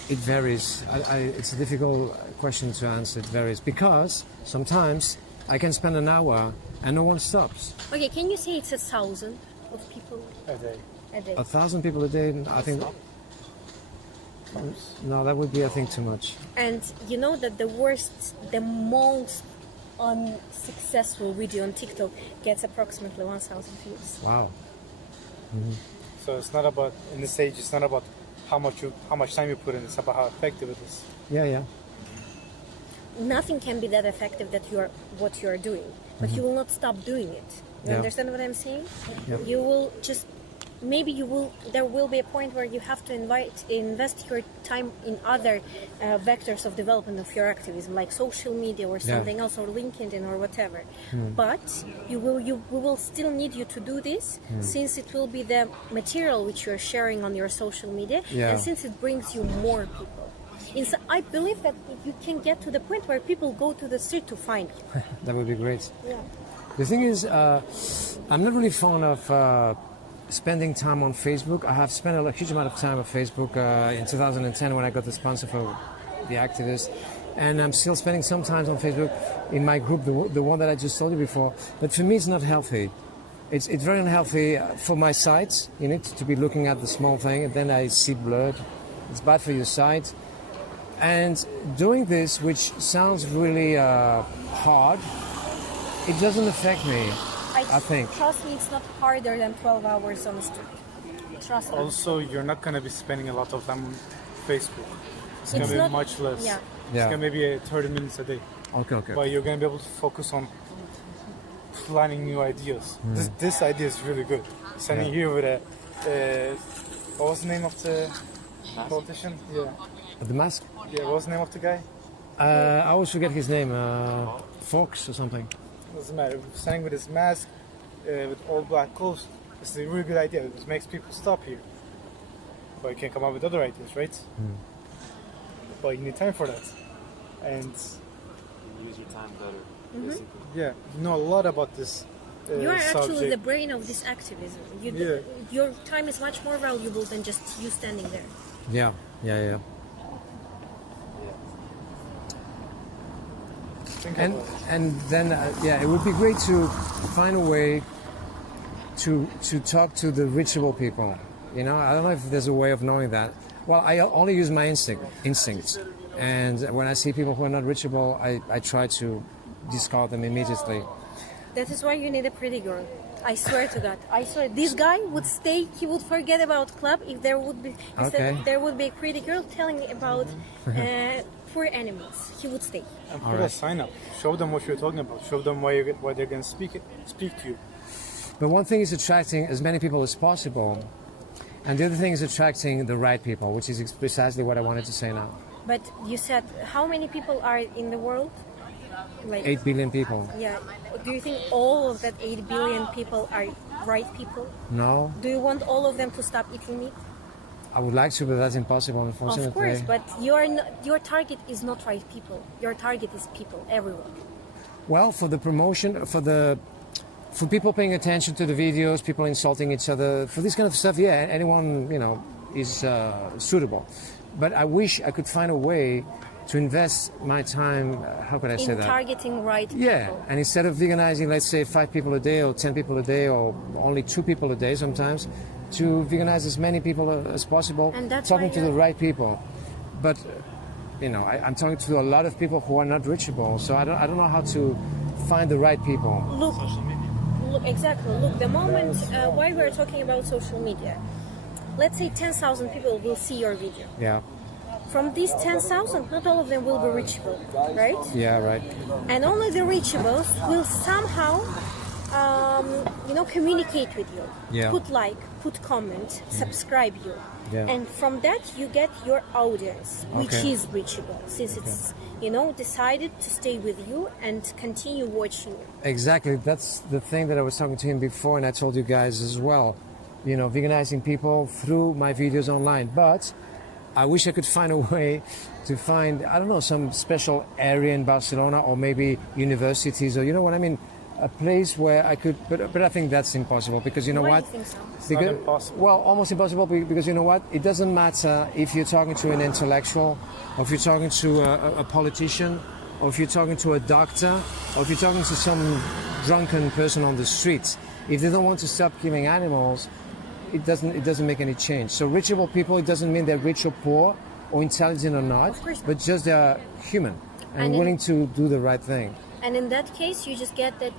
It varies. It's a difficult question to answer. It varies because sometimes I can spend an hour and no one stops. Okay, can you say it's 1,000 of people A day. a day? 1,000 people a day, I think. No, that would be, I think, too much. And you know that the most unsuccessful video on TikTok gets approximately 1,000 views. Wow. So it's not about in this stage. It's not about how much time you put in. It's about how effective it is. Yeah. Nothing can be that effective that what you are doing, but you will not stop doing it. You Yeah. understand what I'm saying? Yeah. You will just there will be a point where you have to invest your time in other vectors of development of your activism, like social media or something else, or LinkedIn or whatever. But we will still need you to do this, since it will be the material which you're sharing on your social media, and since it brings you more people. I believe that you can get to the point where people go to the street to find you. That would be great. Yeah. The thing is, I'm not really fond of spending time on Facebook. I have spent a huge amount of time on Facebook in 2010 when I got the sponsor for The Activist. And I'm still spending some time on Facebook in my group, the one that I just told you before. But for me, it's not healthy. It's very unhealthy for my sight. You need to be looking at the small thing, and then I see blurred. It's bad for your sight. And doing this, which sounds really hard, it doesn't affect me, I think. Trust me, it's not harder than 12 hours on the street. Trust me. Also, you're not gonna be spending a lot of time on Facebook. It's gonna It's be not- much less. yeah. It's gonna be 30 minutes a day. Okay. But you're gonna be able to focus on planning new ideas. This idea is really good. Standing here with a what was the name of the politician? Yeah. The mask? Yeah, what was the name of the guy? I always forget his name. Fox or something. Doesn't matter. Standing with his mask, with all black clothes. It's a really good idea. It makes people stop here. But you can come up with other ideas, right? But you need time for that. And Use your time better, basically. yeah, you know a lot about this You are actually subject. the brain of this activism. Yeah. Your time is much more valuable than just you standing there. Yeah. Think And about it. and then it would be great to find a way to talk to the reachable people. You know, I don't know if there's a way of knowing that. Well, I only use my instincts, and when I see people who are not reachable, I try to discard them immediately. That is why you need a pretty girl. I swear to God. I swear. This guy would stay. He would forget about club if there would be. Okay. There would be a pretty girl telling about poor animals. He would stay. And put a sign up. Show them what you're talking about. Show them why they're going to speak to you. But one thing is attracting as many people as possible, and the other thing is attracting the right people, which is precisely what I wanted to say now. But you said how many people are in the world? Like 8 billion people. Yeah. Do you think all of that 8 billion people are right people? No, Do you want all of them to stop eating meat? I would like to, but that's impossible, unfortunately. Of course, but your target is not right people. Your target is people, everyone. Well, for the promotion, for people paying attention to the videos, people insulting each other, for this kind of stuff, yeah, anyone, is suitable. But I wish I could find a way to invest my time, how could I say In that? targeting right people. Yeah, and instead of veganizing, let's say 5 people a day or 10 people a day or only 2 people a day sometimes, to veganize as many people as possible, And that's talking why to the right people. But, I'm talking to a lot of people who are not reachable, so I don't know how to find the right people. Look, look, exactly. Look, the moment why we're talking about social media, let's say 10,000 people will see your video. Yeah. From these 10,000, not all of them will be reachable, right? Yeah. Right. And only the reachables will somehow, communicate with you. Yeah. Put like, put comment, subscribe you. Yeah. And from that you get your audience, which Okay. is reachable, since it's, decided to stay with you and continue watching you. Exactly. That's the thing that I was talking to him before, and I told you guys as well. Veganizing people through my videos online. But I wish I could find a way to find, I don't know, some special area in Barcelona or maybe universities or, you know what I mean? A place where I could, but I think that's impossible because you know Why what? do you think so? It's not impossible. Well, almost impossible because you know what? It doesn't matter if you're talking to an intellectual, or if you're talking to a politician, or if you're talking to a doctor, or if you're talking to some drunken person on the streets. If they don't want to stop killing animals, it doesn't make any change. So reachable people, it doesn't mean they're rich or poor, or intelligent or not, Of course. but just they're human and willing to do the right thing. And in that case, you just get that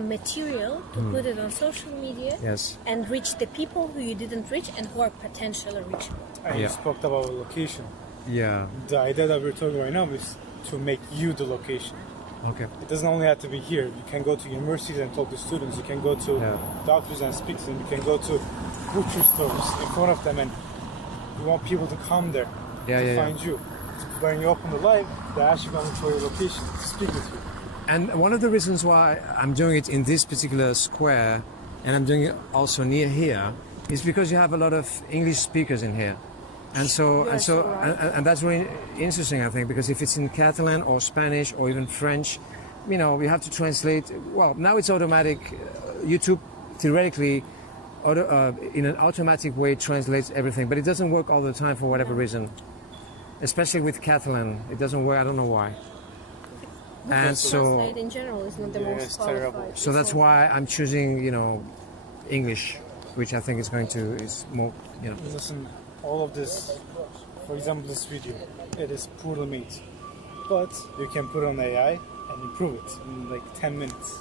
material to put it on social media Yes. and reach the people who you didn't reach and who are potentially reachable. And Yeah. you spoke about location. Yeah. The idea that we're talking right now is to make you the location. Okay. It doesn't only have to be here. You can go to universities and talk to students. You can go to Yeah. doctors and speak to them. You can go to butcher stores in front of them, and you want people to come there to find you. When you open the live, they're actually going for your location to speak with you. And one of the reasons why I'm doing it in this particular square, and I'm doing it also near here, is because you have a lot of English speakers in here, and and that's really interesting, I think, because if it's in Catalan or Spanish or even French, you have to translate. Well, now it's automatic. YouTube theoretically, in an automatic way, translates everything, but it doesn't work all the time for whatever reason. Especially with Catalan, it doesn't work. I don't know why. And so, Translate in general is not the most it's terrible. qualified. so that's why I'm choosing, English, which I think is more, Listen, all of this, for example, this video, it is poorly made. But you can put on AI and improve it in like 10 minutes.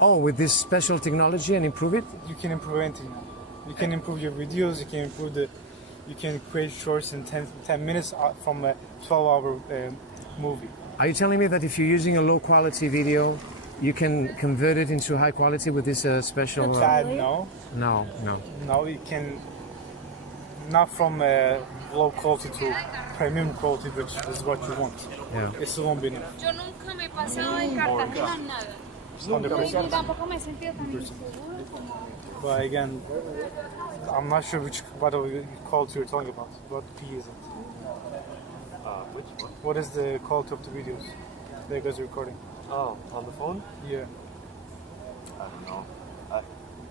Oh, with this special technology and improve it? You can improve anything now. You can improve your videos, you can create shorts in 10 minutes from a 12-hour movie. Are you telling me that if you're using a low quality video, you can convert it into high quality with this special? Bad, no. No. No, you can, not from low quality to premium quality, which is what you want. Yeah. It still won't be enough. Yo nunca me he pasado en Cartagena nada. 100%. Tampoco me he sentido tan inseguro como... But again, I'm not sure which quality you're talking about. What P is it? Which one? What is the quality of the videos that you guys are recording? Oh, on the phone? Yeah. I don't know. I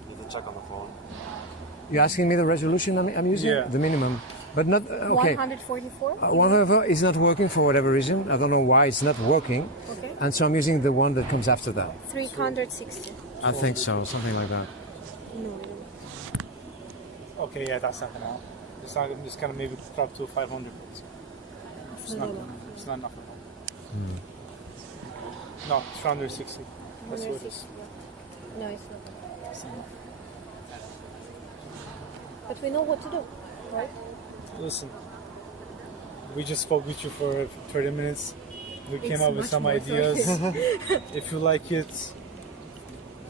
need to check on the phone. You're asking me the resolution I'm using? Yeah. The minimum. But not, okay. 144? 144 is not working for whatever reason. I don't know why it's not working. Okay. And so I'm using the one that comes after that. 360. I think so, something like that. No. Okay, yeah, that's not enough. It's gonna maybe drop to 500. It's not enough. No, it's 360. That's what it is. No, it's not. But we know what to do, right? Listen, we just spoke with you for 30 minutes. We came It's up with much some more ideas. If you like it,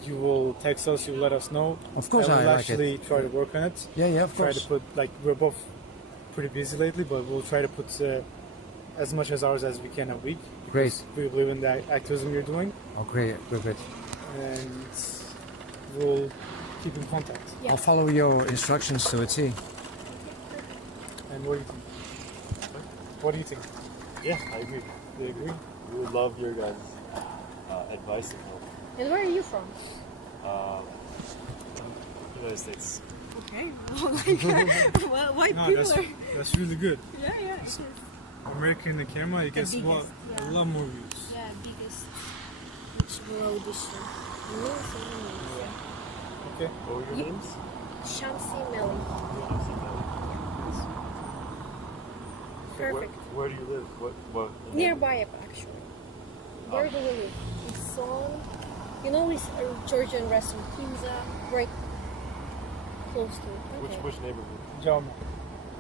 you will text us, you let us know. Of course and I we'll like it. actually try to work on it. Yeah, of Try course. to put, we're both pretty busy lately, but we'll try to put as much as hours as we can a week. Great. We believe in the activism you're doing, Oh, great. and we'll keep in contact. Yeah. I'll follow your instructions to a T. And what do you think? What do you think? Yeah, I agree. Do you agree? We would love your guys' advice and help. And where are you from? United States. Okay. Well, white No, people that's really good. Yeah, it is. America in the camera, it gets biggest, what? yeah. A lot more views. Yeah, biggest road issue. Okay. What were your names? Shamsi Melly. Perfect. Where do you live? What? Nearby, actually. Where do we live? It's on You know this Georgian restaurant, Kinza, right close to. Okay. Which neighborhood? Jaume.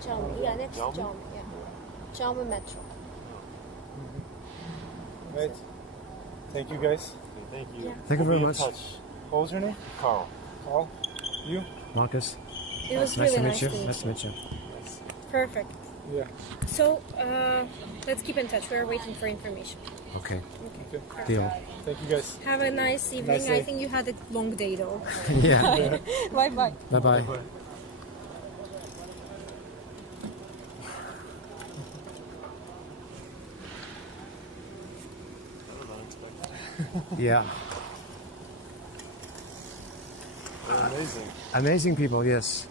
Jaume, yeah, next to Jaume? Jaume, yeah. Jaume Metro. Right. Thank you guys. Okay, thank you. Yeah. Thank you We'll very be in much. touch. What was your name? Carl. Carl. You? Marcus, It was nice really to meet nice you. to meet Nice to meet you. Perfect. Yeah. So, let's keep in touch. We're waiting for information. Okay, Okay. deal. Thank you guys. Have a nice evening. Nice I day. think you had a long day though. Yeah. Bye bye. Bye bye. That was unexpected. Yeah. They're amazing. Amazing people, yes.